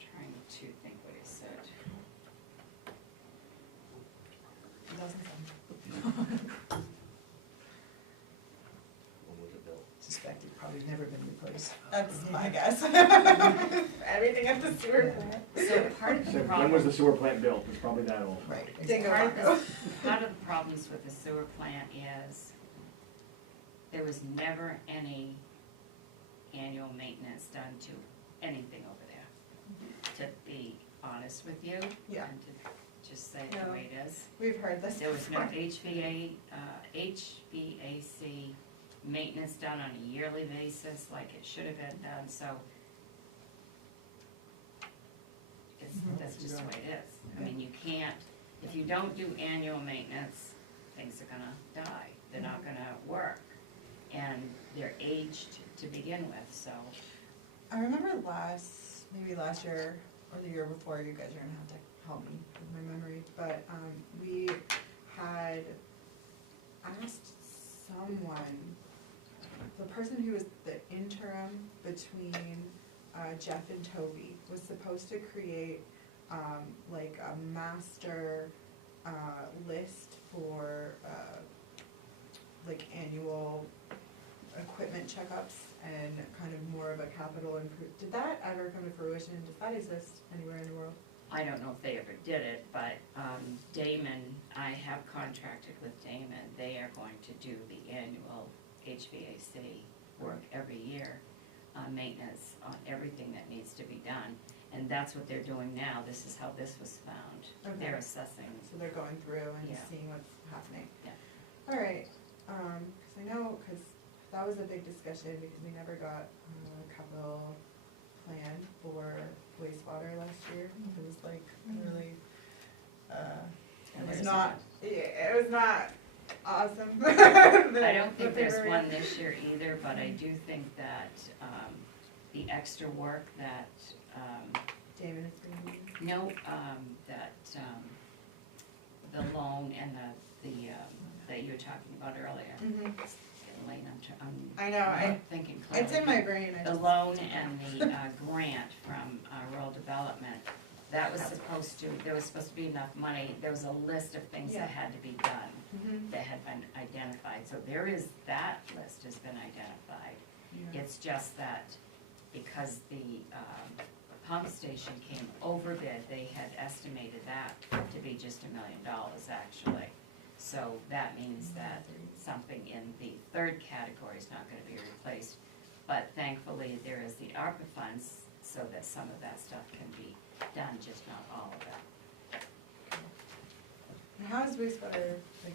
Trying to think what he said. 2007. When was it built? Suspect it's probably never been replaced. That's my guess. Everything at the sewer plant. So part of So the when problem. was the sewer plant built? It's probably that old. Right. Dingo Part of Bongo. part of the problems with the sewer plant is there was never any annual maintenance done to anything over there, to be honest with you. Yeah. And to just say it the No. way it is. We've heard this. There was no before. HVAC maintenance done on a yearly basis like it should have been done, so that's just the way it is. I mean, you can't, if you don't do annual maintenance, things are gonna die, they're not gonna work. And they're aged to begin with, so. I remember maybe last year or the year before, you guys are gonna have to help me with my memory, but, we had asked someone, the person who was the interim between, Jeff and Toby was supposed to create, like a master, list for, like annual equipment checkups and kind of more of a capital did that ever come to fruition? Does that exist anywhere in the world? I don't know if they ever did it, but Damon, I have contracted with Damon, they are going to do the annual HVAC work every year, maintenance on everything that needs to be done. And that's what they're doing now, this is how this was found. Okay. They're assessing. So they're going through and Yeah. seeing what's happening? Yeah. All right, cause I know, cause that was a big discussion because we never got a capital plan for wastewater last year. It was like really, And it was there's not, it was not awesome. I don't think there's one this year either, but I do think that the extra work that, Damon is bringing. that the loan and the that you were talking about earlier. Mhm. It's getting late, I know, I'm thinking clearly. it's in my brain, I The just. loan and the grant from rural development, that was supposed to, there was supposed to be enough money, there was a list of things Yeah. that had to be done, Mhm. that had been identified, so that list has been identified. Yeah. It's just that because the pump station came over bid, they had estimated that to be just $1 million actually. So that means that something in the third category is not gonna be replaced. But thankfully, there is the ARPA funds, so that some of that stuff can be done just not all of it. And how is wastewater, like,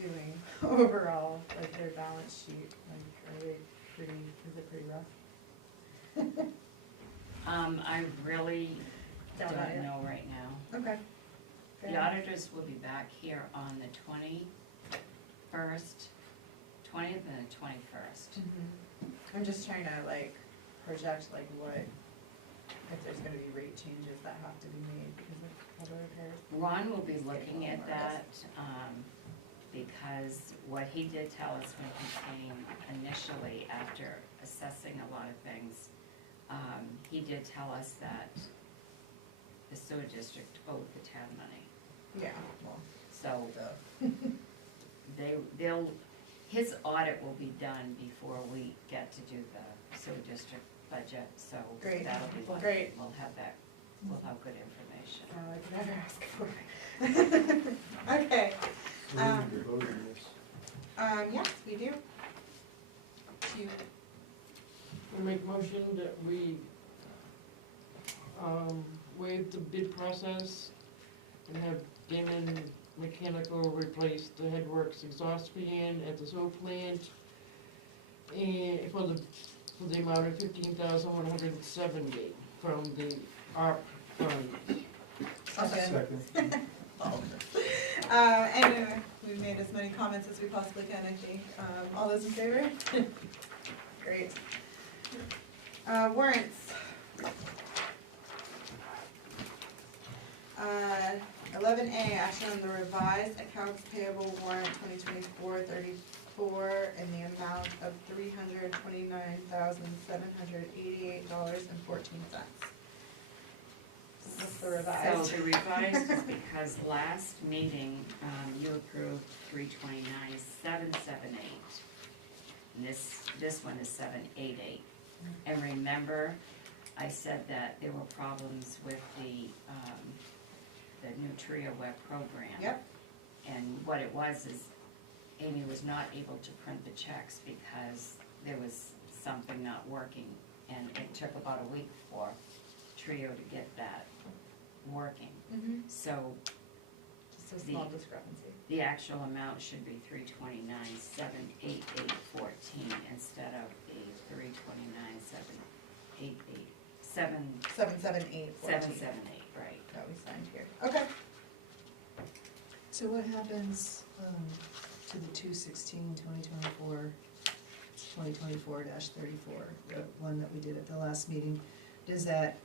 doing overall, like their balance sheet, like, are they pretty, is it pretty rough? I really Don't know yet. don't know right now. Okay. The auditors will be back here on the 21st, 20th and the 21st. I'm just trying to like project like what, if there's gonna be rate changes that have to be made because of other repairs. Ron will be looking at that, because what he did tell us when he came initially after assessing a lot of things, he did tell us that the sewer district owed the town money. Yeah, well, So duh. they'll, his audit will be done before we get to do the sewer district budget, so Great. that'll be when Great. we'll have that, we'll have good information. I could never ask for. Okay, So we need to vote on this. yes, we do. Do you, I make motion that we, waive the bid process and have Damon Mechanical replace the Headworks exhaust fan at the sewer plant, and for the amount of $15,170 from the ARP fund. Second. Anyway, we've made as many comments as we possibly can, I think. All those in favor? Great. Warrants. 11A, action on the revised accounts payable warrant 2024-34 in the amount of $329,788.14. What's the revised? So the revised is because last meeting, you approved 329,778. And this one is 788. And remember, I said that there were problems with the Nutria web program. Yep. And what it was is Amy was not able to print the checks because there was something not working. And it took about a week for Trio to get that working. Mm-hmm. So Just a small discrepancy. the actual amount should be 329,788.14 instead of the 329,788, 778. 778, right. That we signed here. Okay. So what happens, to the 2024 2024-34, the one that we did at the last meeting? Does that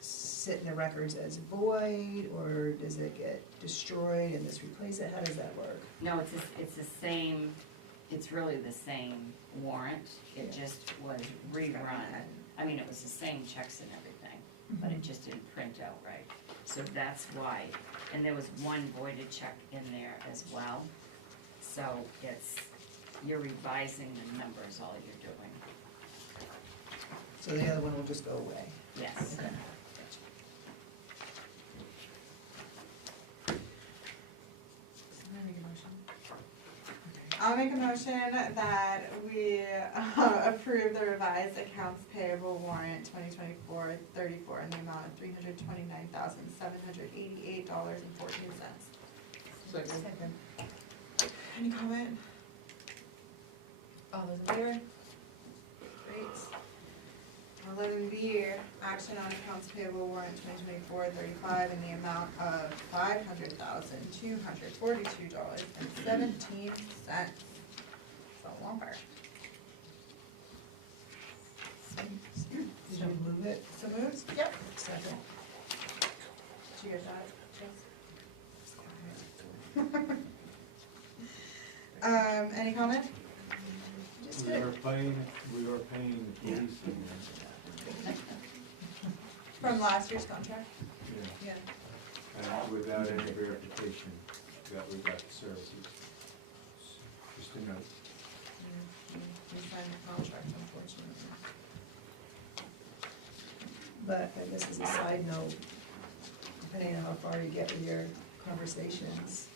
sit in the records as void, or does it get destroyed and just replace it? How does that work? No, it's the same, it's really the same warrant, it just was rerun. I mean, it was the same checks and everything, but it just didn't print out right. So that's why, and there was one voided check in there as well. So you're revising the numbers, all you're doing. So the other one will just go away? Yes. Okay. I'll make a motion that we approve the revised accounts payable warrant 2024-34 in the amount of $329,788.14. Second. Any comment? All those in favor? Great. 11B, action on accounts payable warrant 2024-35 in the amount of $500,242.17. So lumber. Did you move it? So moved? Yep. Second. Did you hear that? Any comment? Just We good. are paying the police and, From last year's contract? yeah, Yeah. and without any verification that we got the services. Just a note. We signed the contract, unfortunately. But I guess as a side note, depending on how far you get with your conversations,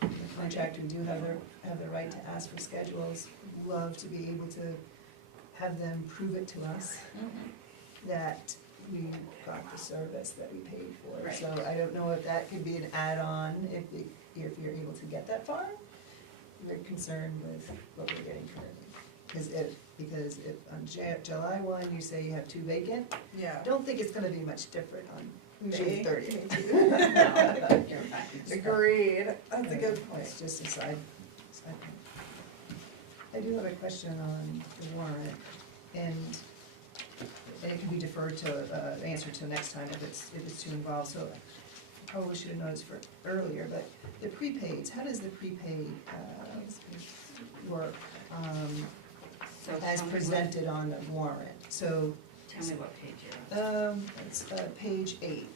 the contractor do have the right to ask for schedules. Love to be able to have them prove it to us that we got got the service that we paid for. Right. So I don't know if that could be an add-on if you're able to get that far. We're concerned with what we're getting currently. Because if on July 1, you say you have 2 vacant, Yeah. I don't think it's gonna be much different on Me. June 30th. No, you're fine. Agreed, that's a good point. It's just a side point. I do have a question on the warrant, and it can be deferred to, answer to next time if it's too involved, so I probably should have noticed for earlier, but the prepaids, how does the prepaid, work, So as tell me presented on the warrant? So, Tell me what page you're on. it's, page 8.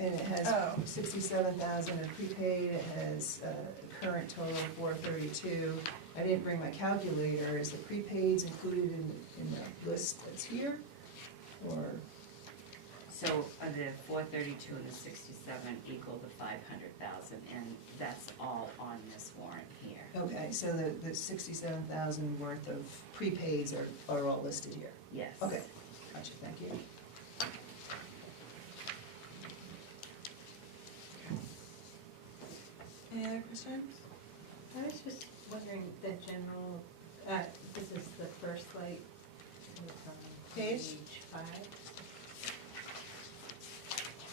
And it has Oh. 67,000 in prepaid, it has current total 432. I didn't bring my calculator, is the prepaids included in the list that's here? Or, So the 432 and the 67 equal the 500,000, and that's all on this warrant here. okay, so the 67,000 worth of prepaids are all listed here? Yes. Okay, gotcha, thank you. Any other questions? I was just wondering, the general, this is the first light, it's on Page? page 5.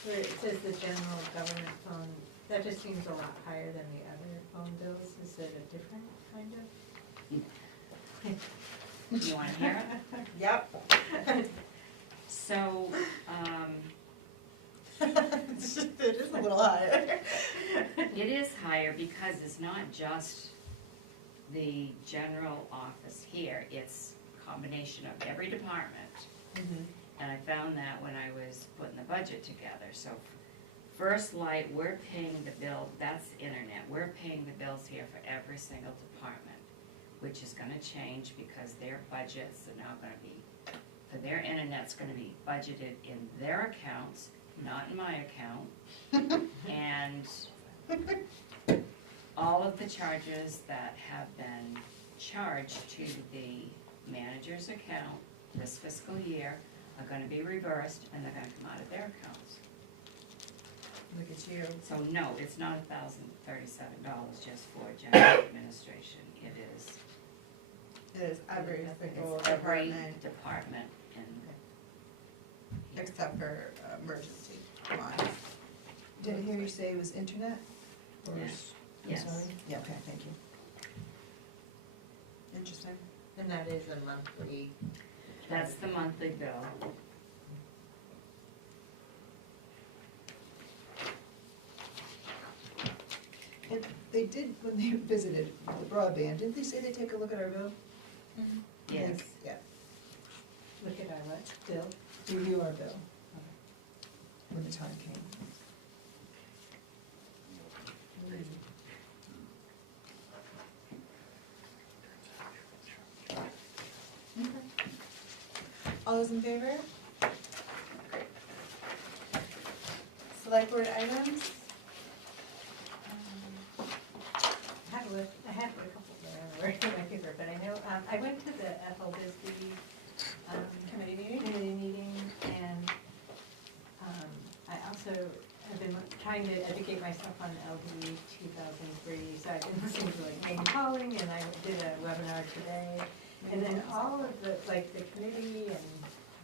Where it says the general government phone, that just seems a lot higher than the other phone bills, is it a different kind of? You wanna hear it? Yep. So, It is a little higher. it is higher because it's not just the general office here, it's a combination of every department. And I found that when I was putting the budget together, so First Light, we're paying the bill, that's internet, we're paying the bills here for every single department, which is gonna change because their budgets are now gonna be, for their internet's gonna be budgeted in their accounts, not in my account. And all of the charges that have been charged to the manager's account this fiscal year are gonna be reversed and they're gonna come out of their accounts. Look at you. So no, it's not $1,037 just for general administration, it is. It is every single It's every department, department in. except for emergency lines. Did I hear you say it was internet? Or Yes. I'm Yes. sorry? Yeah, okay, thank you. Interesting. And that is a monthly. That's the monthly bill. And they did, when they visited the broadband, didn't they say they'd take a look at our bill? Yes. Yeah, Look at our what, bill? review our bill, when the time came. All those in favor? Select board items? I have a couple there in my paper, but I know, I went to the FLBISD Committee meeting? committee meeting, and I also have been trying to educate myself on LD 2003, so I've been listening to like Megan Calling, and I did a webinar today. And then all of the, like the committee and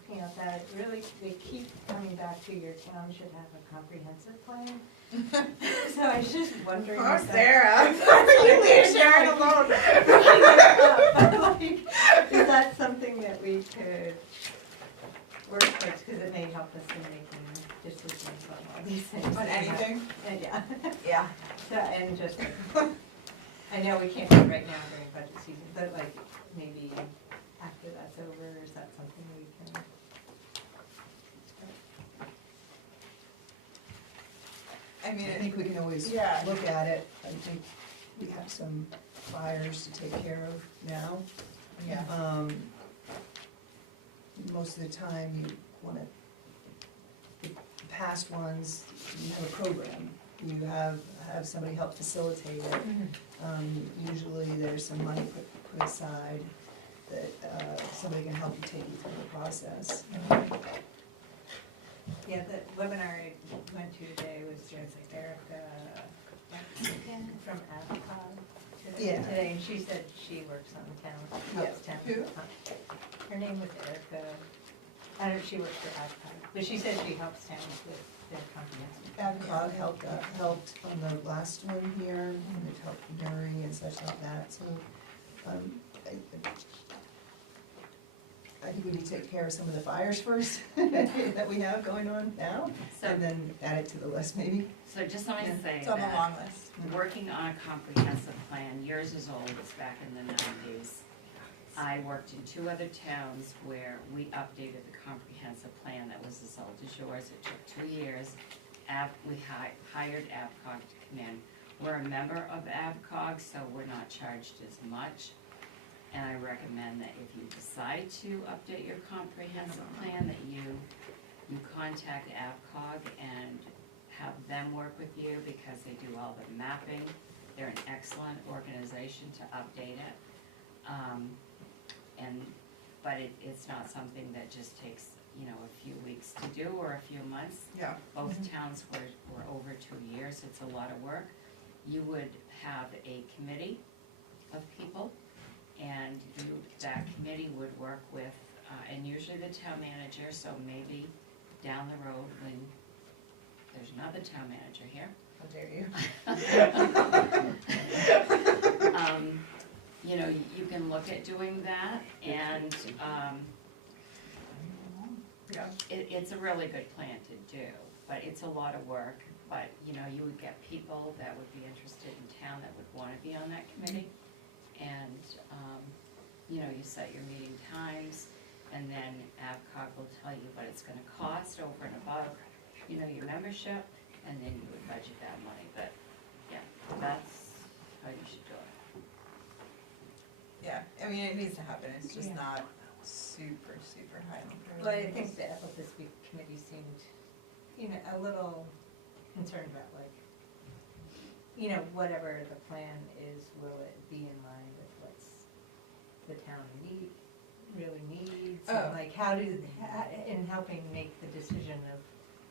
talking about that, really, they keep coming back to your town should have a comprehensive plan. So I was just wondering. Oh, if that- Sarah, you leave Sharon alone. Like, is that something that we could work towards, because it may help us in making decisions on all these things. On anything? And yeah, Yeah. so, and just, I know we can't do it right now during budget season, but like, maybe after that's over, is that something we can? I mean, I think we can always Yeah. look at it. I think we have some fires to take care of now. yeah. Most of the time, you wanna, the past ones, you have a program. You have somebody help facilitate it. Usually there's some money put aside that somebody can help you take you through the process. her today, and she said she works on town, helps town. Who? Her name was Erica, I don't know if she works for AdCom, but she said she helps towns with their comprehensive. AdCog helped on the last one here, and it helped during and such like that, so, I think we need to take care of some of the fires first that we have going on now, So, and then add it to the list maybe. so just let me Yeah, say it's on the that long list. working on a comprehensive plan, yours is old, it's back in the 90s. I worked in 2 other towns where we updated the comprehensive plan that was as old as yours. It took 2 years. We hired AvCog to come in. We're a member of AvCog, so we're not charged as much. And I recommend that if you decide to update your comprehensive plan, that you contact AvCog and have them work with you because they do all the mapping. They're an excellent organization to update it. But it's not something that just takes, a few weeks to do or a few months. Yeah. Both towns were over 2 years, it's a lot of work. You would have a committee of people, and that committee would work with, and usually the town manager, so maybe down the road when there's another town manager here. How dare you? You can look at doing that, and, Yeah. it's a really good plan to do, but it's a lot of work. But, you would get people that would be interested in town that would wanna be on that committee. And, you set your meeting times, and then AvCog will tell you what it's gonna cost over and above, your membership, and then you would budget that money. But, yeah, that's how you should do it. Yeah, I mean, it needs to happen, it's just Yeah. not super, super high on the Well, I priority think list. the Ethical Committee seemed, a little concerned about whatever the plan is, will it be in line with what's the town really needs? Oh. And in helping make the decision of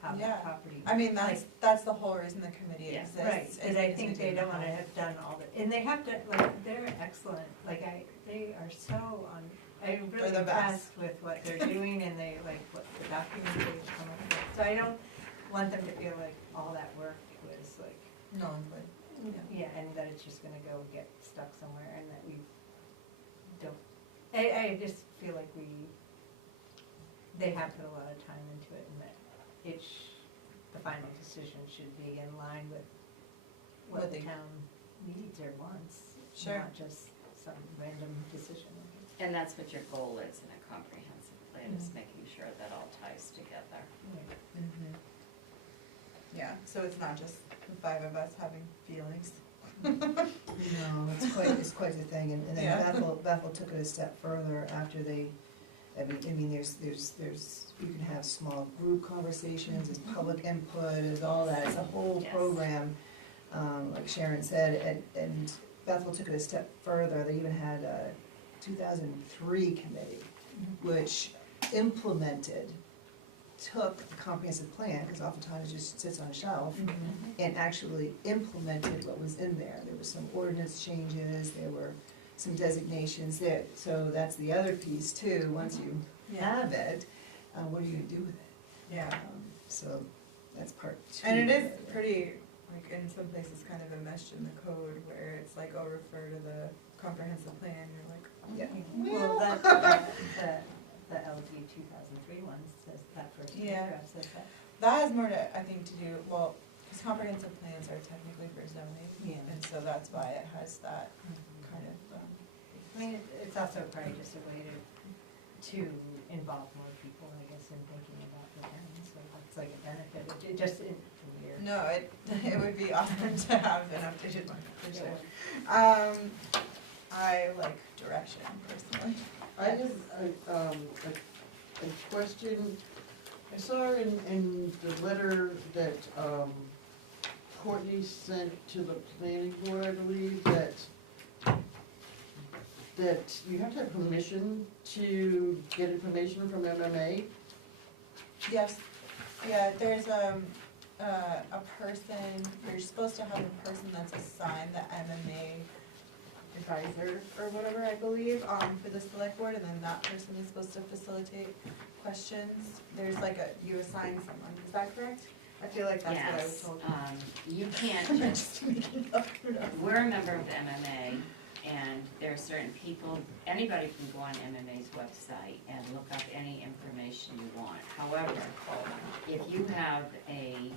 how the Yeah. property. I mean, that's the whole reason the committee Yeah. exists. Right, is because I because think we they didn't don't wanna have- have done all the, and they have to, they're excellent, they are so on, I'm really the best. impressed with what they're doing and what the documents they've come up with. So I don't want them to feel like all that work was No one would. yeah, and that it's just gonna go get stuck somewhere and that we don't, I just feel like they have put a lot of time into it and that the final decision should be in line with what What the they- town needs or wants, Sure. not just some random decision. And that's what your goal is in a comprehensive plan, is making sure that all ties together. Mhm. Yeah, so it's not just the 5 of us having feelings. No, it's quite a thing, and then Yeah. Bethel took it a step further after they, there's, you can have small group conversations, there's public input, there's all that, it's a whole Yes. program, like Sharon said, and Bethel took it a step further, they even had a 2003 committee, which took the comprehensive plan, because oftentimes it just sits on a shelf, and actually implemented what was in there. There were some ordinance changes, there were some designations there, so that's the other piece too, once you have it, what are you gonna do with it? Yeah. So that's part 2. And it is pretty, in some places, kind of enmeshed in the code where it's like, oh, refer to the comprehensive plan, you're like, Yeah. Well, that's, the LG 2003 one says, that first Yeah. paragraph says that. that has more to, I think, to do, well, because comprehensive plans are technically for zoning. Yeah. And so that's why it has that kind of, I mean, it's also probably just a way to involve more people, I guess, in thinking about the town, so that's like a benefit, it just, in your. no, it would be awesome to have an updated one, for sure. I like direction personally. I just, a question, I saw in the letter that, Courtney sent to the planning board, I believe, that you have to have permission to get information from MMA. Yes, yeah, there's a person, you're supposed to have a person that's assigned the MMA advisor or whatever, I believe, for the select board, and then that person is supposed to facilitate questions. There's like you assign someone, is that correct? I feel like that's what I was Yes, told. you can't I'm just, just making up, who knows? we're a member of the MMA, and there are certain people, anybody can go on MMA's website and look up any information you want. However, if you have a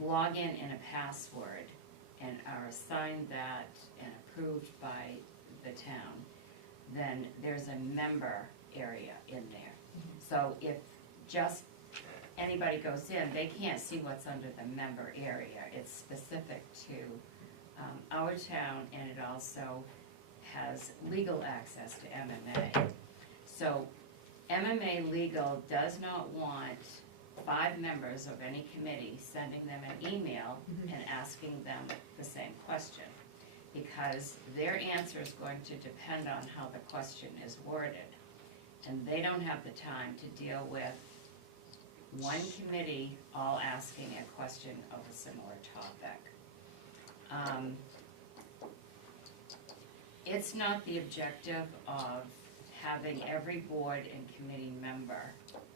login and a password and are assigned that and approved by the town, then there's a member area in there. So if just anybody goes in, they can't see what's under the member area. It's specific to our town, and it also has legal access to MMA. So MMA Legal does not want 5 members of any committee sending them an email and asking them the same question, because their answer is going to depend on how the question is worded. And they don't have the time to deal with one committee all asking a question of a similar topic. It's not the objective of having every board and committee member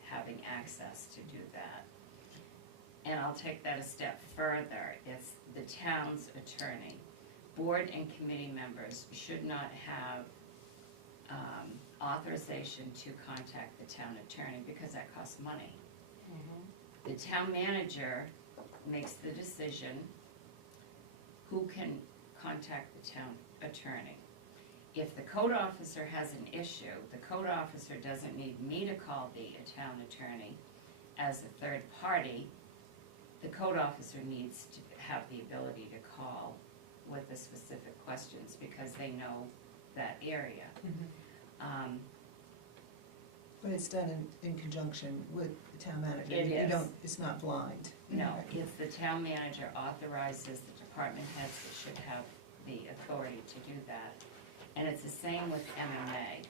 having access to do that. And I'll take that a step further. It's the town's attorney. Board and committee members should not have authorization to contact the town attorney, because that costs money. The town manager makes the decision who can contact the town attorney. If the code officer has an issue, the code officer doesn't need me to call the town attorney as a third party. The code officer needs to have the ability to call with the specific questions, because they know that area. But it's done in conjunction with the town manager. It You is. don't, it's not blind. No, it's the town manager authorizes the department heads that should have the authority to do that. And it's the same with MMA.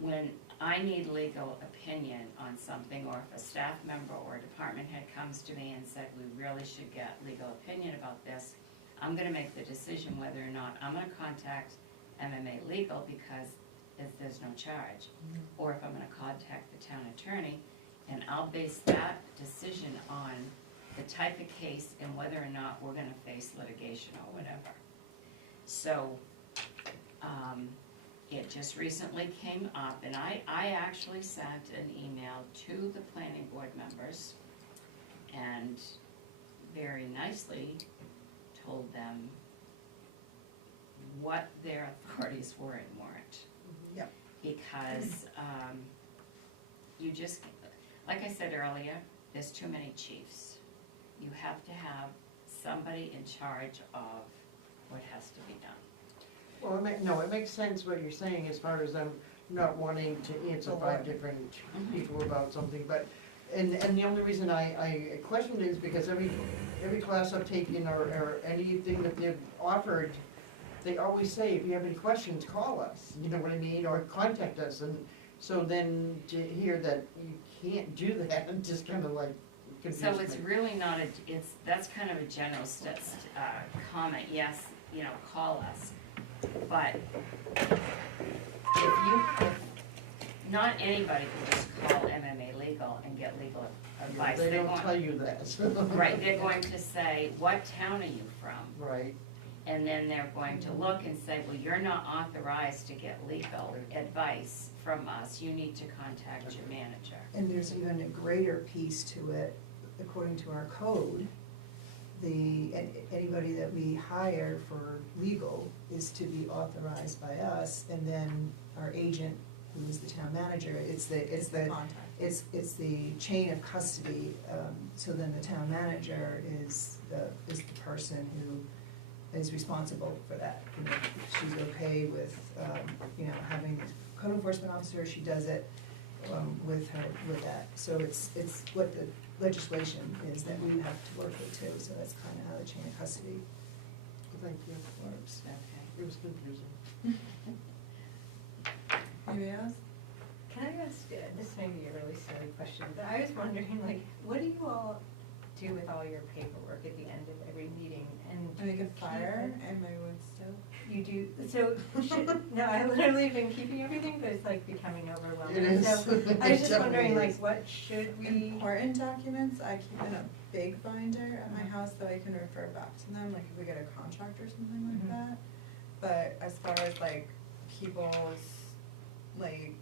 When I need legal opinion on something, or if a staff member or a department head comes to me and said, we really should get legal opinion about this, I'm gonna make the decision whether or not I'm gonna contact MMA Legal, because there's no charge, or if I'm gonna contact the town attorney, and I'll base that decision on the type of case and whether or not we're gonna face litigation or whatever. So, it just recently came up, and I actually sent an email to the planning board members and very nicely told them what their authorities were and weren't. Yep. Because you just, like I said earlier, there's too many chiefs. You have to have somebody in charge of what has to be done. Well, it makes sense what you're saying as far as them not wanting to answer 5 different people about something, but, and the only reason I questioned it is because every class I've taken or anything that they've offered, they always say, if you have any questions, call us, you know what I mean, or contact us, and so then to hear that you can't do that, I'm just kinda like confused. So it's really not that's kind of a general comment, yes, call us. But not anybody can just call MMA Legal and get legal advice. They don't tell you that. Right, they're going to say, what town are you from? Right. And then they're going to look and say, well, you're not authorized to get legal advice from us, you need to contact your manager. And there's even a greater piece to it, according to our code. Anybody that we hire for legal is to be authorized by us, and then our agent, who is the town manager, it's the chain of custody. So then the town manager is the person who is responsible for that. She's okay with, having a code enforcement officer, she does it with that. So it's what the legislation is that we have to work with too, so that's kind of how the chain of custody Thank you. works. Okay. It was confusing. Anybody else? Can I ask, this may be a really silly question, but I was wondering, like, what do you all do with all your paperwork at the end of every meeting, and. I make a keep fire it- and my wood stove. You do, so, no, I literally been keeping everything, but it's like becoming overwhelming. It is. So I was just It wondering, definitely like, is. what should we? Important documents, I keep in a big binder at my house so I can refer back to them, like if we get a contract or something like Mhm. that. But as far as like people's, like,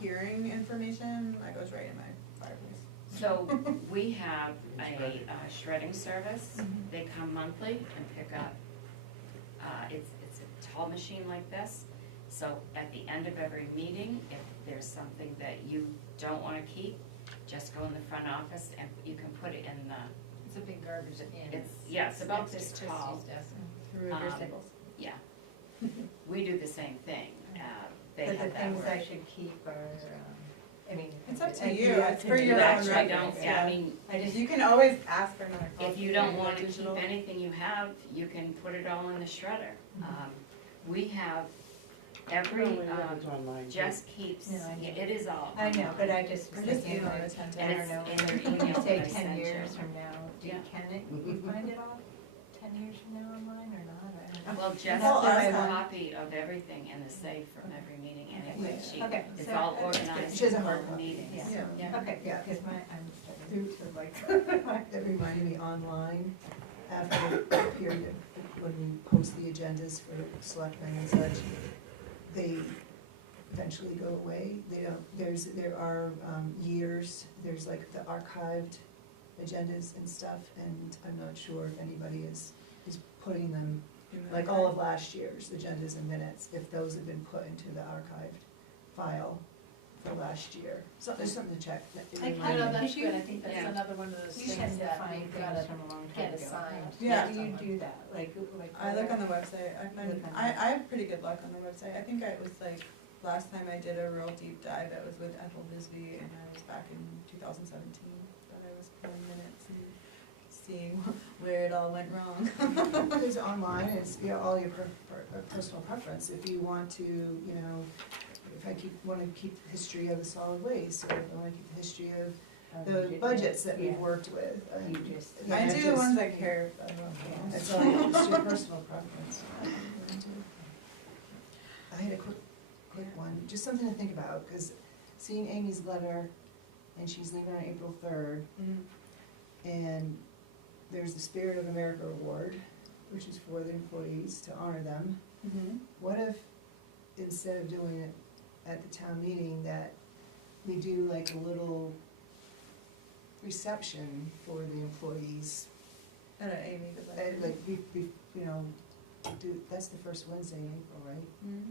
hearing information, that goes right in my fireplace. So we have a shredding service. They come monthly and pick up, it's a tall machine like this. So at the end of every meeting, if there's something that you don't wanna keep, just go in the front office and you can put it in the, It's a big garbage in. it's about this tall. Through Um, reversibles. Yeah. We do the same thing. They But the have that things I word. should keep are, I mean. It's up to like, you. It's for can your You own actually records, don't, yeah, I mean, I just, You can always ask for another copy. if you don't or wanna keep digital. anything you have, you can put it all in the shredder. We have every, No, it's online. Jess keeps, No, I know. it is all. I know, but I just. I just thinking, email like, it to I And don't it's know, in their like, when email you that say I 10 sent you. years from now, Yeah. you find it all 10 years from now online or not? I don't know. Well, Jess Well, has a ours have- copy of everything in the safe from every meeting anyway. She, Okay, it's so all that's good. organized She has a in hard all the copy. meetings. Yeah. Okay, Yeah. because I'm starting to like. That reminded me online, after the period, when we post the agendas for selectmen and such, they eventually go away. They don't, there are years, there's like the archived agendas and stuff, and I'm not sure if anybody is putting them, like all of last year's agendas and minutes, if those have been put into the archived file for last year. So there's something to check. I I know, that's Did good, I you- think that's Yeah. another one of those You things tend to that find we've things gotta from a long time get ago. assigned. Yeah. How do you do that? Like. I look on the website, Look on I have pretty good luck on the website, I think I was like, last time I did a real deep dive, it was with Ethel Bisbee, and I was back in 2017, but I was pulling minutes and seeing where it all went wrong. It's online, it's, you know, all your personal preference, if you want to, you know, if I wanna keep the history of the solid waste, or if I wanna keep the history of the budgets that we've worked with. You just. Yeah, I do the just- ones I care about. It's all, it's your personal preference. I had a quick one, just something to think about, because seeing Amy's letter, and she's leaving on April 3rd, and there's the Spirit of America Award, which is for the employees to honor them. What if, instead of doing it at the town meeting, that we do like a little reception for the employees? Amy, Like, you know, that's the first Wednesday in April, right?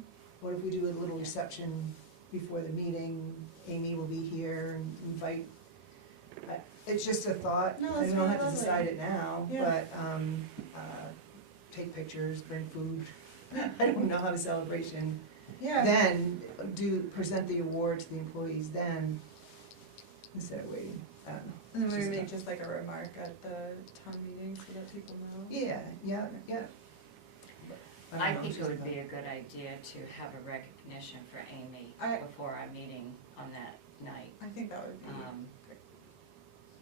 What if we do a little reception before the meeting? Amy will be here and invite, it's just a thought. No, I that's don't have to really decide lovely. it now, Yeah. but, take pictures, bring food. I don't know how the celebration, Yeah. then present the award to the employees then, instead of waiting, I don't know. And then we Just make a- just like a remark at the town meeting so that people know. Yeah, yeah. don't I know, think she's it would about- be a good idea to have a recognition for Amy I- before our meeting on that night. I think that would be,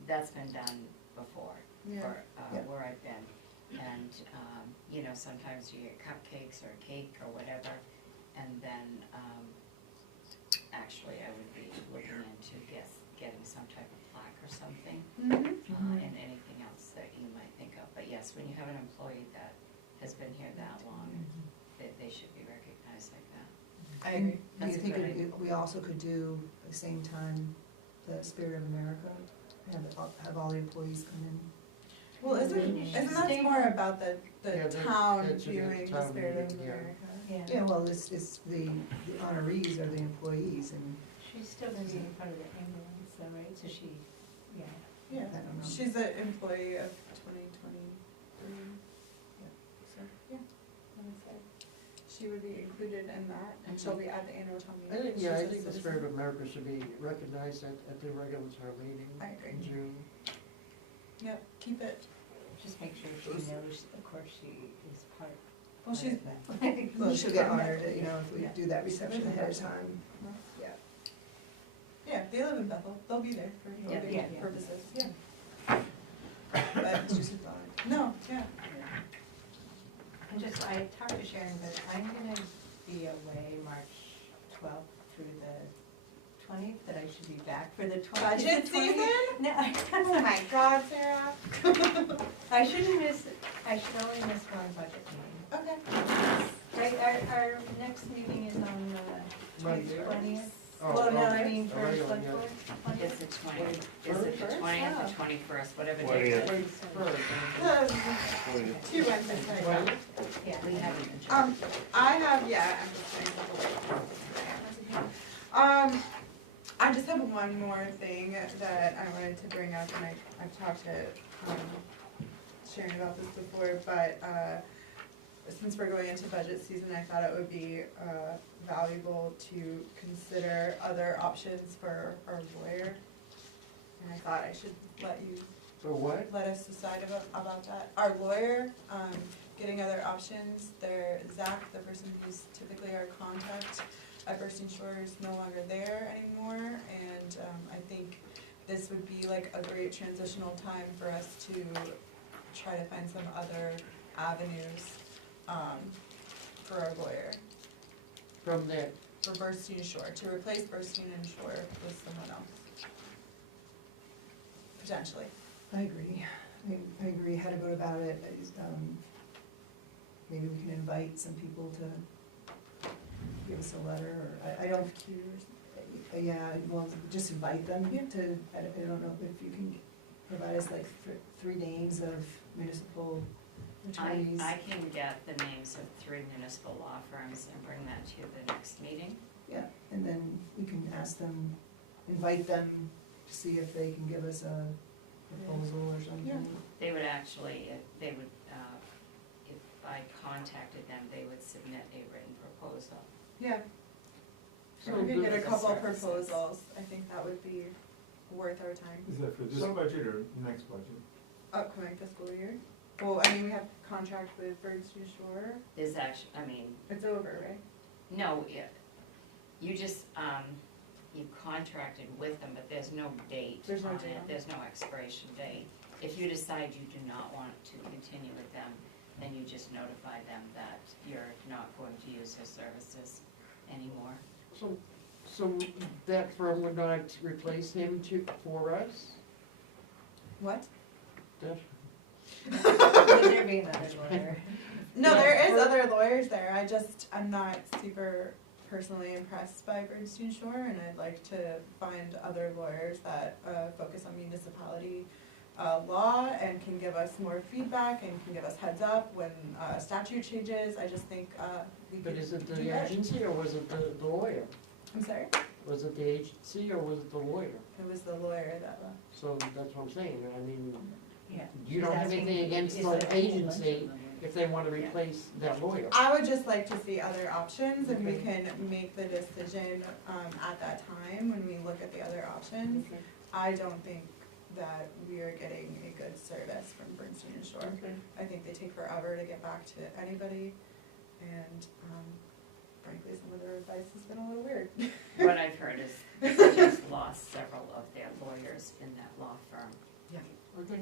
That's been done before, yeah. for, Yeah. where I've been. And, you know, sometimes you get cupcakes or cake or whatever, and then, actually I would be looking into getting some type of plaque or something, and anything else that you might think of. But yes, when you have an employee that has been here that long, they should be recognized like that. I agree. Do That's you a think good we also could do, at the same time, the Spirit of America, have all the employees come in? Well, isn't that more about the Yeah, town that's a good viewing the town Spirit of meeting, yeah. America? Yeah, well, it's the honorees are the employees, and She's still gonna be in front of the ambulance, though, right? So she, yeah. Yeah, I don't know. she's an employee of 2023. So, yeah, I would say she would be included in that, and she'll be at the annual town I meeting. think, yeah, I She's a think the citizen. Spirit of America should be recognized at the regulatory meeting I agree. in June. Yep, keep it. Just make sure she knows, of course, she is part. Well, she's, of that. well, she'll get honored, you know, if we Yeah. do that reception ahead of time. yeah, they live in Bethel, they'll be there for Yeah, voting yeah. purposes, yeah. but it's just a thought. No, yeah. And just, I talked to Sharon, but I'm gonna be away March 12th through the 20th, that I should be back for the 20th. Budget season? No, Oh my God, Sarah. I shouldn't miss, I should only miss one budget meeting. Okay. Right, our next meeting is on the Monday. 20th. Oh, Well, no, I okay. mean for Oh, yeah, select yeah. board. It's the 20th, is it the 20th or 21st, whatever day 20th. it is. Two Wednesdays, right now. Yeah. We haven't. I have, yeah, I'm just saying. I just have one more thing that I wanted to bring up, and I've talked to, Sharon about this before, but, since we're going into budget season, I thought it would be, valuable to consider other options for our lawyer. And I thought I should let you For what? let us decide about that. Our lawyer, getting other options, Zach, the person who's typically our contact at Bursting Shore, is no longer there anymore, and I think this would be like a great transitional time for us to try to find some other avenues for our lawyer, From there. for Bursting Shore, to replace Bursting and Shore with someone else. Potentially. I agree. I agree how to go about it. Maybe we can invite some people to give us a letter, or I don't, yeah, well, just invite them to, I don't know if you can provide us like 3 names of municipal attorneys. I can get the names of 3 municipal law firms and bring that to the next meeting. Yeah, and then we can ask them, invite them to see if they can give us a proposal or something. They would actually, they would, if I contacted them, they would submit a written proposal. Yeah. So If we could get a the couple services. proposals, I think that would be worth our time. Is that for this So- budget or next budget? Upcoming fiscal year. Well, I mean, we have contract with Birds to Shore. Is actually, I mean, It's over, right? no, you just, you contracted with them, but there's no date There's no on date it, on it. there's no expiration date. If you decide you do not want to continue with them, then you just notify them that you're not going to use their services anymore. So that firm would not replace him for us? What? That- Would there be another lawyer? No, there is other lawyers there. I'm not super personally impressed by Birds to Shore, and I'd like to find other lawyers that focus on municipality law and can give us more feedback and can give us heads up when statute changes. I just think we But could is it do the that. agency or was it the lawyer? I'm sorry? Was it the agency or was it the lawyer? It was the lawyer that left. So that's what I'm saying, I mean, Yeah. you don't have She's anything asking, against is the it a whole bunch agency of them? if they wanna replace that lawyer. I would just like to see other options, and we can make the decision at that time when we look at the other options. Okay. I don't think that we are getting a good service from Bernstein and Shore. Okay. I think they take forever to get back to anybody, and frankly, some of their advice has been a little weird. What I've heard is they just lost several of their lawyers in that law firm. Okay.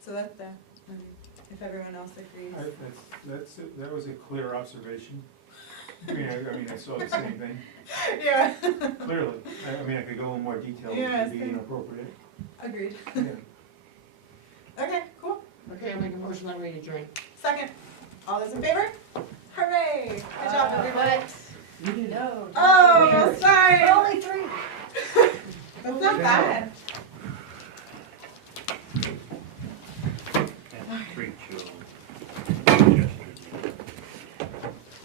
So that's that, if everyone else agrees. That was a clear observation. I mean, I saw the same thing, Yeah, clearly. I mean, I could go in more detail, Yeah, which would be same. inappropriate. agreed. Yeah. Okay, cool. Okay, I'll make a motion that we adjourn. Second, all those in favor? Hooray, good job, everybody. You did. No. Oh, sorry. Only 3. That's not bad.